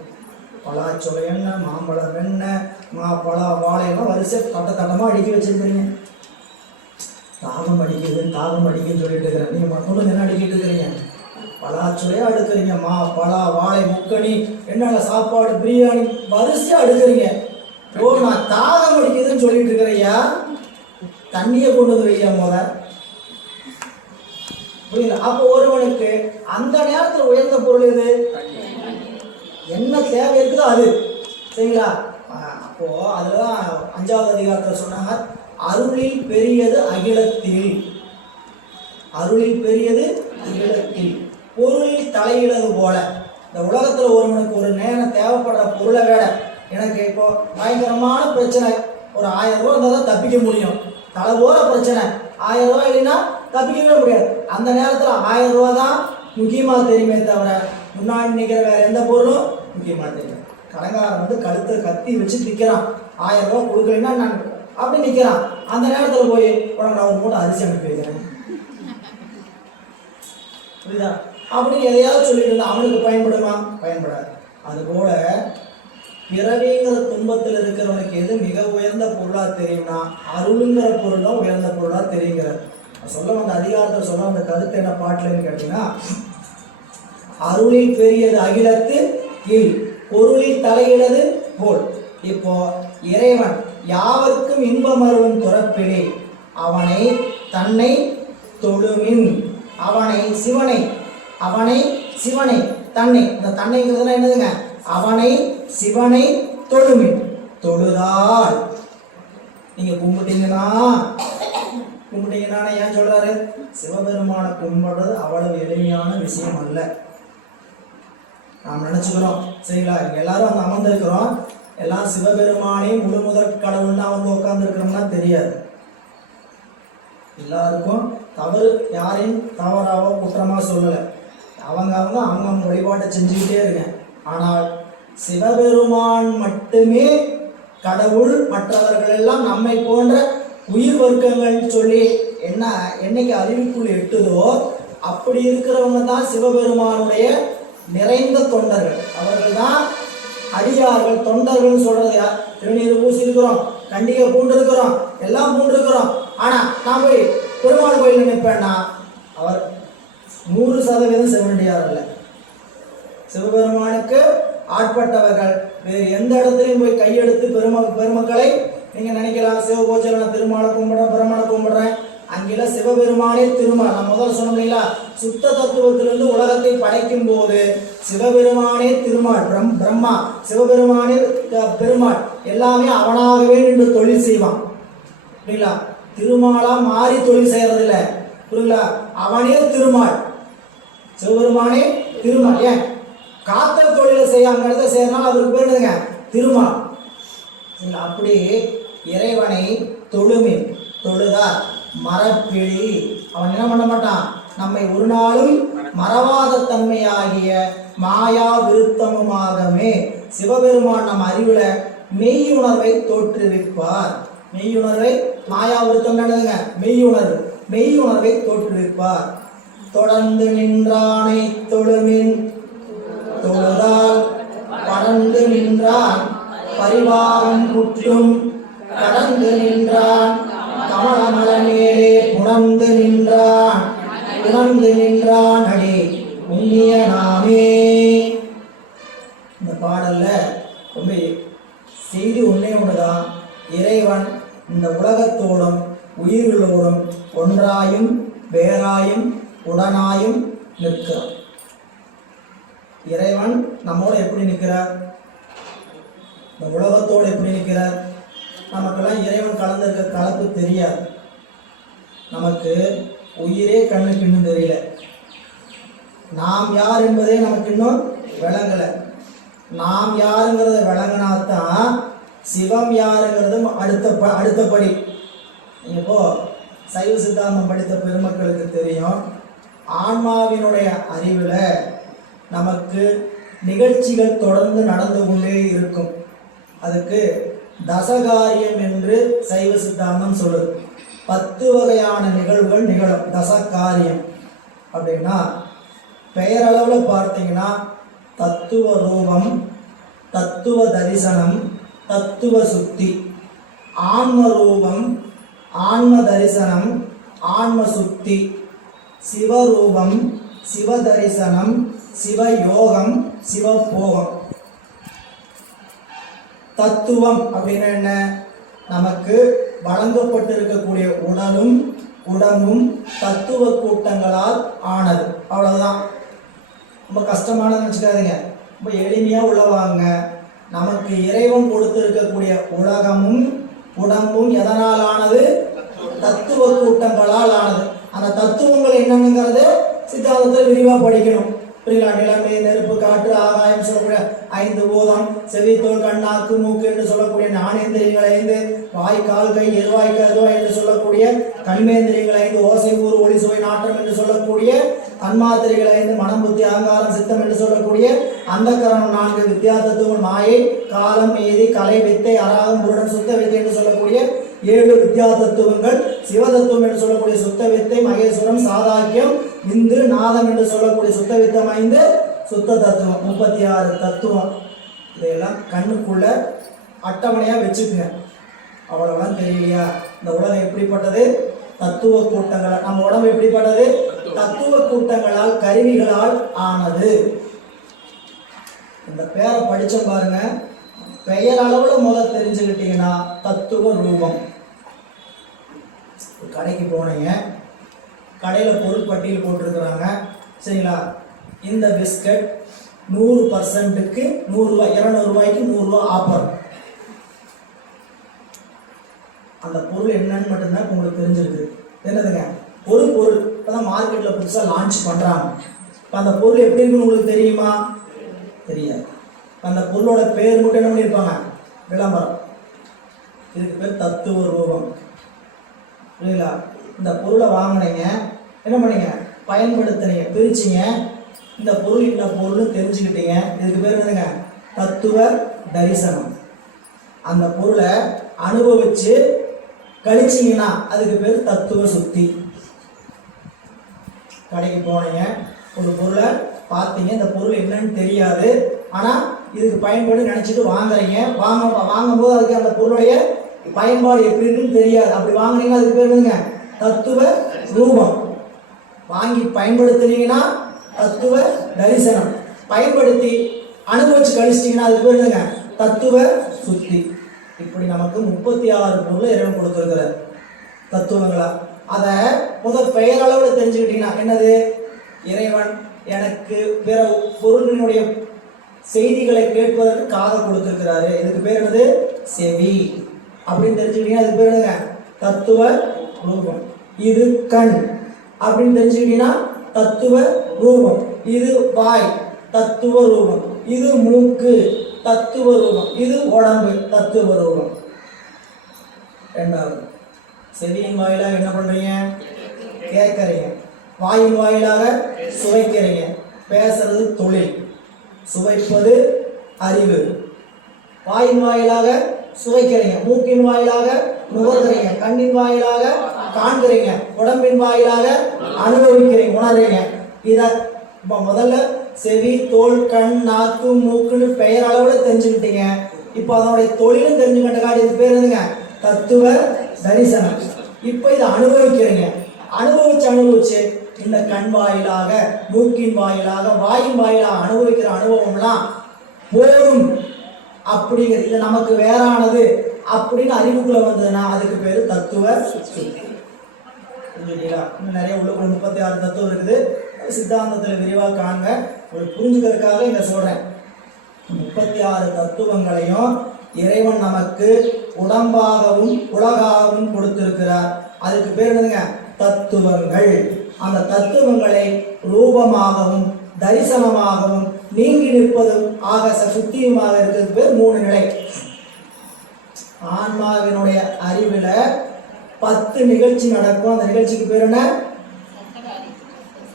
பலாச்சொலை எண்ணெய், மாம்பழம் வெண்ணெய், பழம் வாழையெல்லாம் வரிசை தட்டமாக அடுக்கி வச்சுருக்கிறீங்க. தாகம் அடிக்குதுன்னு சொல்லிட்டு இருக்கிறேன். நீங்கள் மட்டும் என்ன அடிக்கிட்டு இருக்கிறீங்க? பலாச்சுவையாக அடுக்கிறீங்க. பலா வாழை முக்கணி என்னென்ன சாப்பாடு பிரியாணி வரிசையாக அடுக்கிறீங்க. ஓ, நான் தாகம் அடிக்குதுன்னு சொல்லிட்டு இருக்கிறையா, தண்ணியை கொண்டு வந்து வைக்க போத புரியுது? அப்போ ஒருவனுக்கு அந்த நேரத்தில் உயர்ந்த பொருள் எது? என்ன தேவை இருக்குதோ அது. சரிங்களா? அப்போ அதுதான் 5வது அதிகாரத்தில் சொன்னாங்க, அருளில் பெரியது அகிலத்தில். அருளில் பெரியது அகிலத்தில். பொருளில் தலையிடுறது போல. இந்த உலகத்தில் ஒருவனுக்கு ஒரு நேரம் தேவைப்படுற பொருளை விட, எனக்கு இப்போ பயங்கரமான பிரச்சனை, ஒரு 1000 ரூபா இருந்தால் தான் தப்பிக்க முடியும். தலை போகிற பிரச்சனை, 1000 ரூபா இல்லைன்னா தப்பிக்கவே முடியாது. அந்த நேரத்தில் 1000 ரூபா தான் முக்கியமாக தெரியுமே தவிர முன்னாடி நிற்கிற வேற எந்த பொருளும் முக்கியமாக தெரியும். கடங்காரன் வந்து கழுத்தை கத்தி வச்சு நிற்கிறான், 1000 ரூபா கொடுக்கலன்னா நான் அப்படி நிற்கிறான். அந்த நேரத்தில் போய் உனக்கு நான் ஒரு மூட்டை அரிசி அனுப்பி வைக்கிறேன், புரியுதா? அப்படி எதையாவது சொல்லிட்டு இருந்தா அவனுக்கு பயன்படுமா? பயன்படாது. அதுபோல பிறவிங்கிற துன்பத்தில் இருக்கிறவனுக்கு எது மிக உயர்ந்த பொருளா தெரியும்னா அருளுங்கிற பொருள் தான் உயர்ந்த பொருளா தெரியுங்கிறார். சொல்ல வந்த அதிகாரத்தில் சொல்ல வந்த கருத்து என்ன பாட்டுலன்னு கேட்டீங்கன்னா, அருளில் பெரியது அகிலத்து கீழ், பொருளில் தலையிடது போல். இப்போ இறைவன் யாவர்க்கும் இன்பம் அருளும் துறப்பிலே அவனை தன்னை தொழுமின். அவனை சிவனை தன்னை, இந்த தன்னைங்கிறதுனா என்னதுங்க? அவனை சிவனை தொழுமின். தொழுதால் நீங்க கும்பிட்டீங்கன்னா ஏன் சொல்றாரு? சிவபெருமான கும்பிடுறது அவ்வளவு எளிமையான விஷயம் அல்ல. நாம் நினைச்சுக்கிறோம், சரிங்களா? எல்லாரும் வந்து அமர்ந்திருக்கிறோம், எல்லாம் சிவபெருமானே முழு முதற் கடவுள்னா வந்து உட்கார்ந்து இருக்கிறோம்னா தெரியாது. எல்லாருக்கும் தவறு, யாரையும் தவறாவோ குற்றமா சொல்லலை. அவங்க வழிபாட்டை செஞ்சுக்கிட்டே இருங்க. ஆனால் சிவபெருமான் மட்டுமே கடவுள், மற்றவர்கள் எல்லாம் நம்மை போன்ற உயிர் வர்க்கங்கள் சொல்லி என்னைக்கு அறிவுக்குள் எட்டுதோ அப்படி இருக்கிறவங்க தான் சிவபெருமானுடைய நிறைந்த தொண்டர்கள். அவர்கள் தான் அடியார்கள். தொண்டர்கள் சொல்றது யார்? திருநீர் பூசி இருக்கிறோம், கண்டிகை பூண்டு இருக்கிறோம், எல்லாம் பூண்டு இருக்கிறோம். ஆனா நான் போய் பெருமாள் கோயில் நினைப்பேன்னா அவர் 100% சிவனடியார் அல்ல. சிவபெருமானுக்கு ஆட்பட்டவர்கள். வேறு எந்த இடத்துலையும் போய் கையெடுத்து பெருமக்களை நீங்க நினைக்கலாம், சிவ பூஜை நான் திருமாலை கும்பிடுறேன், பிரம்மனை கும்பிடுறேன். அங்கில சிவபெருமானே திருமால். நான் முதல்ல சொன்னோம் இல்லைங்களா, சுத்த தத்துவத்திலிருந்து உலகத்தை படைக்கும் போது சிவபெருமானே திருமால், பிரம்மா, சிவபெருமானே பெருமாள், எல்லாமே அவனாகவே நின்று தொழில் செய்வான். புரியுங்களா? திருமாலா மாறி தொழில் செய்யறது இல்லை, புரியுங்களா? அவனே திருமால், சிவபெருமானே திருமால். ஏன் காத்தல் தொழிலை செய்ய அங்க இடத்த செய்யறதுனால அவருக்கு பேர் என்னதுங்க? திருமால். அப்படி இறைவனை தொழுமின், தொழுதார் மரப்பிழி. அவன் என்ன பண்ண மாட்டான்? நம்மை ஒரு நாளும் மறவாத தன்மையாகிய மாயா விருத்தமுமாகவே சிவபெருமான் நம் அறிவுல மெய்யுணர்வை தோற்றுவிப்பார். மெய்யுணர்வை, மாயா விருத்தம் என்னதுங்க? மெய்யுணர்வை தோற்றுவிப்பார். தொடர்ந்து நின்றானை தொழுமின், தொழுதால் படர்ந்து நின்றான் பரிவாரம் குற்றும், கடந்து நின்றான் கமலமலமேலே புணர்ந்து நின்றான் அடி உண்ணிய நாமே. இந்த பாடல்ல ரொம்ப செய்தி ஒன்னே ஒண்ணுதான். இறைவன் இந்த உலகத்தோடும் உயிர்களோடும் ஒன்றாயும் வேறாயும் உடனாயும் நிற்கிறான். இறைவன் நம்மோட எப்படி நிற்கிறார்? இந்த உலகத்தோடு எப்படி நிற்கிறார்? நமக்கெல்லாம் இறைவன் கலந்திருக்க கலப்பு தெரியாது. நமக்கு உயிரே கண்ணுக்கு இன்னும் தெரியல. நாம் யார் என்பதே நமக்கு இன்னும் விளங்கலை. நாம் யாருங்கிறத விளங்கினாத்தான் சிவம் யாருங்கிறது அடுத்தபடி. இப்போ சைவ சித்தாந்தம் படித்த பெருமக்களுக்கு தெரியும், ஆன்மாவினுடைய அறிவில் நமக்கு நிகழ்ச்சிகள் தொடர்ந்து நடந்து கொண்டே இருக்கும். அதுக்கு தசகாரியம் என்று சைவ சித்தாந்தம் சொல்லுது. 10 வகையான நிகழ்வுகள் நிகழும் தசகாரியம் அப்படின்னா, பெயரளவில் பார்த்தீங்கன்னா தத்துவ ரூபம், தத்துவ தரிசனம், தத்துவ சுத்தி. ஆன்ம ரூபம், ஆன்ம தரிசனம், ஆன்ம சுத்தி. சிவரூபம், சிவ தரிசனம், சிவயோகம், சிவபோகம். தத்துவம் அப்படின்னா என்ன? நமக்கு வழங்கப்பட்டிருக்கக்கூடிய உடலும் உடம்பும் தத்துவ கூட்டங்களால் ஆனது. அவ்வளவுதான். ரொம்ப கஷ்டமானதுன்னு வச்சுக்காதீங்க, ரொம்ப எளிமையாக உள்ளவாங்க. நமக்கு இறைவன் கொடுத்திருக்கக்கூடிய உலகமும் உடம்பும் எதனால் ஆனது? தத்துவ கூட்டங்களால் ஆனது. அந்த தத்துவங்கள் என்னங்கிறது சித்தாந்தத்தில் விரிவாக படிக்கணும். புரியுங்களா? நிலைமை, நெருப்பு, காற்று, ஆகாயம் சொல்லக்கூடிய 5 பூதம், செவி, தோல், கண், நாக்கு, மூக்கு என்று சொல்லக்கூடிய ஞானேந்திரியங்கள் 5, வாய், கால், கை, எருவாய், கருவாய் என்று சொல்லக்கூடிய கண்மேந்திரியங்கள் 5, ஓசை, ஊறு, ஒளி, சுவை, நாற்றம் என்று சொல்லக்கூடிய தன்மாத்திரைகள் 5, மனம், புத்தி, அகங்காரம், சித்தம் என்று சொல்லக்கூடிய அந்த கரணம் 4, வித்யா தத்துவம், மாயை, காலம், ஏதி, கலை, வித்தை, அராகம், புருடன், சுத்த வித்தை என்று சொல்லக்கூடிய 7 வித்யா தத்துவங்கள். சிவதத்துவம் என்று சொல்லக்கூடிய சுத்த வித்தை, மகேஸ்வரம், சாதாக்கியம், இந்து, நாதம் என்று சொல்லக்கூடிய சுத்த வித்தம் 5, சுத்த தத்துவம் 36 தத்துவம். இதையெல்லாம் கண்ணுக்குள்ள அட்டவணையா வச்சுக்குங்க. அவ்வளவுதான். தெரியலையா? இந்த உலகம் எப்படிப்பட்டது? தத்துவ கூட்டங்களால். நம்ம உடம்பு எப்படிப்பட்டது? தத்துவ கூட்டங்களால், கருவிகளால் ஆனது. இந்த பேரை படிச்ச பாருங்க. பெயர் அளவுல முதல் தெரிஞ்சுக்கிட்டீங்கன்னா தத்துவ ரூபம். கடைக்கு போனீங்க, கடையில் பொருள் பட்டியல் போட்டிருக்கிறாங்க, சரிங்களா? இந்த பிஸ்கட் 100%க்கு 100 ரூபாய், 200 ரூபாய்க்கு 100 ரூபாய் ஆஃபர். அந்த பொருள் என்னன்னு மட்டும்தான் உங்களுக்கு தெரிஞ்சிருக்கு. என்னதுங்க? ஒரு பொருள் இப்போதான் மார்க்கெட்டில் புதுசாக லான்ச் பண்ணுறாங்க. இப்போ அந்த பொருள் எப்படி இருக்குன்னு உங்களுக்கு தெரியுமா? தெரியாது. அந்த பொருளோட பேர் மட்டும் என்ன பண்ணியிருப்பாங்க? விளம்பரம். இதுக்கு பேர் தத்துவ ரூபம். புரியுங்களா? இந்த பொருளை வாங்கினீங்க, என்ன பண்ணீங்க? பயன்படுத்தினீங்க, பிரிச்சிங்க. இந்த பொருள் இந்த பொருள்னு தெரிஞ்சுக்கிட்டீங்க. இதுக்கு பேர் என்னதுங்க? தத்துவ தரிசனம். அந்த பொருளை அனுபவிச்சு கழிச்சிங்கன்னா அதுக்கு பேர் தத்துவ சுத்தி. கடைக்கு போனீங்க, ஒரு பொருளை பார்த்தீங்க, இந்த பொருள் என்னன்னு தெரியாது, ஆனால் இதுக்கு பயன்பாடு நினச்சிட்டு வாங்குறீங்க. வாங்கும்போது அதுக்கு அந்த பொருளுடைய பயன்பாடு எப்படி இருக்குன்னு தெரியாது. அப்படி வாங்குனீங்கன்னா அதுக்கு பேர் என்னங்க? தத்துவ ரூபம். வாங்கி பயன்படுத்தினீங்கன்னா தத்துவ தரிசனம். பயன்படுத்தி அனுபவிச்சு கழிச்சிட்டீங்கன்னா அதுக்கு பேர் என்னங்க? தத்துவ சுத்தி. இப்படி நமக்கு 36 பொருள் இறைவன் கொடுத்துருக்கிற தத்துவங்களா. அதை முதல் பெயரளவில் தெரிஞ்சுக்கிட்டீங்கன்னா என்னது? இறைவன் எனக்கு பிற பொருளினுடைய செய்திகளை கேட்பதற்கு காதை கொடுத்திருக்கிறாரு. இதுக்கு பேர் என்னது? செவி. அப்படின்னு தெரிஞ்சுக்கிட்டீங்கன்னா அதுக்கு பேர் என்னங்க? தத்துவ ரூபம். இது கண் அப்படின்னு தெரிஞ்சுக்கிட்டீங்கன்னா தத்துவ ரூபம். இது வாய், தத்துவ ரூபம். இது மூக்கு, தத்துவ ரூபம். இது உடம்பு, தத்துவ ரூபம். ரெண்டாவது, செவியின் வாயிலாக என்ன பண்றீங்க? கேட்கறீங்க. வாயின் வாயிலாக சுவைக்கிறீங்க. பேசுறது தொழில், சுவைப்பது அறிவு. வாயின் வாயிலாக சுவைக்கிறீங்க, மூக்கின் வாயிலாக நுகர்கிறீங்க, கண்ணின் வாயிலாக காண்கிறீங்க, உடம்பின் வாயிலாக அனுபவிக்கிறீங்க, உணர்றீங்க. இதை முதல்ல செவி, தோல், கண், நாக்கு, மூக்குன்னு பெயர் அளவில் தெரிஞ்சுக்கிட்டீங்க. இப்போ அதனுடைய தொழிலும் தெரிஞ்சுக்கிட்ட இது பேர் என்னங்க? தத்துவ தரிசனம். இப்போ இதை அனுபவிக்கிறீங்க. அனுபவிச்சு இந்த கண் வாயிலாக, மூக்கின் வாயிலாக, வாயின் வாயிலாக அனுபவிக்கிற அனுபவம்லாம் போரும் அப்படிங்கிறது, இது நமக்கு வேறானது அப்படின்னு அறிவுக்குள்ள வந்ததுன்னா அதுக்கு பேரு தத்துவ சுத்தி. புரிஞ்சுட்டீங்களா? இன்னும் நிறைய உள்ளுக்குள்ள 36 தத்துவம் இருக்குது. சித்தாந்தத்தில் விரிவாக காண்க. உங்களுக்கு புரிஞ்சுக்கிறதுக்காக இங்க சொல்றேன். 36 தத்துவங்களையும் இறைவன் நமக்கு உடம்பாகவும் உலகாகவும் கொடுத்திருக்கிறார். அதுக்கு பேர் என்னதுங்க? தத்துவங்கள். அந்த தத்துவங்களை ரூபமாகவும் தரிசனமாகவும் நீங்கி நிற்பதும் ஆக சுத்தியுமாக இருக்கிறது பேர் 3 நிலை. ஆன்மாவினுடைய அறிவுல 10 நிகழ்ச்சி நடக்கும். அந்த நிகழ்ச்சிக்கு பேர் என்ன?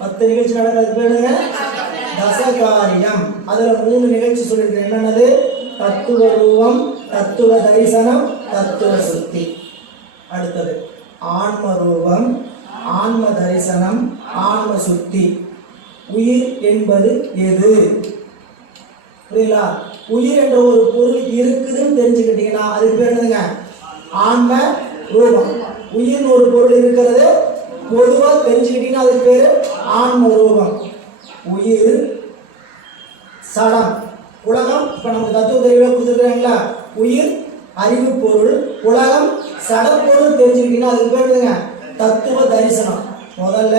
10 நிகழ்ச்சி நடக்கிறதுக்கு பேர் என்ன? தசகாரியம். அதுல 3 நிகழ்ச்சி சொல்லியிருக்கேன். என்னன்னது? தத்துவ ரூபம், தத்துவ தரிசனம், தத்துவ சுத்தி. அடுத்தது ஆன்ம ரூபம், ஆன்ம தரிசனம், ஆன்ம சுத்தி. உயிர் என்பது எது? புரியுங்களா? உயிர் என்ற ஒரு பொருள் இருக்குதுன்னு தெரிஞ்சுக்கிட்டீங்கன்னா அதுக்கு பேர் என்னதுங்க? ஆன்ம ரூபம். உயிர்னு ஒரு பொருள் இருக்கிறது பொதுவா தெரிஞ்சுக்கிட்டீங்கன்னா அதுக்கு பேரு ஆன்ம ரூபம். உயிர், சடம், உலகம். இப்ப நமக்கு தத்துவ தெளிவாக கொடுத்துருக்காங்களா? உயிர் அறிவு பொருள், உலகம் சடப்பொருள் தெரிஞ்சுக்கிட்டீங்கன்னா அதுக்கு பேர் என்னதுங்க? தத்துவ தரிசனம். முதல்ல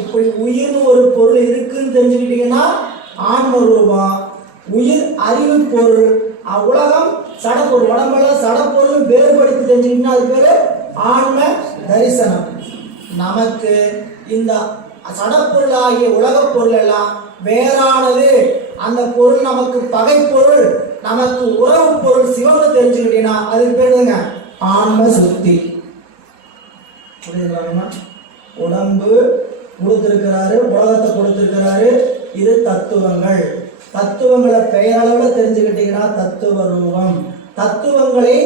இப்படி உயிர்னு ஒரு பொருள் இருக்குன்னு தெரிஞ்சுக்கிட்டீங்கன்னா ஆன்ம ரூபம். உயிர் அறிவு பொருள், உலகம் சடப்பொருள், உடம்பெல்லாம் சடப்பொருள் வேறுபடுத்தி தெரிஞ்சுக்கிட்டீங்கன்னா அது பேரு ஆன்ம தரிசனம். நமக்கு இந்த சடப்பொருள் ஆகிய உலகப் பொருள் எல்லாம் வேறானது. அந்த பொருள் நமக்கு பகை பொருள், நமக்கு உறவு பொருள் சிவம்னு தெரிஞ்சுக்கிட்டீங்கன்னா அதுக்கு பேர் என்னங்க? ஆன்ம சுத்தி. புரியுதுங்களா? உடம்பு கொடுத்திருக்கிறாரு, உலகத்தை கொடுத்திருக்கிறாரு. இது தத்துவங்கள். தத்துவங்களை பெயரளவில் தெரிஞ்சுக்கிட்டீங்கன்னா தத்துவ ரூபம். தத்துவங்களை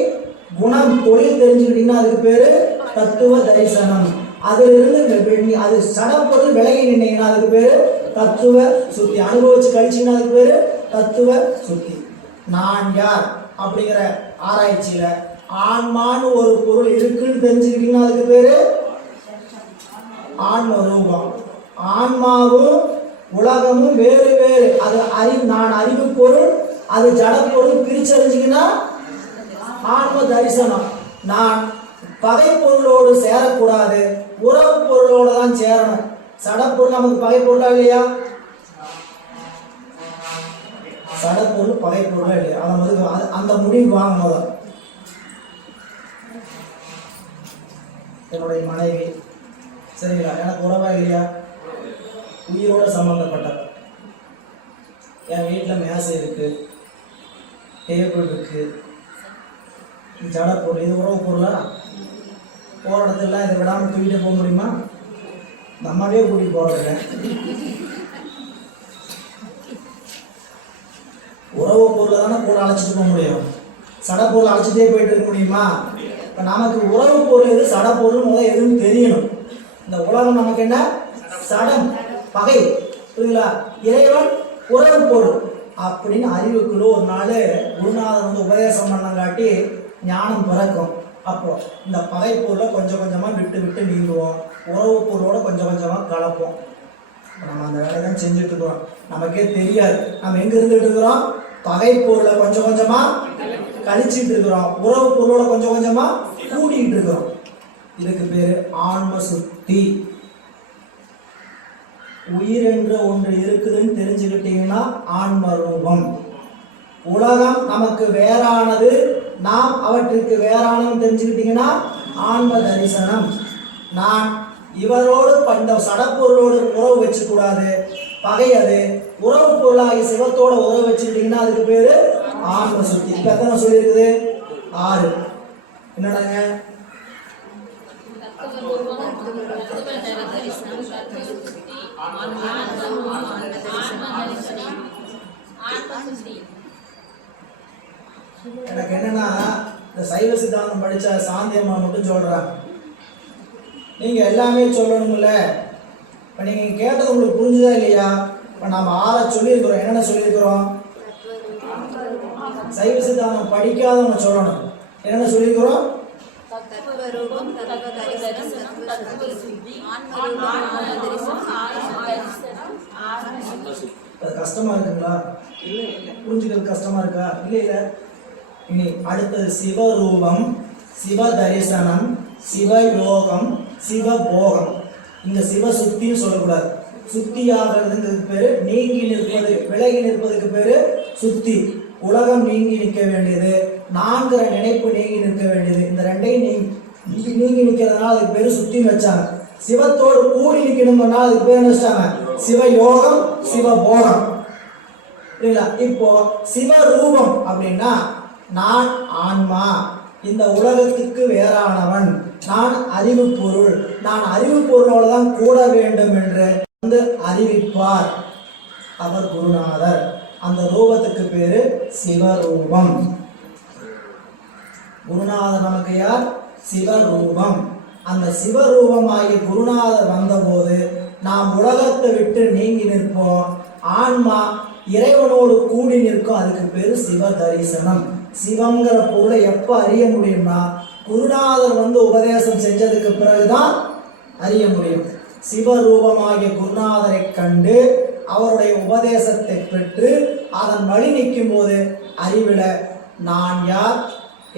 குணம், தொழில் தெரிஞ்சுக்கிட்டீங்கன்னா அதுக்கு பேரு தத்துவ தரிசனம். அதிலிருந்து அது சடப்பொருள் விலகி நின்னீங்கன்னா அதுக்கு பேரு தத்துவ சுத்தி. அனுபவிச்சு கழிச்சீங்கன்னா அதுக்கு பேரு தத்துவ சுத்தி. நான் யார் அப்படிங்கிற ஆராய்ச்சியில ஆன்மான்னு ஒரு பொருள் இருக்குன்னு தெரிஞ்சுக்கிட்டீங்கன்னா அதுக்கு பேரு ஆன்ம ரூபம். ஆன்மாவும் உலகமும் வேறு வேறு. அது நான் அறிவு பொருள், அது ஜட பொருள் பிரிச்சறிஞ்சிங்கன்னா ஆன்ம தரிசனம். நான் பகை பொருளோடு சேரக்கூடாது, உறவு பொருளோடு தான் சேரணும். சடப்பொருள் நமக்கு பகை பொருளா இல்லையா? சடப்பொருள் பகை பொருளா இல்லையா? அந்த முடிவு வாங்க. முதல் என்னுடைய மனைவி சரிங்களா, எனக்கு உறவா இல்லையா? உயிரோட சம்பந்தப்பட்ட. என் வீட்டில் மேசை இருக்கு, டேபிள் இருக்கு, ஜடப்பொருள். இது உறவு பொருளா? போகிற இடத்துல இதை விடாமல் தூக்கிட்டு போக முடியுமா? நம்மவே கூட்டிட்டு போறதில்ல. உறவு பொருளை தானே கூட அழைச்சிட்டு போக முடியும். சடப்பொருள் அழைச்சிட்டே போயிட்டு இருக்க முடியுமா? இப்போ நமக்கு உறவு பொருள் எது, சடப்பொருள் முதல்ல எதுன்னு தெரியணும். இந்த உலகம் நமக்கு என்ன? சடம், பகை. புரியுங்களா? இறைவன் உறவு பொருள் அப்படின்னு அறிவுக்குள்ள ஒரு நாள் குருநாதர் உபதேசம் பண்ணங்காட்டி ஞானம் பிறக்கும். அப்போ இந்த பகை பொருளை கொஞ்சம் கொஞ்சமாக விட்டு விட்டு நீங்குவோம், உறவு பொருளோட கொஞ்சம் கொஞ்சமாக கலப்போம். நம்ம அந்த வேலையை தான் செஞ்சுட்டு இருக்கிறோம். நமக்கே தெரியாது நம்ம எங்க இருந்துட்டு இருக்கிறோம். பகை பொருளை கொஞ்சம் கொஞ்சமாக கழிச்சிட்டு இருக்கிறோம், உறவு பொருளோட கொஞ்சம் கொஞ்சமாக கூட்டிகிட்டு இருக்கிறோம். இதுக்கு பேரு ஆன்ம சுத்தி. உயிர் என்ற ஒன்று இருக்குதுன்னு தெரிஞ்சுக்கிட்டீங்கன்னா ஆன்ம ரூபம். உலகம் நமக்கு வேறானது, நாம் அவற்றுக்கு வேறானது தெரிஞ்சுக்கிட்டீங்கன்னா ஆன்ம தரிசனம். நான் இவரோடு இந்த சடப்பொருளோடு உறவு வச்சுக்கூடாது, பகை. அது உறவு பொருளாகி சிவத்தோட உறவு வச்சுக்கிட்டீங்கன்னா அதுக்கு பேரு ஆன்ம சுத்தி. இப்ப எத்தனை சொல்லியிருக்குது? 6. என்னடாங்க? எனக்கு என்னன்னா, இந்த சைவ சித்தாந்தம் படிச்ச சாந்தியம்மா மட்டும் சொல்றாங்க, நீங்க எல்லாமே சொல்லணும்ல. இப்ப நீங்க கேட்டது உங்களுக்கு புரிஞ்சுதா இல்லையா? இப்ப நம்ம 6 சொல்லியிருக்கிறோம். என்னென்ன சொல்லியிருக்கிறோம்? சைவ சித்தாந்தம் படிக்காதவங்க சொல்லணும். என்னென்ன சொல்லியிருக்கிறோம்? அது கஷ்டமா இருக்குங்களா? புரிஞ்சுக்கிறது கஷ்டமா இருக்கா? இல்ல. இனி அடுத்தது சிவரூபம், சிவ தரிசனம், சிவயோகம், சிவபோகம். இந்த சிவ சுத்தின்னு சொல்லக்கூடாது. சுத்தி ஆகிறதுங்கிறதுக்கு பேரு நீங்கி நிற்பது, விலகி நிற்பதுக்கு பேரு சுத்தி. உலகம் நீங்கி நிற்க வேண்டியது, நான்கிற நினைப்பு நீங்கி நிற்க வேண்டியது. இந்த ரெண்டையும் நீங்கி நிற்கிறதுனால அதுக்கு பேரு சுத்தின்னு வச்சாங்க. சிவத்தோடு கூடி நிற்கணும்னா அதுக்கு பேர் என்ன வச்சாங்க? சிவயோகம், சிவபோகம். புரியுங்களா? இப்போ சிவரூபம் அப்படின்னா நான் ஆன்மா, இந்த உலகத்துக்கு வேறானவன், நான் அறிவு பொருள், நான் அறிவு பொருளோட தான் கூட வேண்டும் என்று வந்து அறிவிப்பார் அவர் குருநாதர். அந்த ரூபத்துக்கு பேரு சிவரூபம். குருநாதர் நமக்கு யார்? சிவரூபம். அந்த சிவரூபமாகி குருநாதர் வந்தபோது நாம் உலகத்தை விட்டு நீங்கி நிற்போம், ஆன்மா இறைவனோடு கூடி நிற்கும். அதுக்கு பேரு சிவ தரிசனம். சிவங்கிற பொருளை எப்ப அறிய முடியும்னா குருநாதர் வந்து உபதேசம் செஞ்சதுக்கு பிறகுதான் அறிய முடியும். சிவரூபமாகிய குருநாதரை கண்டு அவருடைய உபதேசத்தை பெற்று அதன் வழி நிற்கும் போது அறிவில நான் யார்,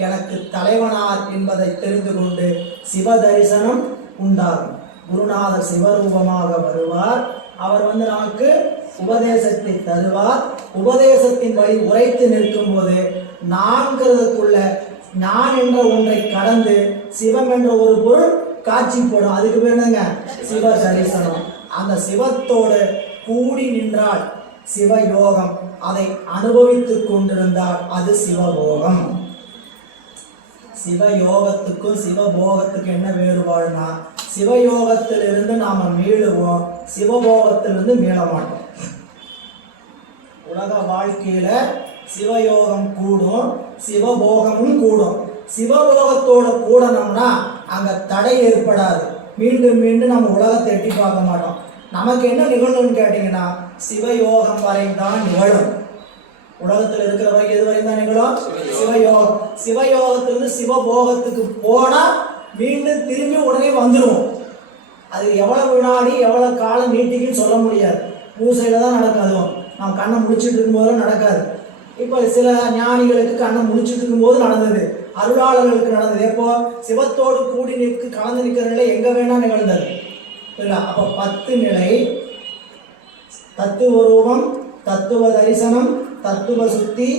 எனக்கு தலைவனார் என்பதை தெரிந்து கொண்டு சிவ தரிசனம் உண்டாகும். குருநாதர் சிவரூபமாக வருவார். அவர் வந்து நமக்கு உபதேசத்தை தருவார். உபதேசத்தின் வழி உரைத்து நிற்கும் போது நான்கிறதுக்குள்ள நான் என்ற ஒன்றை கடந்து சிவம் என்ற ஒரு பொருள் காட்சி போடும். அதுக்கு பேர் என்னங்க? சிவ தரிசனம். அந்த சிவத்தோடு கூடி நின்றால் சிவயோகம், அதை அனுபவித்துக் கொண்டிருந்தால் அது சிவபோகம். சிவயோகத்துக்கும் சிவபோகத்துக்கும் என்ன வேறுபாடுனா சிவயோகத்திலிருந்து நாம மீளுவோம், சிவபோகத்திலிருந்து மீள மாட்டோம். உலக வாழ்க்கையில சிவயோகம் கூடும், சிவபோகமும் கூடும். சிவபோகத்தோட கூடணும்னா அங்க தடை ஏற்படாது. மீண்டும் மீண்டும் நம்ம உலகத்தை எட்டி பார்க்க மாட்டோம். நமக்கு என்ன நிகழணும்னு கேட்டீங்கன்னா சிவயோகம் வரைதான் நிகழும். உலகத்தில் இருக்கிற வரைக்கும் எது வரையும் தான் நிகழும்? சிவயோகம். சிவயோகத்திலிருந்து சிவபோகத்துக்கு போனா மீண்டும் திரும்பி உடனே வந்துடும். அது எவ்வளவு வினாடி எவ்வளவு காலம் நீட்டிக்குன்னு சொல்ல முடியாது. பூசையில தான் நடக்கும். அதுவும் நாம் கண்ணை முடிச்சுட்டு இருக்கும்போது நடக்காது. இப்போ சில ஞானிகளுக்கு கண்ணை முடிச்சுட்டு இருக்கும்போது நடந்தது, அருளாளர்களுக்கு நடந்தது. எப்போ? சிவத்தோடு கூடி நிற்கு கலந்து நிற்கிற நிலை எங்க வேணா நிகழ்ந்தது. அப்போ 10 நிலை: தத்துவ ரூபம், தத்துவ தரிசனம், தத்துவ சுத்தி,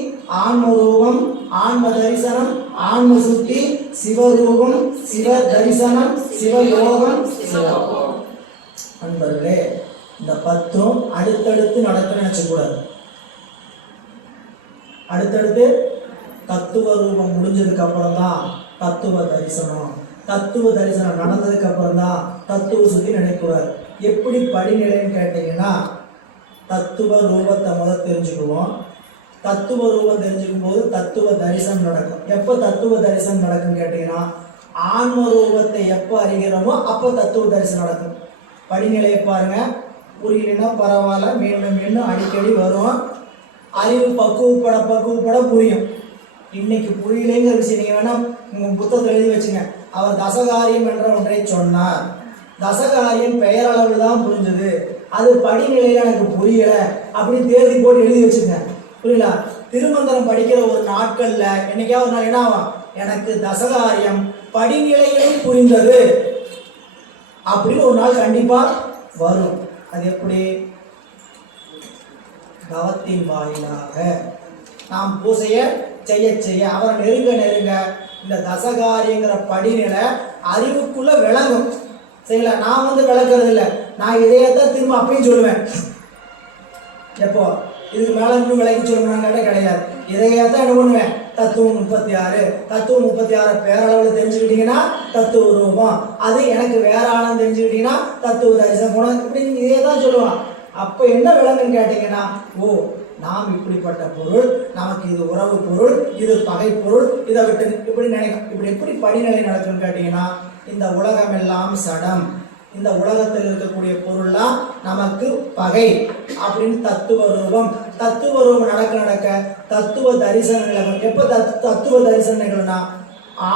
ஆன்ம ரூபம், ஆன்ம தரிசனம், ஆன்ம சுத்தி, சிவரூபம், சிவ தரிசனம், சிவயோகம், சிவபோகம். அன்பர்களே, இந்த 10ம் அடுத்தடுத்து நடக்க நினைச்சக்கூடாது. அடுத்தடுத்து தத்துவ ரூபம் முடிஞ்சதுக்கு அப்புறம் தான் தத்துவ தரிசனம், தத்துவ தரிசனம் நடந்ததுக்கு அப்புறம் தான் தத்துவ சுத்தி நினைக்கூடாது. எப்படி படிநிலைன்னு கேட்டீங்கன்னா தத்துவ ரூபத்தை முதல் தெரிஞ்சுக்குவோம். தத்துவ ரூபம் தெரிஞ்சுக்கும் போது தத்துவ தரிசனம் நடக்கும். எப்போ தத்துவ தரிசனம் நடக்கும்னு கேட்டீங்கன்னா ஆன்ம ரூபத்தை எப்போ அறிகிறோமோ அப்போ தத்துவ தரிசனம் நடக்கும். படிநிலையை பாருங்க, புரியலன்னா பரவாயில்ல, மீண்டும் மீண்டும் அடிக்கடி வரும். அறிவு பக்குவப்பட புரியும். இன்னைக்கு புரியலைங்கிற விஷயம் நீங்க வேணா உங்க புத்தகத்தில் எழுதி வச்சுங்க. அவர் தசகாரியம் என்ற ஒன்றை சொன்னார். தசகாரியம் பெயரளவில் தான் புரிஞ்சது, அது படிநிலையில எனக்கு புரியல அப்படின்னு தேதி போட்டு எழுதி வச்சுங்க. புரியல? திருமந்திரம் படிக்கிற ஒரு நாட்கள்ல என்னைக்காவது ஒரு நாள் என்ன ஆகும், எனக்கு தசகாரியம் படிநிலையிலும் புரிந்தது அப்படின்னு ஒரு நாள் கண்டிப்பா வரும். அது எப்படி? தவத்தின் வாயிலாக நாம் பூசைய செய்ய செய்ய அவர் நெருங்க நெருங்க இந்த தசகாரியங்கிற படிநிலை அறிவுக்குள்ள விளங்கும். சரிங்களா? நான் வந்து விளக்குறது இல்லை, நான் இதையத்தான் திரும்ப அப்பயும் சொல்லுவேன். எப்போ இதுக்கு மேல இன்னும் விளக்கி சொல்லணும்னு கேட்ட கிடையாது. இதையத்தான் என்ன பண்ணுவேன்? தத்துவம் 36, தத்துவம் 36 பேரளவில் தெரிஞ்சுக்கிட்டீங்கன்னா தத்துவ ரூபம், அது எனக்கு வேற ஆளும் தெரிஞ்சுக்கிட்டீங்கன்னா தத்துவ தரிசனம் போன, இப்படி இதே தான் சொல்லுவான். அப்ப என்ன விளங்குன்னு கேட்டீங்கன்னா, ஓ நாம் இப்படிப்பட்ட பொருள், நமக்கு இது உறவு பொருள், இது பகை பொருள், இதை விட்டு இப்படி நினைக்கும். இப்படி எப்படி படிநிலை நடக்குன்னு கேட்டீங்கன்னா, இந்த உலகம் எல்லாம் சடம், இந்த உலகத்தில் இருக்கக்கூடிய பொருள்லாம் நமக்கு பகை அப்படின்னு தத்துவ ரூபம். தத்துவ ரூபம் நடக்க நடக்க தத்துவ தரிசனம் நிகழும். எப்போ தத்துவ தரிசனம் நிகழும்னா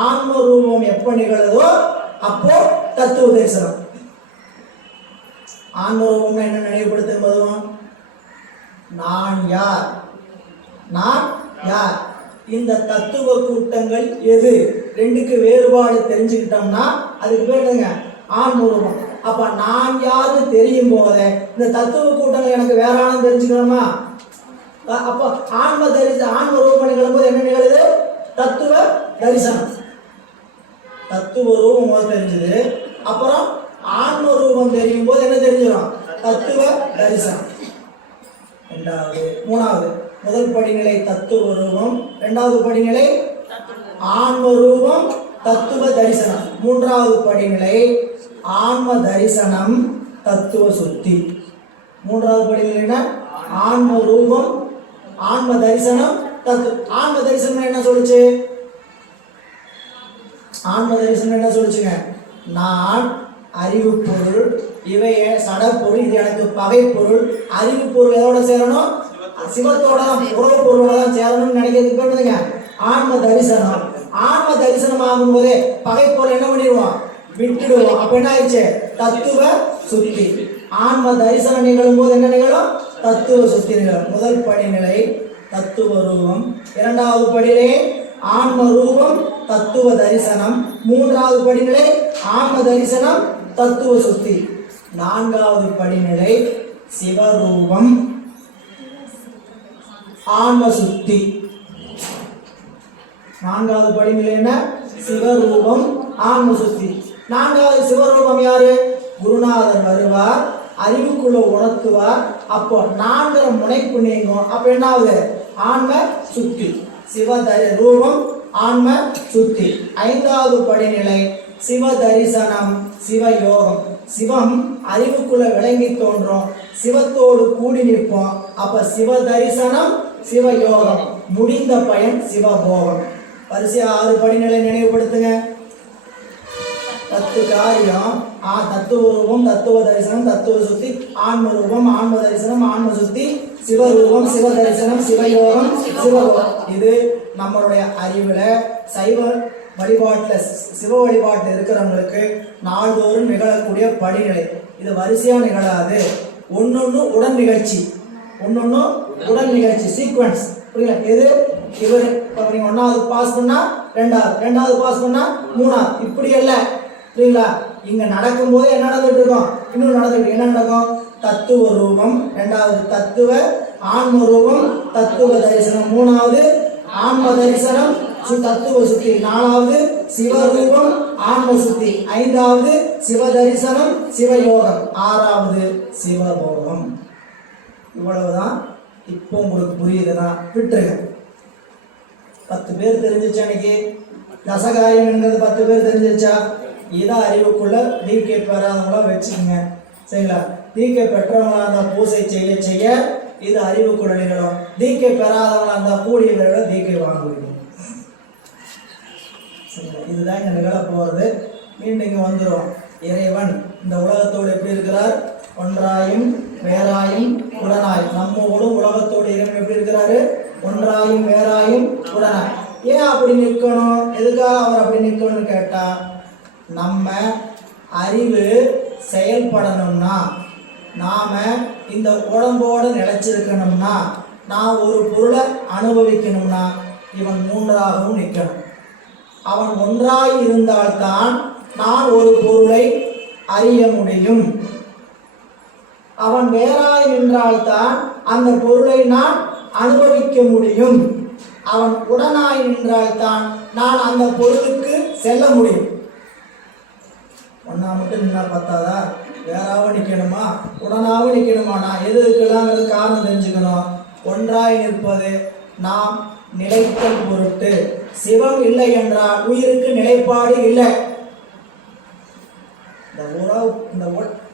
ஆன்ம ரூபம் எப்போ நிகழுதோ அப்போ தத்துவ தரிசனம். ஆன்ம ரூபம் என்ன நினைவுபடுத்தும் போதும் நான் யார், நான் யார், இந்த தத்துவ கூட்டங்கள் எது, ரெண்டுக்கு வேறுபாடு தெரிஞ்சுக்கிட்டோம்னா அதுக்கு பேர் என்னங்க? ஆன்ம ரூபம். அப்ப நான் யாரு தெரியும் போதே இந்த தத்துவ கூட்டங்கள் எனக்கு வேற ஆனது தெரிஞ்சுக்கணுமா? அப்ப ஆன்ம ரூபம் நிகழும்போது என்ன நிகழுது? தத்துவ தரிசனம். தத்துவ ரூபம் முதல் தெரிஞ்சது, அப்புறம் ஆன்ம ரூபம் தெரியும் போது என்ன தெரிஞ்சிடும்? தத்துவ தரிசனம். மூணாவது முதல் படிநிலை தத்துவ ரூபம், இரண்டாவது படிநிலை ஆன்ம ரூபம், தத்துவ தரிசனம். மூன்றாவது படிநிலை ஆன்ம தரிசனம், தத்துவ சுத்தி. மூன்றாவது படிநிலை ஆன்ம ரூபம், ஆன்ம தரிசனம், ஆன்ம தரிசனம் என்ன சொல்லுச்சு? ஆன்ம தரிசனம் என்ன சொல்லிச்சுங்க? நான் அறிவு பொருள், இவை சடப்பொருள், இது எனக்கு பகை பொருள். அறிவு பொருள் எதோட சேரணும்? சிவத்தோட தான், உறவு பொருளோட தான் சேரணும்னு நினைக்கிறதுக்கு பண்ணுதுங்க ஆன்ம தரிசனம். ஆன்ம தரிசனம் ஆகும் போதே பகை பொருள் என்ன பண்ணிடுவோம்? விட்டுடுவோம். அப்ப என்ன ஆயிடுச்சு? தத்துவ சுத்தி. ஆன்ம தரிசனம் நிகழும் போது என்ன நிகழும்? தத்துவ சுத்தி நிகழும். முதல் படிநிலை தத்துவ ரூபம், இரண்டாவது படிநிலை ஆன்ம ரூபம் தத்துவ தரிசனம், மூன்றாவது படிநிலை ஆன்ம தரிசனம் தத்துவ சுத்தி, நான்காவது படிநிலை சிவரூபம் ஆன்ம சுத்தி. நான்காவது படிநிலை என்ன? சிவரூபம் ஆன்ம சுத்தி. நான்காவது சிவரூபம் யாரு? குருநாதர் வருவார், அறிவுக்குள்ள உணர்த்துவார். அப்போ நான்கிற முனைப்பு நீங்கும். அப்ப என்ன ஆகுது? ஆன்ம சுத்தி. சிவ ரூபம் ஆன்ம சுத்தி. ஐந்தாவது படிநிலை சிவ தரிசனம் சிவயோகம். சிவம் அறிவுக்குள்ள விளங்கி தோன்றும், சிவத்தோடு கூடி நிற்போம். அப்ப சிவ தரிசனம் சிவயோகம், முடிந்த பயன் சிவபோகம். வரிசையா 6 படிநிலை நினைவுபடுத்துங்க. 10 காரியம். தத்துவ ரூபம் தத்துவ தரிசனம் தத்துவ சுத்தி, ஆன்ம ரூபம் ஆன்ம தரிசனம் ஆன்ம சுத்தி, சிவரூபம் சிவ தரிசனம் சிவயோகம் சிவபோகம். இது நம்மளுடைய அறிவுல சைவ வழிபாட்டுல சிவ வழிபாட்டில் இருக்கிறவங்களுக்கு நாள்தோறும் நிகழக்கூடிய படிநிலை. இது வரிசையா நிகழாது, ஒன்னொன்னு உடன் நிகழ்ச்சி, ஒன்னொன்னு உடன் நிகழ்ச்சி, சீக்வன்ஸ். புரியல? எது இவர் நீங்க 1வது பாஸ் பண்ணா 2வது, 2வது பாஸ் பண்ணா 3வது, இப்படி அல்ல. புரியுங்களா? இங்க நடக்கும் போது என்ன நடந்துட்டு இருக்கோம்? இன்னும் நடந்துட்டு என்ன நடக்கும்? தத்துவ ரூபம், 2வது தத்துவ ஆன்ம ரூபம் தத்துவ தரிசனம், 3வது ஆன்ம தரிசனம் தத்துவ சுத்தி, 4வது சிவரூபம் ஆன்ம சுத்தி, 5வது சிவ தரிசனம் சிவயோகம், 6வது சிவபோகம். இவ்வளவுதான். இப்போ உங்களுக்கு புரியுதுதான், விட்டுருங்க. 10 பேர் தெரிஞ்சிச்சா? இன்னைக்கு தசகாரியம் என்கிறது 10 பேர் தெரிஞ்சிருச்சா? இதான் அறிவுக்குள்ள தீக்கை பெறாதவங்களா வச்சுக்கோங்க. சரிங்களா? தீக்கை பெற்றவங்களா இருந்தால் பூசை செய்ய செய்ய இது அறிவுக்குள்ள நிகழும். தீக்கை பெறாதவங்களா இருந்தால் கூடிய விரைவில் தீக்கை வாங்குவீங்க. சரிங்களா? இதுதான் இங்க நிகழ போறது. மீண்டும் இங்க வந்துடும். இறைவன் இந்த உலகத்தோடு எப்படி இருக்கிறார்? ஒன்றாயும் வேறாயும் உடனாயும். நம்மோடும் உலகத்தோடு இறைவன் எப்படி இருக்கிறாரு? ஒன்றாயும் வேறாயும் உடனாய். ஏன் அப்படி நிற்கணும்? எதுக்காக அவர் அப்படி நிற்கணும்னு கேட்டா, நம்ம அறிவு செயல்படணும்னா, நாம இந்த உடம்போடு நிலைச்சிருக்கணும்னா, நான் ஒரு பொருளை அனுபவிக்கணும்னா இவன் 3ஆகவும் நிற்கணும். அவன் ஒன்றாய் இருந்தால்தான் நான் ஒரு பொருளை அறிய முடியும். அவன் வேறாய் நின்றால்தான் அந்த பொருளை நான் அனுபவிக்க முடியும். அவன் உடனாய் நின்றால்தான் நான் அந்த பொருளுக்கு செல்ல முடியும். ஒன்னா மட்டும் நின்னா பார்த்தாதா? வேறாவும் நிற்கணுமா உடனாகவும் நிற்கணுமா? நான் எதுக்கெல்லாம்ங்கிறது காரணம் தெரிஞ்சுக்கணும். ஒன்றாய் நிற்பது நாம் நிலைத்தல் பொருட்டு. சிவம் இல்லை என்றால் உயிருக்கு நிலைப்பாடு இல்லை. இந்த உறவு இந்த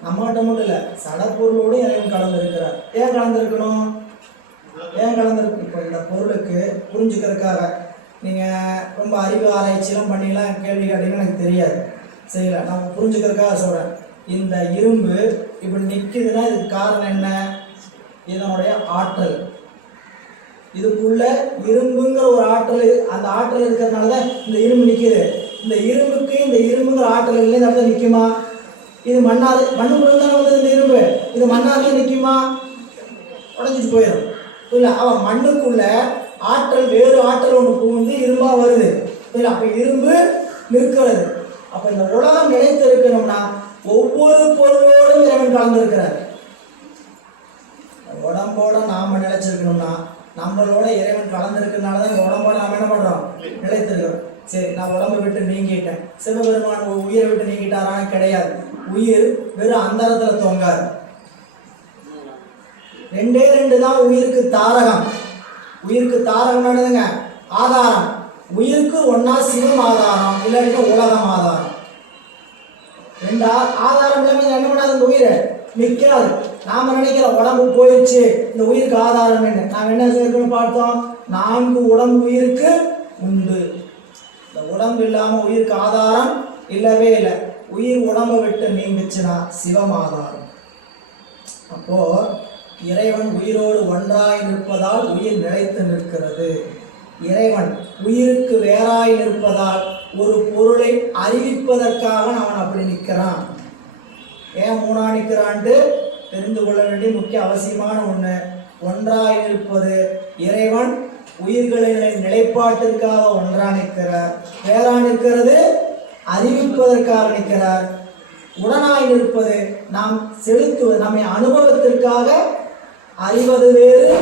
நம்மகிட்ட மட்டும் இல்லை, சடப்பொருளோடு இறைவன் கலந்து இருக்கிறார். ஏன் கலந்து இருக்கணும்? ஏன் கலந்துருக்கு? இப்போ இந்த பொருளுக்கு புரிஞ்சுக்கிறதுக்காக நீங்கள் ரொம்ப அறிவு ஆராய்ச்சியெல்லாம் பண்ணிலாம் கேள்வி கேட்டீங்கன்னு எனக்கு தெரியாது. சரிங்களா? நான் புரிஞ்சுக்கிறதுக்காக சொல்கிறேன். இந்த இரும்பு இப்படி நிற்குதுன்னா இதுக்கு காரணம் என்ன? இதனுடைய ஆற்றல். இதுக்குள்ள இரும்புங்கிற ஒரு ஆற்றல், அந்த ஆற்றல் இருக்கிறதுனால தான் இந்த இரும்பு நிற்கிது. இந்த இரும்புக்கு இந்த இரும்புங்கிற ஆற்றல் இல்லை, இந்த இடத்துல நிற்குமா? இது மண்ணாது, மண்ணுக்குள்ள தானே வந்தது இந்த இரும்பு. இது மண்ணாலே நிற்குமா? உடஞ்சிட்டு போயிடும். இல்லை, அவன் மண்ணுக்குள்ள ஆற்றல் வேறு ஆற்றல் ஒன்று புகுந்து இரும்பா வருது. இல்லை, அப்போ இரும்பு நிற்கிறது. அப்போ இந்த உலகம் நிலைத்து இருக்கணும்னா ஒவ்வொரு பொருளோடும் இறைவன் கலந்துருக்கிறார். உடம்போட நாம நிலைச்சிருக்கணும்னா நம்மளோட இறைவன் கலந்துருக்கிறதுனால தான் இந்த உடம்போட நாம என்ன பண்றோம்? நிலைத்திருக்கிறோம். சரி, நான் உடம்பை விட்டு நீங்கிட்டேன். சிவபெருமான் உயிரை விட்டு நீங்கிட்டாரான? கிடையாது. உயிர் வெறும் அந்தரத்துல தொங்காது. 2 தான் உயிருக்கு தாரகம். உயிருக்கு தாரகம் என்னதுங்க? ஆதாரம். உயிருக்கு ஒன்னா சிவம் ஆதாரம், இல்லாட்டினா உலகம் ஆதாரம். 2 ஆதாரம் இல்லாம என்ன பண்ணாது? இந்த உயிரை நிற்காது. நாம நினைக்கிற உடம்பு போயிடுச்சு, இந்த உயிருக்கு ஆதாரம் என்ன? நாம் என்ன செய்யணும்னு பார்த்தோம்? 4 உடம்பு உயிருக்கு உண்டு. இந்த உடம்பு இல்லாம உயிருக்கு ஆதாரம் இல்லவே இல்லை. உயிர் உடம்பை விட்டு நீங்குச்சுன்னா சிவம் ஆதாரம். அப்போ இறைவன் உயிரோடு ஒன்றாய் நிற்பதால் உயிர் நிலைத்து நிற்கிறது. இறைவன் உயிருக்கு வேறாய் நிற்பதால் ஒரு பொருளை அறிவிப்பதற்காக அவன் அப்படி நிற்கிறான். ஏன் மூணா நிற்கிறான்ட்டு தெரிந்து கொள்ள வேண்டிய முக்கிய அவசியமான ஒண்ணு. ஒன்றாய் நிற்பது இறைவன் உயிர்களின் நிலைப்பாட்டிற்காக ஒன்றா நிற்கிறார். வேறா நிற்கிறது அறிவிப்பதற்காக நிற்கிறார். உடனாய் நிற்பது நாம் செலுத்துவது, நம்மை அனுபவத்திற்காக. அறிவது வேறு,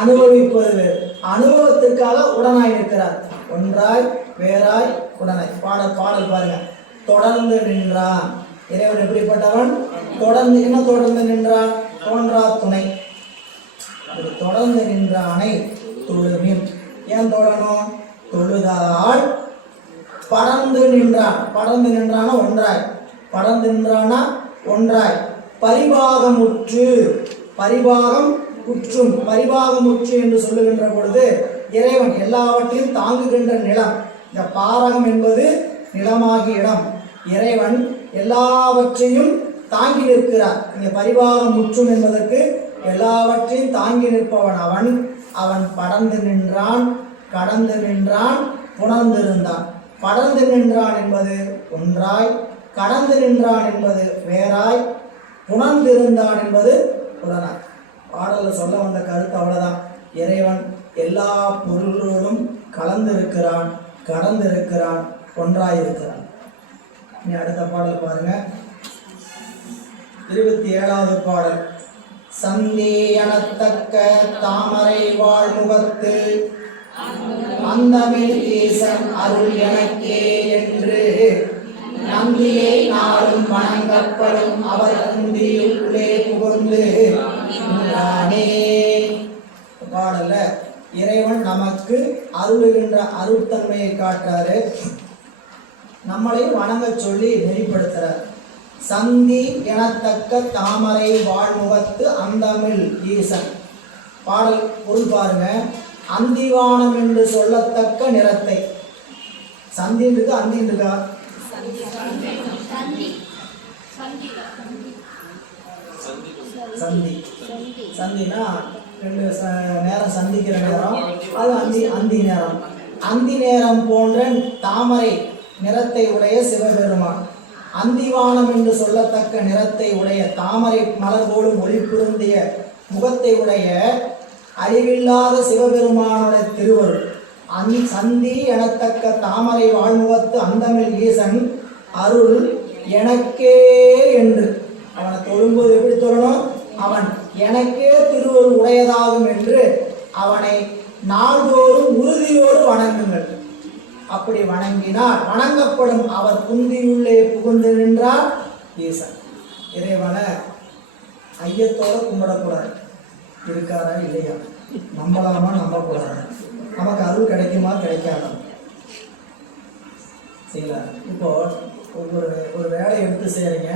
அனுபவிப்பது வேறு. அனுபவத்திற்காக உடனாய் நிற்கிறார். ஒன்றாய் வேறாய் உடனாய். பாடல் பாருங்க. தொடர்ந்து நின்றான். இறைவன் எப்படிப்பட்டவன்? தொடர்ந்து. என்ன தொடர்ந்து நின்றான்? தோன்றா துணை. தொடர்ந்து நின்றானை தொழுமின். ஏன் தொழணும்? தொழுதால் படர்ந்து நின்றான். படர்ந்து நின்றானா ஒன்றாய். படர்ந்து நின்றானா ஒன்றாய். பரிபாகமுற்று. பரிபாகம் உற்றும். பரிபாகமுற்று என்று சொல்லுகின்ற பொழுது இறைவன் எல்லாவற்றையும் தாங்குகின்ற நிலம். இந்த பாரகம் என்பது நிலமாகிய இடம். இறைவன் எல்லாவற்றையும் தாங்கி நிற்கிறார். இங்க பரிபாகம் முற்றும் என்பதற்கு எல்லாவற்றையும் தாங்கி நிற்பவன் அவன். அவன் படர்ந்து நின்றான், கடந்து நின்றான், புணர்ந்திருந்தான். படர்ந்து நின்றான் என்பது ஒன்றாய், கடந்து நின்றான் என்பது வேறாய், புணர்ந்திருந்தான் என்பது உடனாய். பாடல்ல சொல்ல வந்த கருத்து அவ்வளவுதான். இறைவன் எல்லா பொருளோடும் கலந்திருக்கிறான், கடந்திருக்கிறான், ஒன்றாயிருக்கிறான். இனி அடுத்த பாடல் பாருங்க. 27வது பாடல். சந்தி எனத்தக்க தாமரை வாழ்முகத்து அந்தமில் ஈசன் அருள் எனக்கே என்று நந்தியை நாளும் வணங்கப்படும் அவர் குந்தியில் உள்ளே புகுந்து பாடல்ல இறைவன் நமக்கு அருளுகின்ற அருட்தன்மையை காட்டாரு. நம்மளை வணங்க சொல்லி நெறிப்படுத்துறார். சந்தி எனத்தக்க தாமரை வாழ்முகத்து அந்தமில் ஈசன். பாடல் பொருள் பாருங்க. அந்திவானம் என்று சொல்லத்தக்க நிறத்தை. சந்தி இருக்கு, அந்தி இருக்கா? சந்தி. சந்தினா ரெண்டு நேரம் சந்திக்கிற நேரம், அது அந்தி நேரம். அந்தி நேரம் போன்ற தாமரை நிறத்தை உடைய சிவபெருமான். அந்திவானம் என்று சொல்லத்தக்க நிறத்தை உடைய தாமரை மலர் போலும் ஒளி பொருந்திய முகத்தை உடைய அறிவில்லாத சிவபெருமானுடைய திருவருள். சந்தி எனத்தக்க தாமரை வாழ்முகத்து அந்தமில் ஈசன் அருள் எனக்கே என்று. அவனை தொழும்போது எப்படி தொழணும்? அவன் எனக்கே திருவருள் உடையதாகும் என்று அவனை நாள்தோறும் உறுதியோடு வணங்குங்கள். அப்படி வணங்கினால் வணங்கப்படும் அவர் குந்தியுள்ளே புகுந்து நின்றார் ஈசன். இறைவனை ஐயத்தோட கும்பிடக்கூடாது. இருக்காரா இல்லையா, நம்பலாமா நம்பக்கூடாது, நமக்கு அருள் கிடைக்குமா கிடைக்காதா. சரிங்களா? இப்போ ஒரு வேலையை எடுத்து செய்கிறீங்க,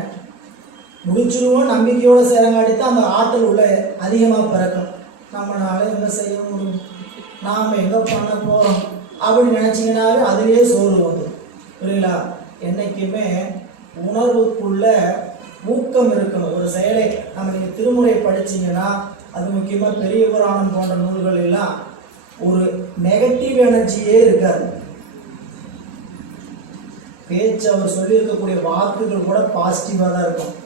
முடிச்சிருவோம் நம்பிக்கையோடு செய்கிறங்காட்டித்தான் அந்த ஆற்றல் உள்ள அதிகமாக பிறக்கும். நம்மளால எங்கே செய்ய முடியும், நாம் எங்கே பண்ண போகிறோம் அப்படின்னு நினச்சிங்கன்னாவே அதுலேயே சோர்வு வந்துடும். புரியுங்களா? என்றைக்குமே உணர்வுக்குள்ள ஊக்கம் இருக்கணும். ஒரு செயலை நம்ம நீங்கள் திருமுறை படிச்சிங்கன்னா, அது முக்கியமாக பெரிய புராணம் போன்ற நூல்கள் எல்லாம் ஒரு நெகட்டிவ் எனர்ஜியே இருக்காது. பேச்சு அவர் சொல்லியிருக்கக்கூடிய வாக்குகள் கூட பாசிட்டிவாக தான் இருக்கும்.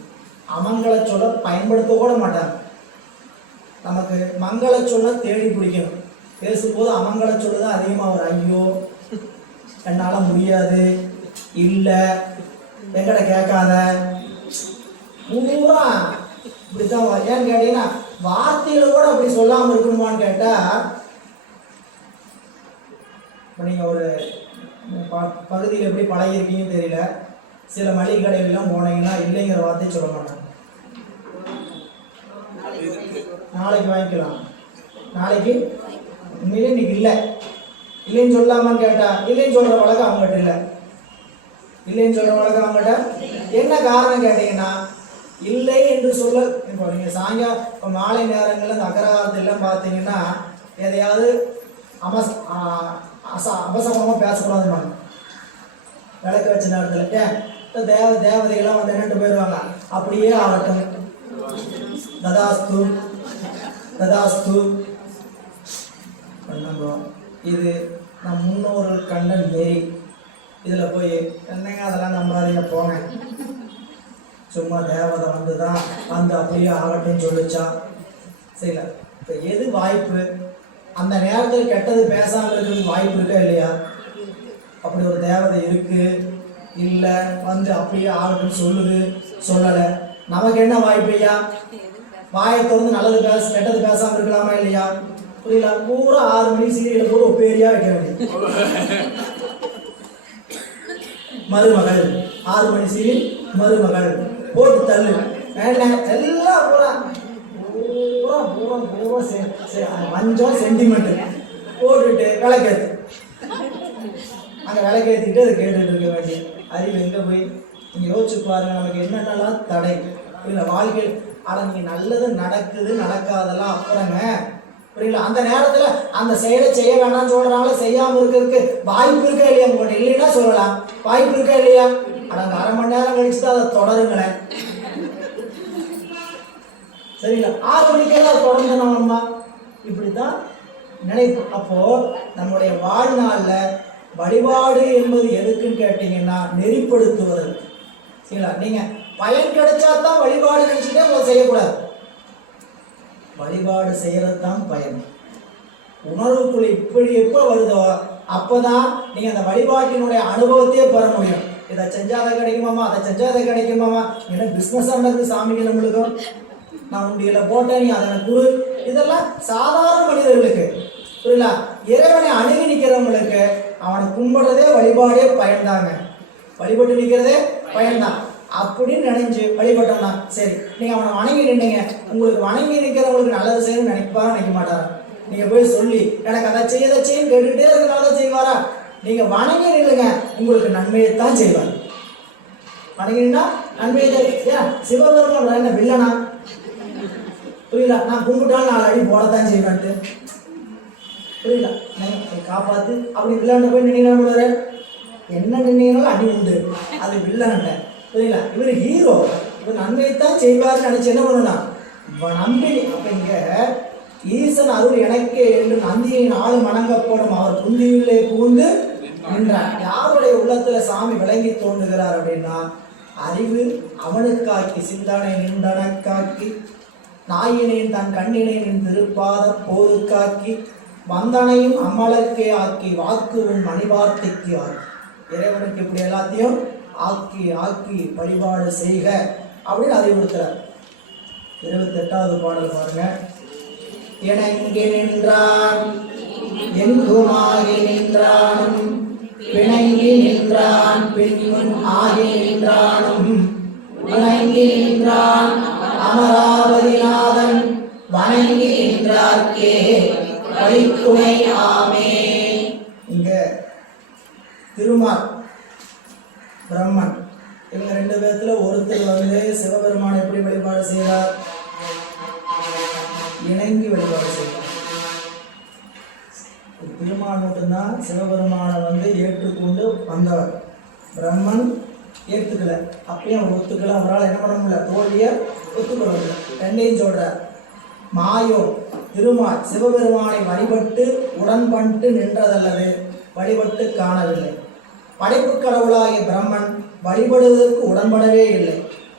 அமங்கல சொல்ல பயன்படுத்த கூட மாட்டாங்க. நமக்கு மங்கள சொல்ல தேடி பிடிக்கணும். பேசும்போது அமங்கல சொல்ல தான் அதிகமாக ஒரு ஐயோ, என்னால் முடியாது, இல்லை, என்கிட்ட கேட்காத, பூரா இப்படித்தான். ஏன்னு கேட்டீங்கன்னா வார்த்தையில கூட அப்படி சொல்லாமல் இருக்கணுமான்னு கேட்டால், இப்போ நீங்கள் ஒரு பகுதியில் எப்படி பழகிருக்கீங்கன்னு தெரியல. சில மளிகை கடைகள்லாம் போனீங்கன்னா இல்லைங்கிற வார்த்தையை சொல்ல மாட்டாங்க. நாளைக்கு வாங்கிக்கலாம், நாளைக்கு உண்மையிலே இன்னைக்கு இல்லை, இல்லைன்னு சொல்லாமான்னு கேட்டா இல்லைன்னு சொல்கிற வழக்கம் அவங்ககிட்ட இல்லை. இல்லைன்னு சொல்கிற வழக்கம் அவங்ககிட்ட என்ன காரணம் கேட்டீங்கன்னா, இல்லை என்று சொல்ல. இப்போ நீங்கள் சாயங்காலம் இப்போ மாலை நேரங்களில் இந்த அகரகாரத்திலாம் பார்த்தீங்கன்னா எதையாவது அபசகமாக பேசக்கூடாதுன்னு விளக்கு வச்ச நேரத்தில் தேவதைகள்லாம் வந்து என்னட்டு போயிடுவாங்க, அப்படியே ஆகட்டும், ததாஸ்து ததாஸ்து பண்ணுங்க. இது நம் முன்னோர்கள் கண்ட நெறி. இதில் போய் என்னங்க அதெல்லாம் நம்பாதீங்க போங்க, சும்மா தேவதை வந்து தான் வந்து அப்படியே ஆகட்டும்னு சொல்லிச்சா சரிங்களா. இப்போ எது வாய்ப்பு, அந்த நேரத்தில் கெட்டது பேசாமல் இருக்கிறதுக்கு வாய்ப்பு இருக்கா இல்லையா? அப்படி ஒரு தேவதை இருக்கு இல்லை வந்து அப்படியே ஆகட்டும்னு சொல்லுது சொல்லலை, நமக்கு என்ன வாய்ப்பு ஐயா? வாயை திறந்து நல்லது கெட்டது பேசாமல் இருக்கலாமா இல்லையா? புரியல, பூரா 6 மணி சீரியலை போட்டு ஒப்பேரியா வைக்க வேண்டியது. மருமகள் 6 மணி சீரியல் மருமகள் போட்டு தள்ளு எல்லாம் பூரா பூரா பூரா பூரா மஞ்சள் சென்டிமெண்ட் போட்டுட்டு விளக்கேற்று, அங்கே விளக்கேற்றிட்டு அதை கேட்டுட்டு இருக்க வேண்டிய அறிவு எங்கே போய்? நீங்கள் யோசிச்சு பாருங்க, நமக்கு என்னென்னலாம் தடை இல்லை வாழ்க்கையில். ஆனால் நீங்கள் நல்லது நடக்குது நடக்காதெல்லாம் அப்புறங்க புரியல. அந்த நேரத்தில் அந்த செயலை செய்ய வேணாம்னு சொல்கிறாங்கள, செய்யாமல் இருக்கிறதுக்கு வாய்ப்பு இருக்கா இல்லையா? உங்கள்கிட்ட இல்லைன்னா சொல்லலாம், வாய்ப்பு இருக்கா இல்லையா? ஆனால் 1/2 மணி நேரம் கழிச்சு தான் அதை தொடருங்களேன் சரிங்களா. 6 மணிக்கெல்லாம் அதை தொடர்ந்துனோம்மா, இப்படி தான் நினைப்பு. அப்போது நம்முடைய வாழ்நாளில் வழிபாடு என்பது எதுக்குன்னு கேட்டிங்கன்னா நெறிப்படுத்துவதற்கு சரிங்களா. நீங்கள் பயன் கிடைச்சா தான் வழிபாடு நினச்சிட்டே உங்களை செய்யக்கூடாது, வழிபாடு செய்கிறது தான் பயன். உணர்வுக்குள்ள இப்படி எப்போ வருதோ அப்போதான் நீங்கள் அந்த வழிபாட்டினுடைய அனுபவத்தையே பெற முடியும். இதை செஞ்சால் அதை கிடைக்குமாமா, அதை செஞ்சால் அதை கிடைக்குமாமா, ஏன்னா பிஸ்னஸாக நடக்குது சாமிக்கு நம்மளுக்கும், நான் உண்டியில் போட்டேன் நீ அதை குரு, இதெல்லாம் சாதாரண மனிதர்களுக்கு புரியல. இறைவனை அணுகி நிற்கிறவங்களுக்கு அவனை கும்பிடுறதே வழிபாடே பயன்தாங்க, வழிபட்டு நிற்கிறதே பயன்தான் அப்படின்னு நினைஞ்சு வழிபட்டோம்னா சரி. நீங்கள் அவனை வணங்கி நின்றீங்க, உங்களுக்கு வணங்கி நிற்கிறவங்களுக்கு நல்லது செய்யணும்னு நினைப்பாரா நினைக்க மாட்டாரா? நீங்கள் போய் சொல்லி எனக்கு அதை செய்யும் கேட்டுகிட்டே இருக்கிறனால செய்வாரா? நீங்கள் வணங்கி நில்லுங்க, உங்களுக்கு நன்மையைத்தான் செய்வார். வணங்கினா நன்மையை ஏன் சிவபெருமான் என்ன வில்லனா? புரியல, நான் கும்பிட்டாலும் 4 அடி போடத்தான் செய்வேன்ட்டு புரியல. காப்பாத்து அப்படி வில்லன்ட்ட போய் நினைக்கிறாரு, என்ன நினைக்கிறாலும் அடி உண்டு, அது வில்லன்ட்ட புரியல. இவர் ஹீரோ, இவர் நன்மையைத்தான் செய்வார்னு நினைச்சு என்ன பண்ணணும் நம்பி. அப்ப இங்க ஈசன் அருள் எனக்கு என்று நந்தியின் 4 மணங்கப்படும் அவர் புந்தியிலே புகுந்து நின்றார். யாருடைய உள்ளத்துல சாமி விளங்கி தோன்றுகிறார் அப்படின்னா, அறிவு அவனுக்காக்கி சிந்தனை நின்றனக்காக்கி நாயினேன் தன் கண்ணினை நின் திருப்பாத போருக்காக்கி வந்தனையும் அமலர்க்கே ஆக்கி வாக்கு உன் மணிவார்த்தைக்கு ஆக்கி. இறைவனுக்கு இப்படி எல்லாத்தையும் ஆக்கி ஆக்கி வழிபாடு செய்க அப்படின்னு அறிவுறுத்துறார். 28வது பாடல் பாருங்க. இணங்கி நின்றான் எங்குமாகி நின்றானும் பிணங்கி நின்றான் பின்னும் ஆகி நின்றானும் வணங்கி நின்றான் அமராவதிநாதன் வணங்கி நின்றார்க்கே வழித்துணை ஆமே. இங்க திருமால் பிரம்மன் இவங்க 2 பேர்த்துல ஒருத்தர் வந்து சிவபெருமான் எப்படி வழிபாடு செய்கிறார்? இணங்கி வழிபாடு செய்கிறார். திருமால் மட்டும்தான் சிவபெருமானை வந்து ஏற்றுக்கொண்டு வந்தவர். பிரம்மன் ஏற்றுக்கல, அப்பயும் அவர் ஒத்துக்கல, அவரால் என்ன பண்ண முடியல, தோல்வியை ஒத்துக்கொள்ள முடியல. 2ஐயும் சொல்றார். மாயோ திருமால் சிவபெருமானை வழிபட்டு உடன்பட்டு நின்றதல்லது வழிபட்டு காணவில்லை. படைப்பு கடவுளாகிய பிரம்மன் வழிபடுவதற்கு உடன்படவே இல்லை.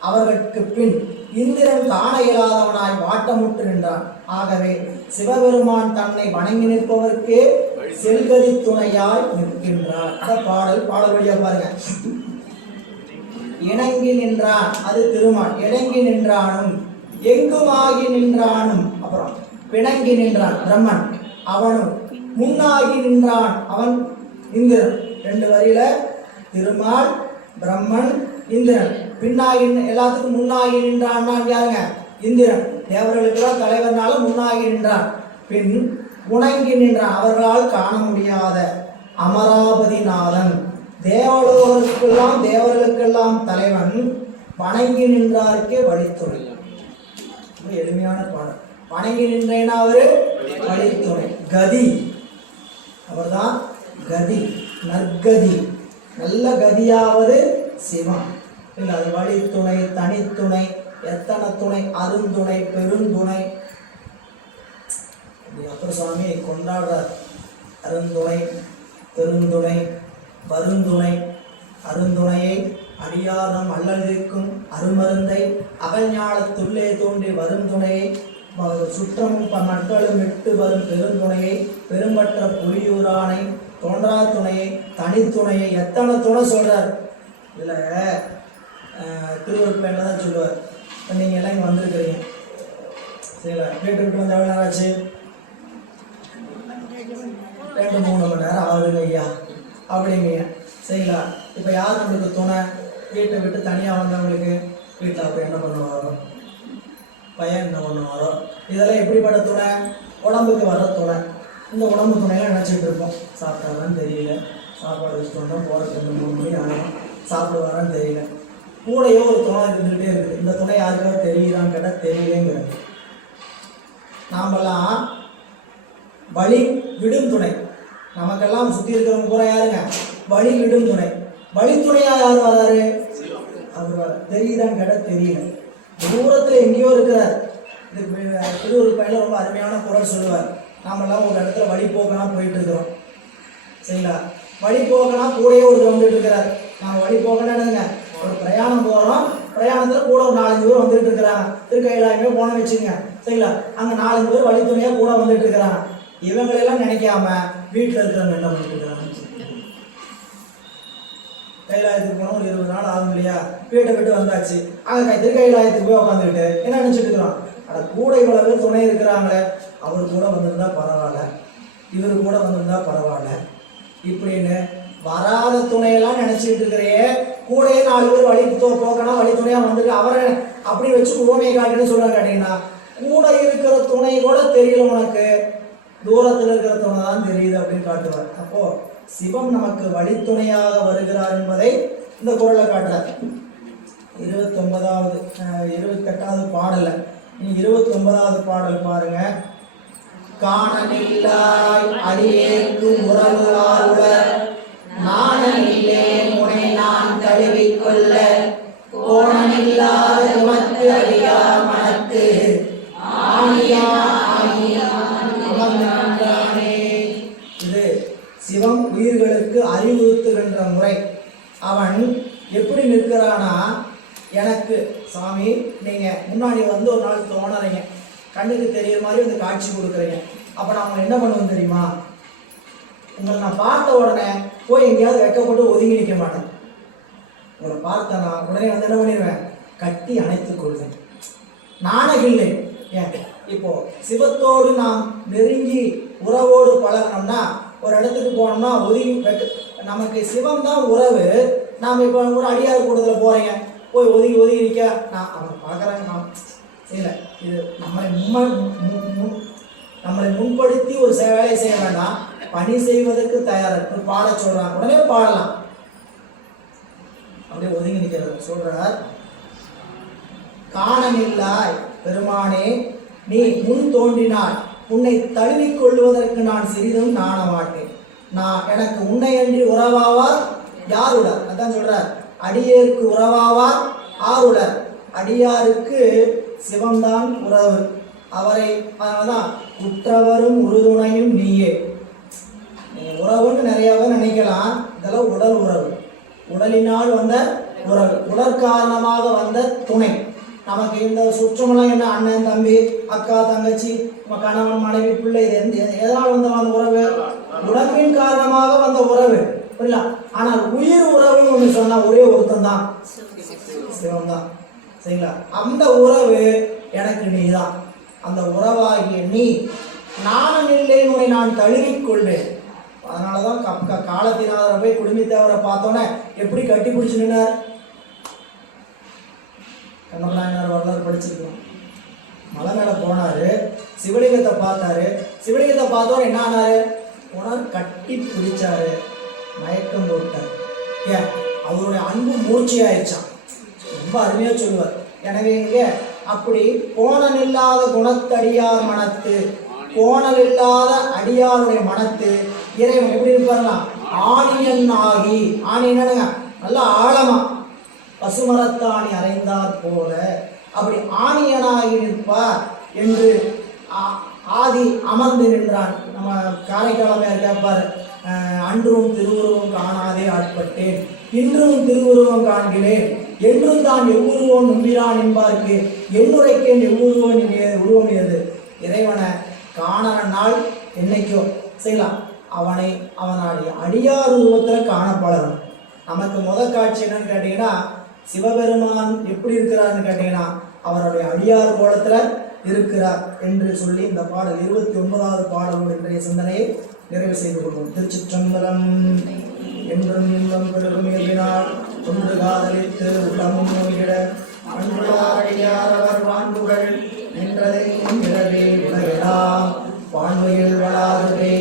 அவர்களுக்கு பின் இந்திரன் காண இயலாதவனாய் வாட்டமுட்டு நின்றான். ஆகவே சிவபெருமான் தன்னை வணங்கி நிற்பவர்க்கே செல்கதி துணையாய் நிற்கின்றார். பாடல் வழியா பாருங்க. இணங்கி நின்றான் அது திருமால், இணங்கி நின்றானும் எங்குமாகி நின்றானும், அப்புறம் பிணங்கி நின்றான் பிரம்மன், அவனும் முன்னாகி நின்றான் அவன் இந்திரன். 2 வரியில திருமால் பிரம்மன் இந்திரன். பின்னாகி எல்லாத்துக்கும் முன்னாகி நின்றான் யாருங்க? இந்திரன். தேவர்களுக்கெல்லாம் தலைவர்னால முன்னாகி நின்றான். பின் உணங்கி நின்றான் அவர்களால் காண முடியாத அமராவதிநாதன். தேவர்களுக்கெல்லாம் தலைவன் வணங்கி நின்றார்க்கே வழித்துணை. எளிமையான பாடம். வணங்கி நின்றேன்னா அவரு வழித்துணை. கதி அவர்தான் கதி, நற்கதி நல்ல கதியாவது சிவம். இல்லை அது வழித்துணை, தனித்துணை, எத்தனை துணை, அருந்துணை, பெருந்துணை. அப்பர் சுவாமி கொண்டாடுறார். அருந்துணை, பெருந்துணை, வருந்துணை. அருந்துணையை அடியாரம் அல்லலிருக்கும் அருமருந்தை அகஞாலத்துள்ளே தோன்றி வருந்துணையை சுற்றமும் மக்களும் விட்டு வரும் பெருந்துணையை பெரும்பற்ற புலியூரானை தோன்றா துணையை தனித்துணையை. எத்தனை துணை சொல்றார். இதில் திருவள்ளுவர் தான் சொல்லுவார். நீங்கள் எல்லாம் இங்கே வந்திருக்கிறீங்க சரிங்களா? வீட்டு விட்டு வந்து எவ்வளோ நேரம் ஆச்சு? 2-3 மணி நேரம் ஆகுதுங்க ஐயா அப்படிங்க சரிங்களா? இப்போ யார் நம்மளுக்கு துணை? வீட்டை விட்டு தனியாக வந்தவங்களுக்கு வீட்டில் அப்போ என்ன பண்ணுவாரோ, பையன் என்ன பண்ணுவாரோ, இதெல்லாம் எப்படிப்பட்ட துணை? உடம்புக்கு வர துணை. இந்த உடம்பு துணையெல்லாம் நினச்சிட்டு இருப்போம். சாப்பிட்டாதான் தெரியல, சாப்பாடு வச்சுட்டு வந்தோம், போகிறதுக்கு 2-3 மணி ஆகும், சாப்பிட்டு வரான்னு தெரியல. கூடையோ ஒரு துணை இருந்துகிட்டே இருக்குது. இந்த துணை யாருக்காவது தெரியுதான்னு கேட்டால் தெரியலேங்கிறது. நாமெல்லாம் வழி விடும் துணை. நமக்கெல்லாம் சுற்றி இருக்கிறவங்க பூரா யாருங்க? வழி விடும் துணை. வழித்துணையா யார் வராரு? அவர் வர. தெரியுதான்னு கேட்டால் தெரியல. தூரத்தில் எங்கேயோ இருக்கிறார். இதுக்கு திருவள்ளுவர் பையில ரொம்ப அருமையான குரல் சொல்லுவார். நாமெல்லாம் ஒரு இடத்துல வழி போக்கனா போயிட்டு இருக்கிறோம் சரிங்களா? வழி போக்கனா கூடயே ஒரு வந்துட்டு இருக்கிறார். நாங்கள் வழி போக்கணுங்க ஒரு பிரயாணம் போகிறோம். பிரயாணத்தில் கூட ஒரு 4-5 பேர் வந்துட்டு இருக்கிறாங்க. திருக்கையிலாயுமே போன வச்சுங்க சரிங்களா? அங்கே 4-5 பேர் வழித்துணையாக கூட வந்துட்டு இருக்கிறாங்க. இவங்களெல்லாம் நினைக்காம வீட்டில் இருக்கிறவங்க என்ன பண்ணிட்டு இருக்கிறாங்க? கைலாயத்துக்கு போனால் ஒரு 20 நாள் ஆகும் இல்லையா? வீட்டை விட்டு வந்தாச்சு. அங்கே திருக்கைலாயத்துக்கு போய் உட்காந்துக்கிட்டு என்ன நினச்சிட்டு இருக்கிறோம்? ஆனால் கூட இவ்வளோ பேர் துணை இருக்கிறாங்களே, அவர் கூட வந்திருந்தா பரவாயில்ல, இவர் கூட வந்திருந்தா பரவாயில்ல இப்படின்னு வராத துணையெல்லாம் நினச்சிட்டு இருக்கிறே. கூடயே 4 பேர் வழி போக்கணும் வழி துணையாக வந்துட்டு அவரை அப்படி வச்சு உவமையை காட்டுன்னு சொல்கிறாங்க. கேட்டிங்கன்னா கூட இருக்கிற துணை கூட தெரியல உனக்கு, தூரத்தில் இருக்கிற துணை தான் தெரியுது அப்படின்னு காட்டுவார். அப்போது சிவம் நமக்கு வழித்துணையாக வருகிறார் என்பதை இந்த குறளை காட்டுறார். 28வது பாடல 29வது பாடல் பாருங்க. காணனில்லாய் அடியேற்கு உறவுளாருளர் நாணனில்லே முனை நான் தழுவிக்கொள்ள கோணனில்லாத உமக்கு அடியார் மனத்து ஆணியா இது சிவம் உயிர்களுக்கு அறிவுறுத்துகின்ற முறை. அவன் எப்படி நிற்கிறானா, எனக்கு சாமி நீங்கள் முன்னாடி வந்து ஒரு நாள் தோணுறீங்க, கண்ணுக்கு தெரியுற மாதிரி வந்து காட்சி கொடுக்குறீங்க. அப்போ நான் உங்களை என்ன பண்ணுவேன் தெரியுமா? உங்களை நான் பார்த்த உடனே போய் எங்கேயாவது வெக்கப்பட்டு ஒதுங்கி நிற்க மாட்டேன். உங்களை பார்த்தேன்னா உடனே வந்து என்ன பண்ணிடுவேன்? கட்டி அணைத்துக் கொள்வேன். நாணகில்லை. ஏன் இப்போ சிவத்தோடு நாம் நெருங்கி உறவோடு பழகணும்னா ஒரு இடத்துக்கு போனோம்னா ஒதுங்கி நமக்கு சிவம் தான் உறவு. நாம் இப்போ ஒரு அடியார் கூட்டத்தில் போகிறீங்க, போய் ஒதுங்கி ஒதுங்கி நிற்க நான் அவனை பார்க்குறாங்க நான் இல்லை. இது நம்மளை முன்படுத்தி ஒரு வேலையை செய்ய வேண்டாம், பணி செய்வதற்கு தயாராக பாட சொல்கிறாங்க, உடனே பாடலாம். அப்படியே ஒதுங்கி நிற்கிறது சொல்கிறார். காணமில்லாய் பெருமானே நீ முன் தோன்றினாய், உன்னை தழுவிக் கொள்வதற்கு நான் சிறிதும் நாண மாட்டேன். நான் எனக்கு உன்னை அன்றி உறவாவார் யாருடர்? அதான் சொல்றார். அடியேற்கு உறவாவார் ஆருடர். அடியாருக்கு சிவம்தான் உறவு. அவரை அதனால்தான் உற்றவரும் உறுதுணையும் நீயே. நீங்கள் உறவுன்னு நிறையாவே நினைக்கலாம். இதெல்லாம் உடல் உறவு, உடலினால் வந்த உறவு, உடற்காரணமாக வந்த துணை. நமக்கு இந்த சுற்றமெல்லாம் என்ன? அண்ணன் தம்பி அக்கா தங்கச்சி கணவன் மனைவி பிள்ளை, இது எதனால் வந்த உறவு? உடம்பின் காரணமாக வந்த உறவு புரியல. ஆனால் உயிர் உறவுன்னு ஒன்று சொன்னா ஒரே ஒருத்தன் தான், சிவம் தான் சரிங்களா? அந்த உறவு எனக்கு நீ தான். அந்த உறவாகிய நீ நானும் இல்லைன்னு உன்னை நான் தழுவிக் கொள்வேன். அதனாலதான் காலத்தினால போய் குடும்பத்தேவரை பார்த்தோன்னே எப்படி கட்டி பிடிச்சு நின்னார்? கண்ணப்பநாயனார் வரலாறு படிச்சிருக்கோம். மலை மேலே போனார், சிவலிங்கத்தை பார்த்தாரு. சிவலிங்கத்தை பார்த்தோன்னு என்ன ஆனாரு? போனார், கட்டி பிடிச்சாரு, மயக்கம் போட்டார். ஏன்? அவருடைய அன்பு மூர்ச்சி ஆயிடுச்சான். ரொம்ப அருமையாக சொல்லுவார். எனவே இங்கே அப்படி கோணல் இல்லாத குணத்தடியார் மனத்து, கோணல் இல்லாத அடியாருடைய மனத்து இறைவன் எப்படி இருப்பாருன்னா ஆணியன் ஆகி, ஆணி என்னங்க நல்லா ஆழமா பசுமரத்தாணி அறைந்தார் போல அப்படி ஆணியனாகி நிற்பார் என்று ஆதி அமர்ந்து நின்றான். நம்ம காரைக்காலமையார் கேட்பார், அன்றும் திருவுருவம் காணாதே ஆட்பட்டேன், இன்றும் திருவுருவம் காண்கிறேன், என்றும் தான் எவ்வுருவம் நம்பினான் என்பார்க்கு என்னுரைக்கேன் எவ்வுருவம் உருவம் ஏது. இறைவனை காணனால் என்னைக்கோ செய்யலாம், அவனுடைய அடியார் உருவத்தில் காணப்படணும். நமக்கு முதல் காட்சி என்னன்னு கேட்டீங்கன்னா, சிவபெருமான் எப்படி இருக்கிறார்னு கேட்டீங்கன்னா அவருடைய அடியார் கோலத்தில் இருக்கிறார் என்று சொல்லி இந்த பாடல் 29வது பாடலோடு இன்றைய சிந்தனையை நிறைவு செய்து கொள்வோம். திருச்சிற்றம்பலம். என்றும் இன்பம் பெருகும் எழுதினார் ஒன்று காதலித்து உள்ளமும் மூழ்கிட அன்புள்ளார் அவர் வான்புகள் நின்றதை உலகெல்லாம் வான்மையில் வளாதுவே